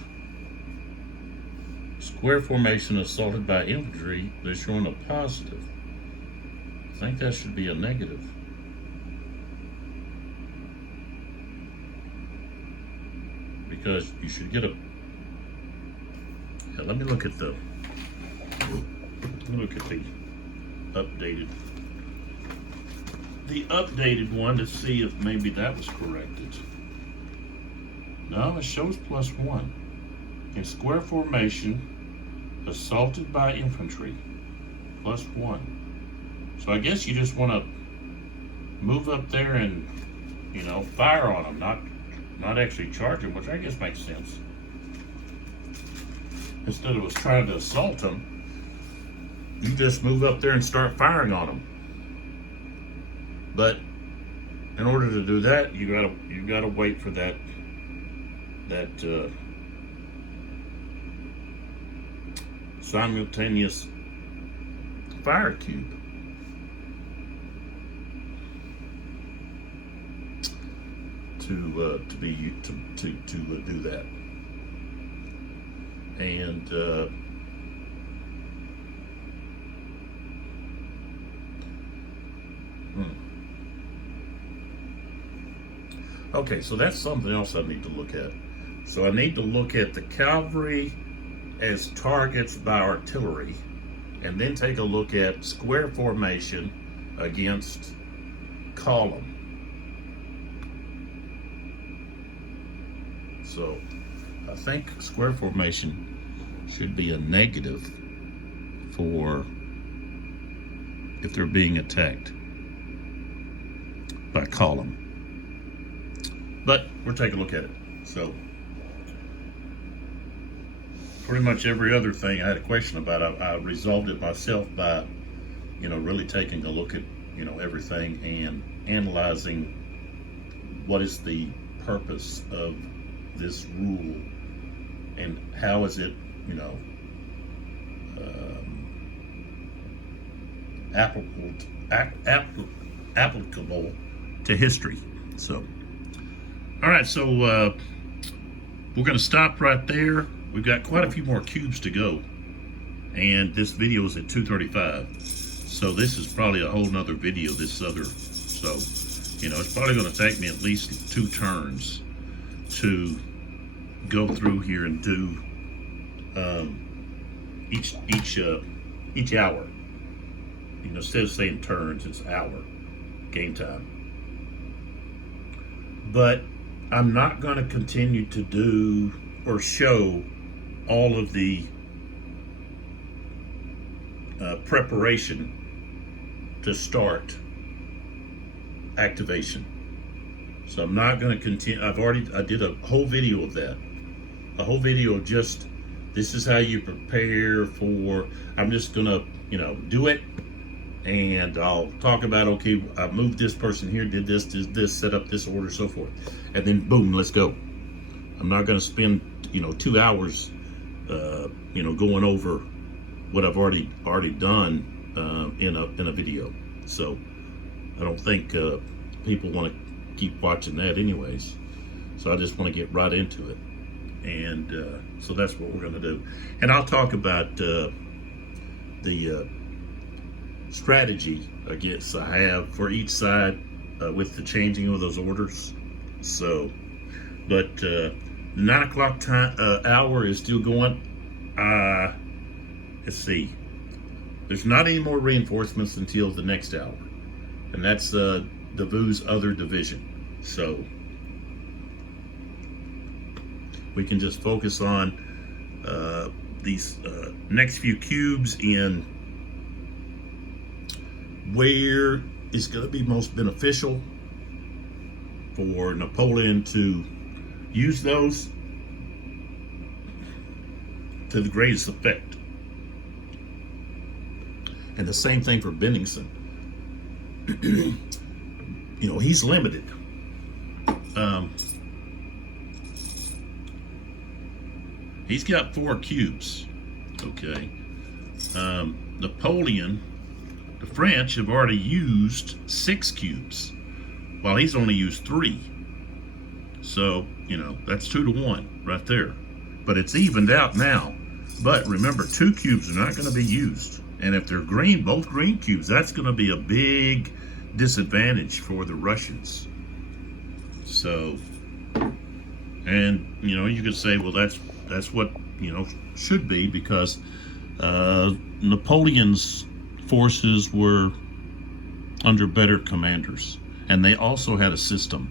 Square formation assaulted by infantry, they're showing a positive. I think that should be a negative. Because you should get a... Yeah, let me look at the updated one to see if maybe that was corrected. No, it shows +1. In square formation, assaulted by infantry, +1. So I guess you just want to move up there and, you know, fire on them, not actually charge them, which I guess makes sense. Instead of us trying to assault them, you just move up there and start firing on them. But in order to do that, you gotta wait for that simultaneous fire cube. To do that. And okay, so that's something else I need to look at. So I need to look at the cavalry as targets by artillery, and then take a look at square formation against column. So I think square formation should be a negative for if they're being attacked by column. But we'll take a look at it. So pretty much every other thing I had a question about, I resolved it myself by, you know, really taking a look at, you know, everything and analyzing what is the purpose of this rule and how is it, you know, applicable to history. So, all right, so we're going to stop right there. We've got quite a few more cubes to go, and this video is at 2:35. So this is probably a whole nother video. So, you know, it's probably going to take me at least 2 turns to go through here and do each each hour. You know, instead of saying turns, it's hour, game time. But I'm not going to continue to do or show all of the preparation to start activation. So I'm not going to continue. I did a whole video of that. A whole video of just, this is how you prepare for, I'm just going to, you know, do it. And I'll talk about, okay, I moved this person here, did this, set up this order, so forth. And then boom, let's go. I'm not going to spend, you know, 2 hours, you know, going over what I've already done in a video. So I don't think people want to keep watching that anyways. So I just want to get right into it. And so that's what we're going to do. And I'll talk about the strategy I guess I have for each side with the changing of those orders. So, but the 9 o'clock time hour is still going. Let's see. There's not any more reinforcements until the next hour, and that's the VU's other division. So we can just focus on these next few cubes in where it's going to be most beneficial for Napoleon to use those to the greatest effect. And the same thing for Bennington. You know, he's limited. He's got 4 cubes. Okay. Napoleon, the French have already used 6 cubes, while he's only used 3. So, you know, that's 2 to 1 right there. But it's evened out now. But remember, 2 cubes are not going to be used. And if they're green, both green cubes, that's going to be a big disadvantage for the Russians. So, and, you know, you could say, well, that's what, you know, should be, because Napoleon's forces were under better commanders. And they also had a system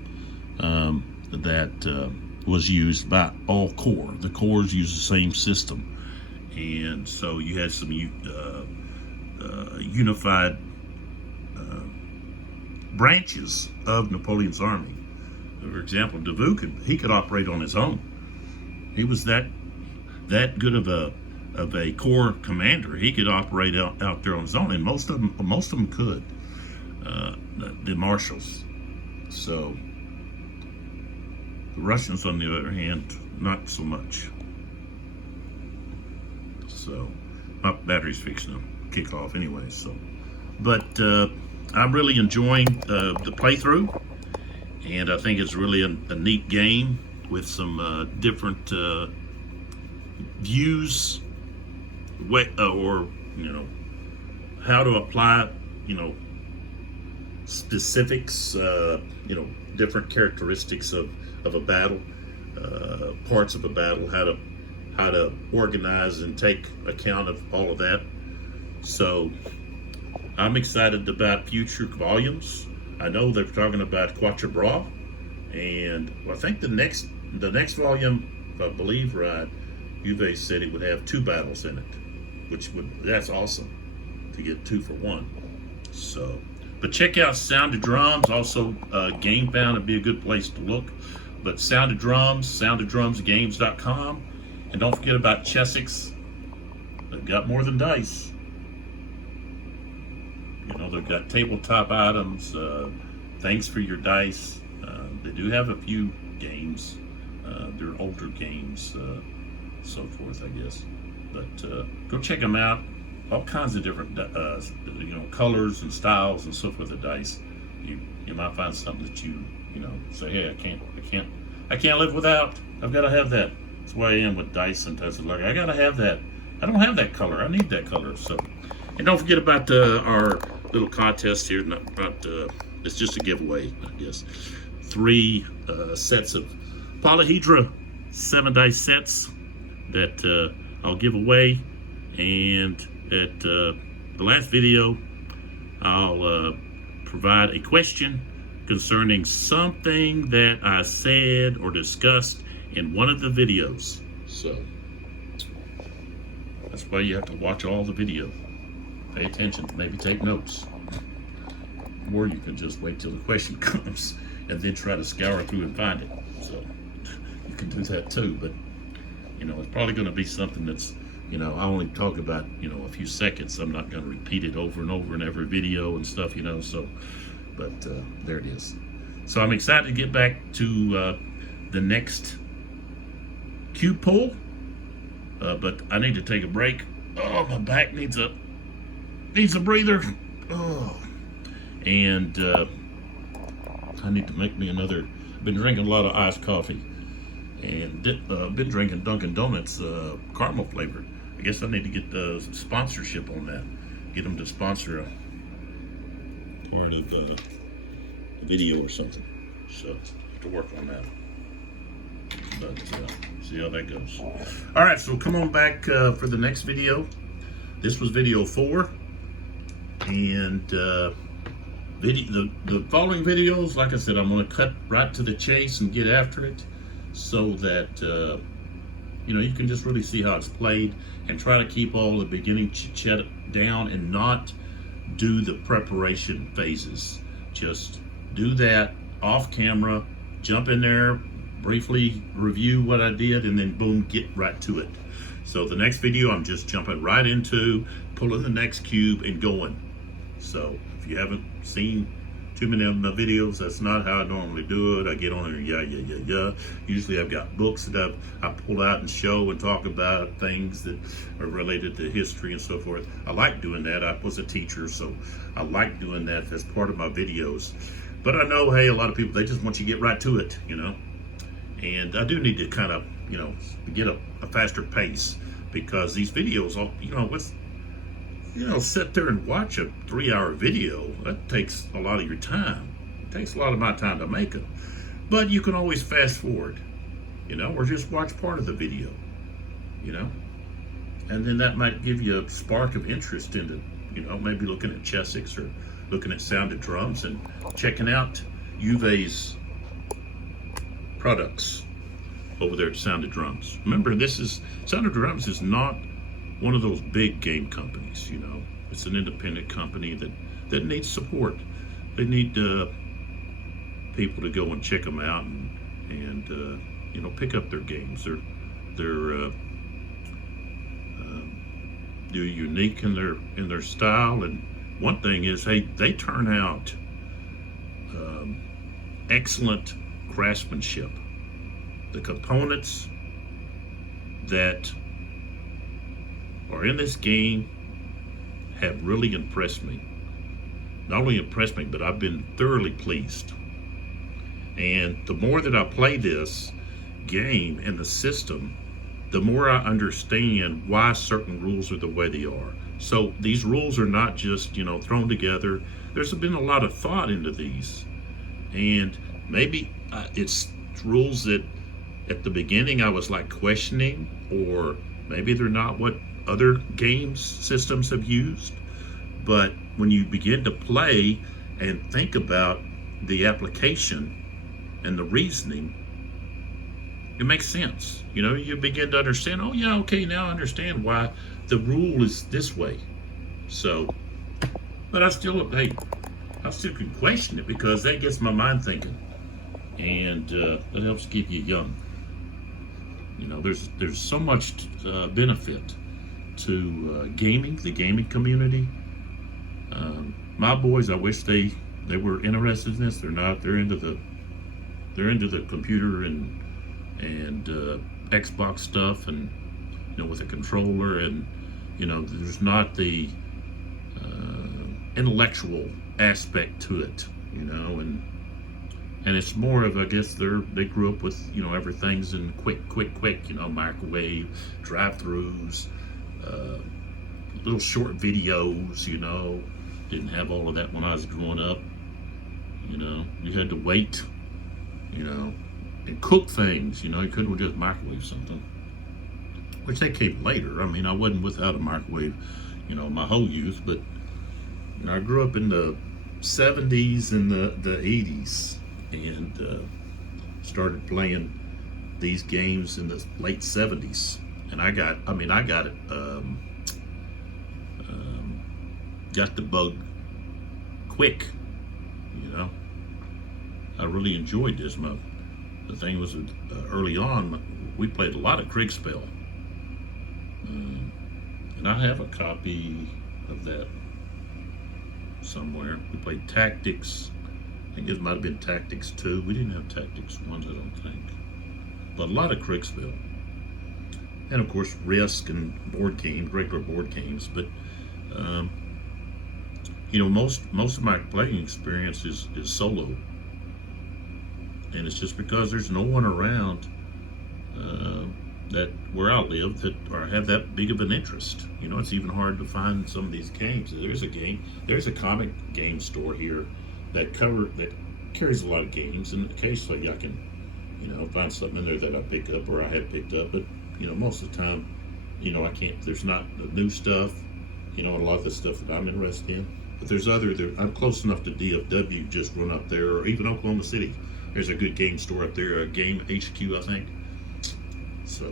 that was used by all corps. The corps used the same system. And so you had some unified branches of Napoleon's army. For example, Davout could operate on his own. He was that good of a corps commander. He could operate out there on his own, and most of them could. The marshals. So the Russians, on the other hand, not so much. So my battery's fixing to kick off anyway. So, but I'm really enjoying the playthrough, and I think it's really a neat game with some different views, or you know, how to apply, you know, specifics, you know, different characteristics of a battle, parts of a battle, how to organize and take account of all of that. So I'm excited about future volumes. I know they're talking about Quatre Bras, and I think the next volume, if I believe right, Uwe said it would have 2 battles in it, that's awesome to get 2 for 1. So, but check out Sound of Drums. Also, GameFound would be a good place to look. But Sound of Drums, soundoffdrumsgames.com. And don't forget about Chessex. They've got more than dice. You know, they've got tabletop items, things for your dice. They do have a few games. They're older games, so forth, I guess. But go check them out. All kinds of different, you know, colors and styles and so forth of dice. You might find something that you know, say, hey, I can't live without. I've got to have that. That's why I am with dice sometimes. Like, I got to have that. I don't have that color. I need that color. So, and don't forget about our little contest here. It's just a giveaway, I guess. 3 sets of Polyhedra 7 dice sets that I'll give away, and at the last video, I'll provide a question concerning something that I said or discussed in one of the videos. So that's why you have to watch all the video. Pay attention, maybe take notes. Or you can just wait till the question comes and then try to scour through and find it. So you can do that too, but you know, it's probably going to be something that's, you know, I only talk about, you know, a few seconds. I'm not going to repeat it over and over in every video and stuff, you know, so, but there it is. So I'm excited to get back to the next cube pull, but I need to take a break. Oh, my back needs a breather. Oh, and I need to make me another. I've been drinking a lot of iced coffee, and been drinking Dunkin' Donuts caramel flavored. I guess I need to get the sponsorship on that. Get them to sponsor a part of the video or something. So I have to work on that. But see how that goes. All right, so come on back for the next video. This was video 4, and the following videos, like I said, I'm going to cut right to the chase and get after it, so that you know, you can just really see how it's played, and try to keep all the beginning chit-chat down and not do the preparation phases. Just do that off camera, jump in there, briefly review what I did, and then boom, get right to it. So the next video, I'm just jumping right into pulling the next cube and going. So if you haven't seen too many of my videos, that's not how I normally do it. I get on there, yeah. Usually I've got books that I pull out and show and talk about things that are related to history and so forth. I like doing that. I was a teacher, so I like doing that as part of my videos. But I know, hey, a lot of people, they just want you to get right to it, you know. And I do need to kind of, you know, get a faster pace, because these videos, you know, sit there and watch a 3-hour video. That takes a lot of your time. It takes a lot of my time to make them. But you can always fast forward, you know, or just watch part of the video, you know. And then that might give you a spark of interest into, you know, maybe looking at chessics or looking at sounded drums and checking out Uwe's products over there at Sounded Drums. Remember, Sounded Drums is not one of those big game companies, you know. It's an independent company that needs support. They need people to go and check them out and you know, pick up their games. They're unique in their style, and one thing is, hey, they turn out excellent craftsmanship. The components that are in this game have really impressed me. Not only impressed me, but I've been thoroughly pleased. And the more that I play this game and the system, the more I understand why certain rules are the way they are. So these rules are not just, you know, thrown together. There's been a lot of thought into these. And maybe it's rules that at the beginning I was like questioning, or maybe they're not what other games systems have used. But when you begin to play and think about the application and the reasoning, it makes sense. You know, you begin to understand, oh yeah, okay, now I understand why the rule is this way. So, but I still can question it, because that gets my mind thinking, and that helps keep you young. You know, there's so much benefit to gaming, the gaming community. My boys, I wish they were interested in this. They're not. They're into the computer and Xbox stuff, and you know, with a controller, and you know, there's not the intellectual aspect to it, you know, and it's more of, I guess they grew up with, you know, everything's in quick, you know, microwave, drive-throughs, little short videos, you know. Didn't have all of that when I was growing up. You know, you had to wait, you know, and cook things, you know. You couldn't just microwave something, which they came later. I mean, I wasn't without a microwave, my whole youth, but I grew up in the 70s and the 80s, and started playing these games in the late 70s. And I got it, got the bug quick, I really enjoyed this. The thing was, early on, we played a lot of Kriegspell. And I have a copy of that somewhere. We played Tactics. I think it might have been Tactics 2. We didn't have Tactics 1, I don't think. But a lot of Kriegspell. And of course, Risk and regular board games. But, most of my playing experience is solo. And it's just because there's no one around that where I live that or have that big of an interest. It's even hard to find some of these games. There's a comic game store here that carries a lot of games, and occasionally I can, find something in there that I pick up or I have picked up. But most of the time, I can't. There's not the new stuff. A lot of the stuff that I'm interested in. But I'm close enough to DFW. Just run up there, or even Oklahoma City. There's a good game store up there, a Game HQ, I think. So,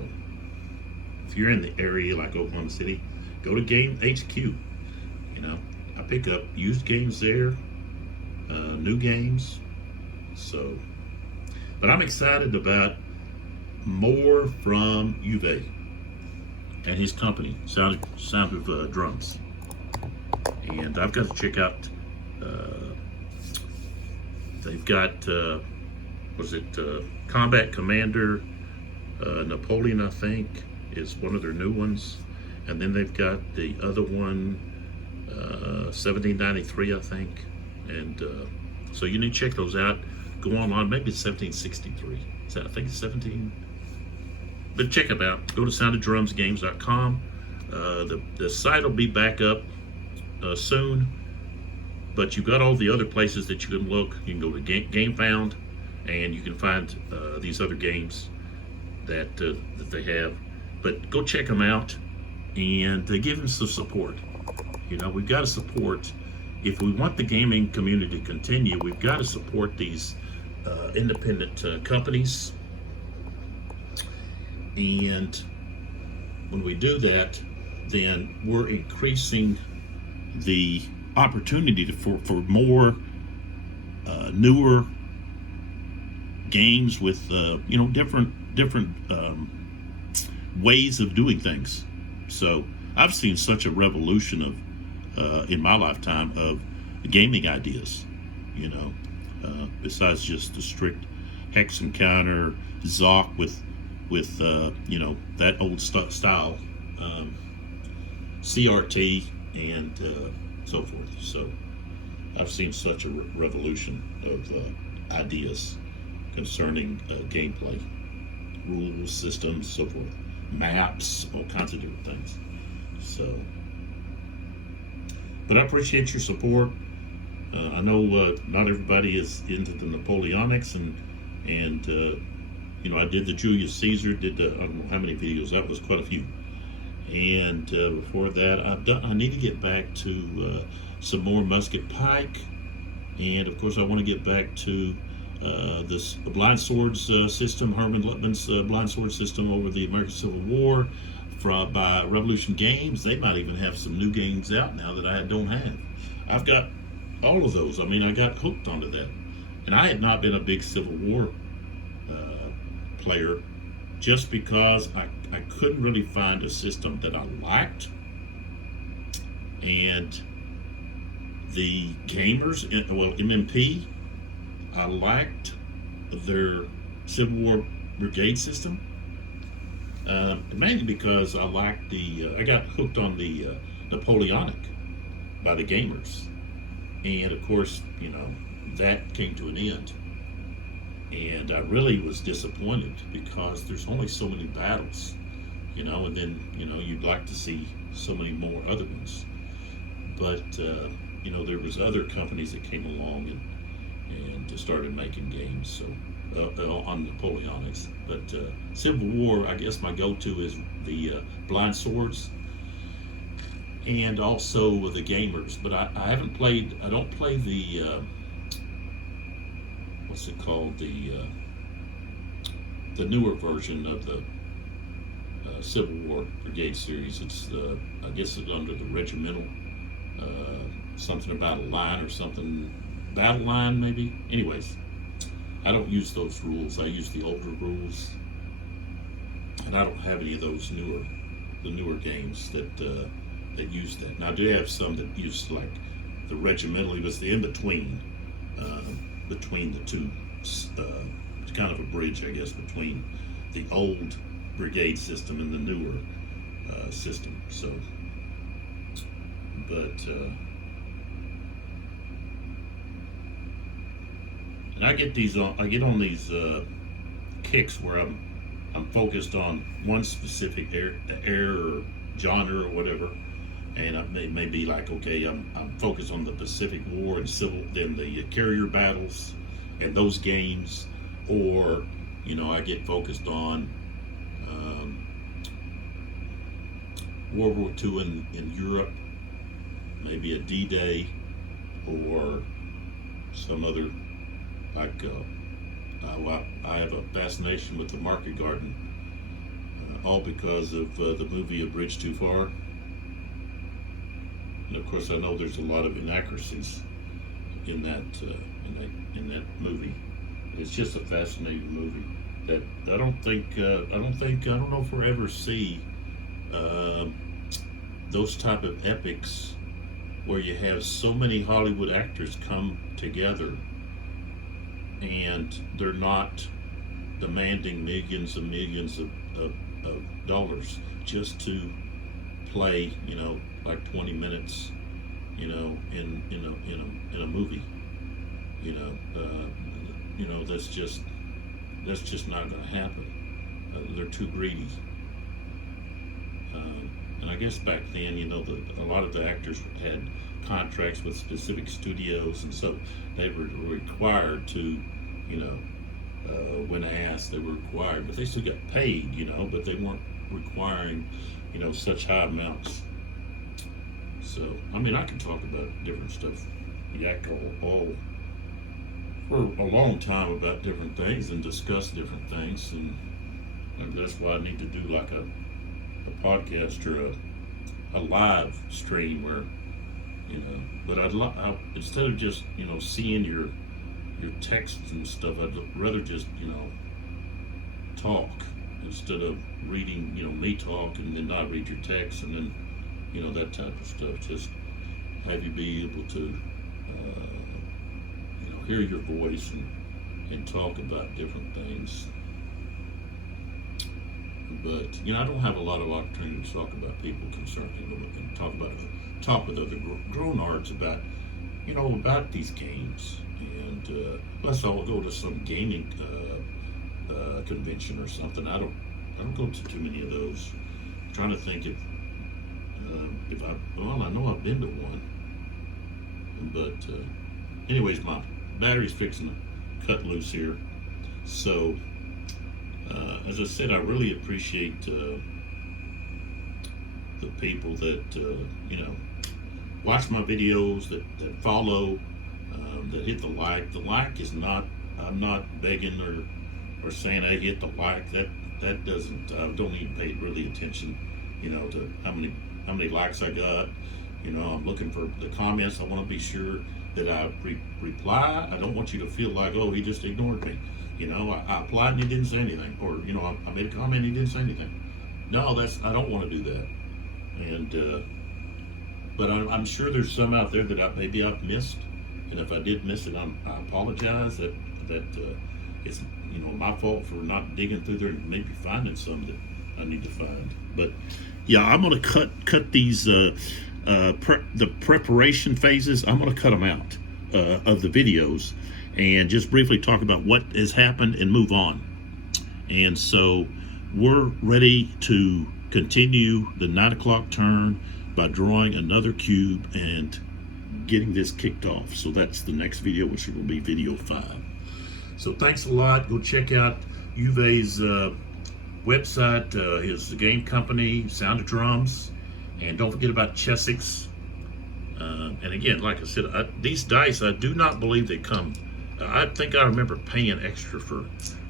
if you're in the area like Oklahoma City, go to Game HQ. I pick up used games there, new games. So, but I'm excited about more from Uwe and his company, Sound of Drums. And I've got to check out. They've got. Combat Commander Napoleon, I think, is one of their new ones. And then they've got the other one, 1793, I think. And so you need to check those out. Go online, maybe it's 1763. I think it's 17. But check them out. Go to soundoddrumsgames.com. The site will be back up soon. But you've got all the other places that you can look. You can go to GameFound. And you can find these other games that they have. But go check them out and give them some support. We've got to support, if we want the gaming community to continue, we've got to support these independent companies. And when we do that, then we're increasing the opportunity for more newer games with different ways of doing things. So I've seen such a revolution of in my lifetime of gaming ideas. Besides just the strict hex and counter, Zoc with that old style, CRT and so forth. So I've seen such a revolution of ideas concerning gameplay, rules, systems, so forth, maps, all kinds of different things. So, but I appreciate your support. I know not everybody is into the Napoleonics, and I did the Julius Caesar, I don't know how many videos, that was quite a few. And before that, I need to get back to some more musket pike, and of course I want to get back to this blind swords system, Herman Luttman's blind sword system over the American Civil War by Revolution Games. They might even have some new games out now that I don't have. I've got all of those. I got hooked onto that. And I had not been a big Civil War player just because I couldn't really find a system that I liked. And the gamers, MMP, I liked their Civil War brigade system, mainly because I liked I got hooked on the Napoleonic by the gamers. And of course, that came to an end. And I really was disappointed because there's only so many battles, and then, you'd like to see so many more other ones. But, there was other companies that came along and started making games, so on Napoleonics. But Civil War, I guess my go-to is the blind swords. and also the gamers. But I haven't played. I don't play the what's it called, the newer version of the Civil War Brigade series. It's I guess it's under the regimental, something about a line or something, battle line maybe. Anyways, I don't use those rules. I use the older rules, and I don't have any of those newer games that use that. And I do have some that use like the regimental. It was the in between the two. It's kind of a bridge, I guess, between the old brigade system and the newer system. So, but and I get on these kicks where I'm focused on one specific area or genre or whatever, and I may be like, okay, I'm focused on the Pacific War and then the carrier battles and those games, or I get focused on World War II in Europe, maybe a D-Day, or some other, like I have a fascination with the Market Garden, all because of the movie A Bridge Too Far. And of course, I know there's a lot of inaccuracies in that movie. It's just a fascinating movie that I don't know if we'll ever see those type of epics where you have so many Hollywood actors come together and they're not demanding millions and millions of dollars just to play, like 20 minutes, in a movie. That's just not going to happen. They're too greedy. And I guess back then, a lot of the actors had contracts with specific studios, and so they were required to, when asked, they were required, but they still got paid, but they weren't requiring, such high amounts. So, I can talk about different stuff, all for a long time about different things and discuss different things, and that's why I need to do like a podcast or a live stream where, but instead of just, seeing your texts and stuff, I'd rather just, talk instead of reading, me talk and then not read your text and then, that type of stuff. Just have you be able to, hear your voice and talk about different things. But I don't have a lot of opportunity to talk about people concerning and talk with other grown-arts about about these games. And unless I'll go to some gaming convention or something. I don't go to too many of those. I'm trying to think if I know I've been to one. But anyways, my battery's fixing to cut loose here. So as I said, I really appreciate the people that watch my videos, that follow, that hit the like. The like is not, I'm not begging or saying I hit the like. That doesn't, I don't even pay really attention, to how many likes I got. I'm looking for the comments. I want to be sure that I reply. I don't want you to feel like, oh, he just ignored me. I applied and he didn't say anything, or I made a comment and he didn't say anything. No, I don't want to do that. And but I'm sure there's some out there that maybe I've missed, and if I did miss it, I apologize. That it's my fault for not digging through there and maybe finding some that I need to find. But yeah, I'm gonna cut these the preparation phases. I'm gonna cut them out of the videos and just briefly talk about what has happened and move on. And so we're ready to continue the 9 o'clock turn by drawing another cube and getting this kicked off. So that's the next video, which will be video 5. So thanks a lot. Go check out Uwe's website, his game company, Sound of Drums. And don't forget about Chessex. And again, like I said, these dice, I do not believe they come. I think I remember paying extra for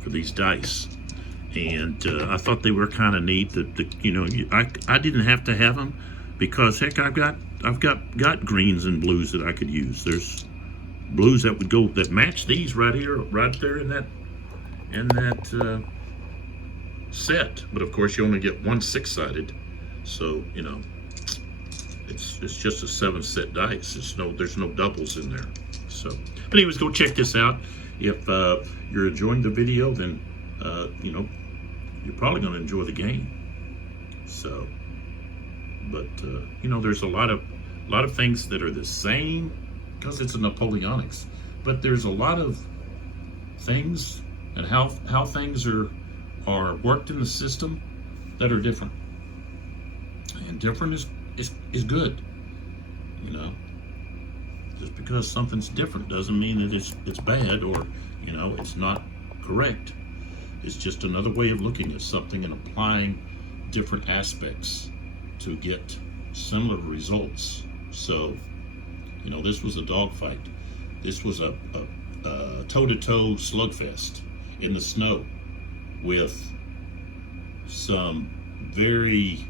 these dice, and I thought they were kind of neat. I didn't have to have them because heck, I've got greens and blues that I could use. There's blues that would go that match these right here, right there in that set. But of course, you only get one 6-sided, so it's just a 7-set dice. There's no doubles in there. So, but anyways, go check this out. If you're enjoying the video, then you're probably going to enjoy the game. So, but there's a lot of things that are the same because it's a Napoleonics, but there's a lot of things and how things are worked in the system that are different, and different is good. Just because something's different doesn't mean that it's bad or it's not correct. It's just another way of looking at something and applying different aspects to get similar results. So this was a dogfight. This was a toe-to-toe slugfest in the snow with some very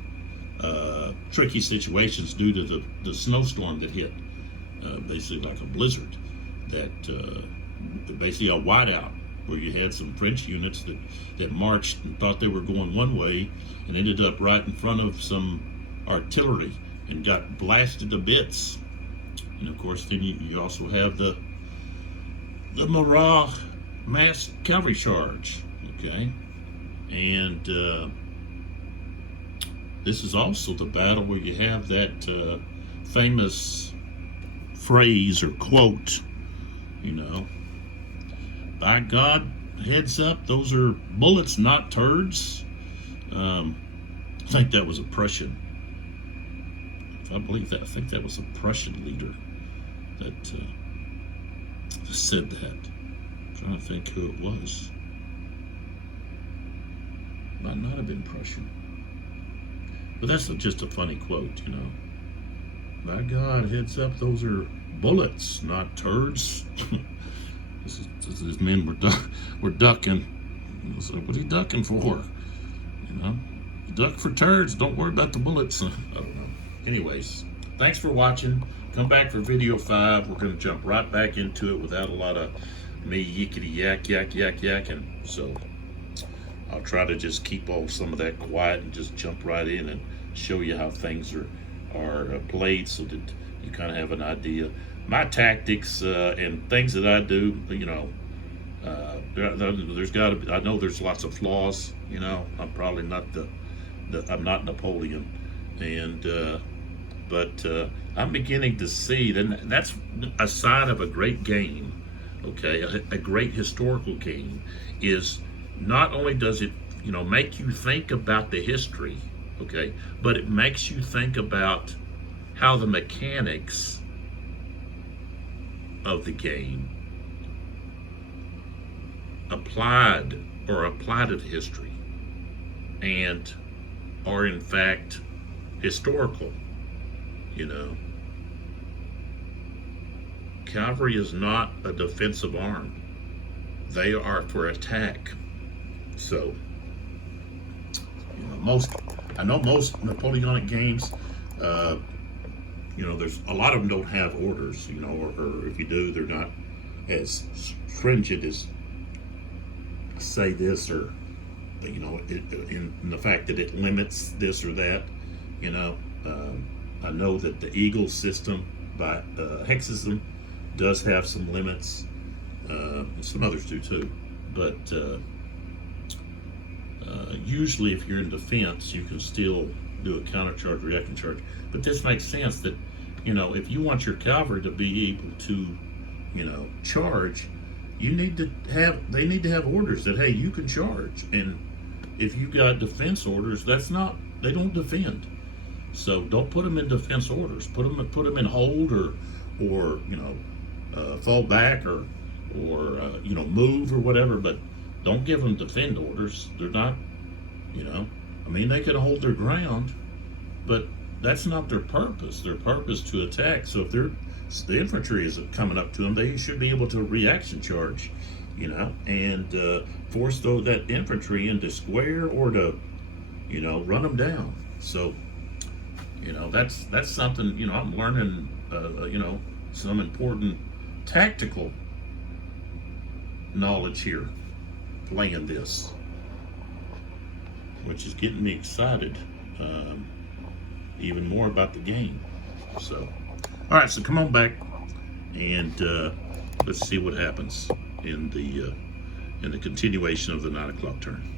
tricky situations due to the snowstorm that hit, basically like a blizzard, that basically a whiteout, where you had some French units that marched and thought they were going one way and ended up right in front of some artillery and got blasted to bits. And of course, then you also have the Marat mass cavalry charge, okay? And this is also the battle where you have that famous phrase or quote, by God, heads up, those are bullets, not turds. I think that was a Prussian. I think that was a Prussian leader that said that. I'm trying to think who it was. Might not have been Prussian. But that's just a funny quote, By God, heads up, those are bullets, not turds. These men were ducking. So what are you ducking for? Duck for turds. Don't worry about the bullets. I don't know. Anyways, thanks for watching. Come back for video 5. We're going to jump right back into it without a lot of me yickety yakking. So I'll try to just keep some of that quiet and just jump right in and show you how things are played, so that you kind of have an idea. My tactics and things that I do, there's got to be. I know there's lots of flaws. I'm probably not I'm not Napoleon, and but I'm beginning to see that that's a sign of a great game. Okay, a great historical game is not only does it make you think about the history, okay, but it makes you think about how the mechanics of the game applied to history and are in fact historical. Cavalry is not a defensive arm. They are for attack. So most Napoleonic games, there's a lot of them don't have orders, or if you do, they're not as stringent as say this, or in the fact that it limits this or that. I know that the Eagle system by Hexism does have some limits. Some others do too, but usually if you're in defense, you can still do a countercharge, reaction charge. But this makes sense that if you want your cavalry to be able to charge, they need to have orders that, hey, you can charge. And if you got defense orders, they don't defend. So don't put them in defense orders. Put them in hold or fall back or move or whatever. But don't give them defend orders. They're not, they can hold their ground, but that's not their purpose. Their purpose to attack. So if the infantry is coming up to them, they should be able to reaction charge, and force that infantry into square or to, run them down. So, that's something, I'm learning, some important tactical knowledge here playing this, which is getting me excited even more about the game. So, all right, so come on back and let's see what happens in the continuation of the 9 o'clock turn.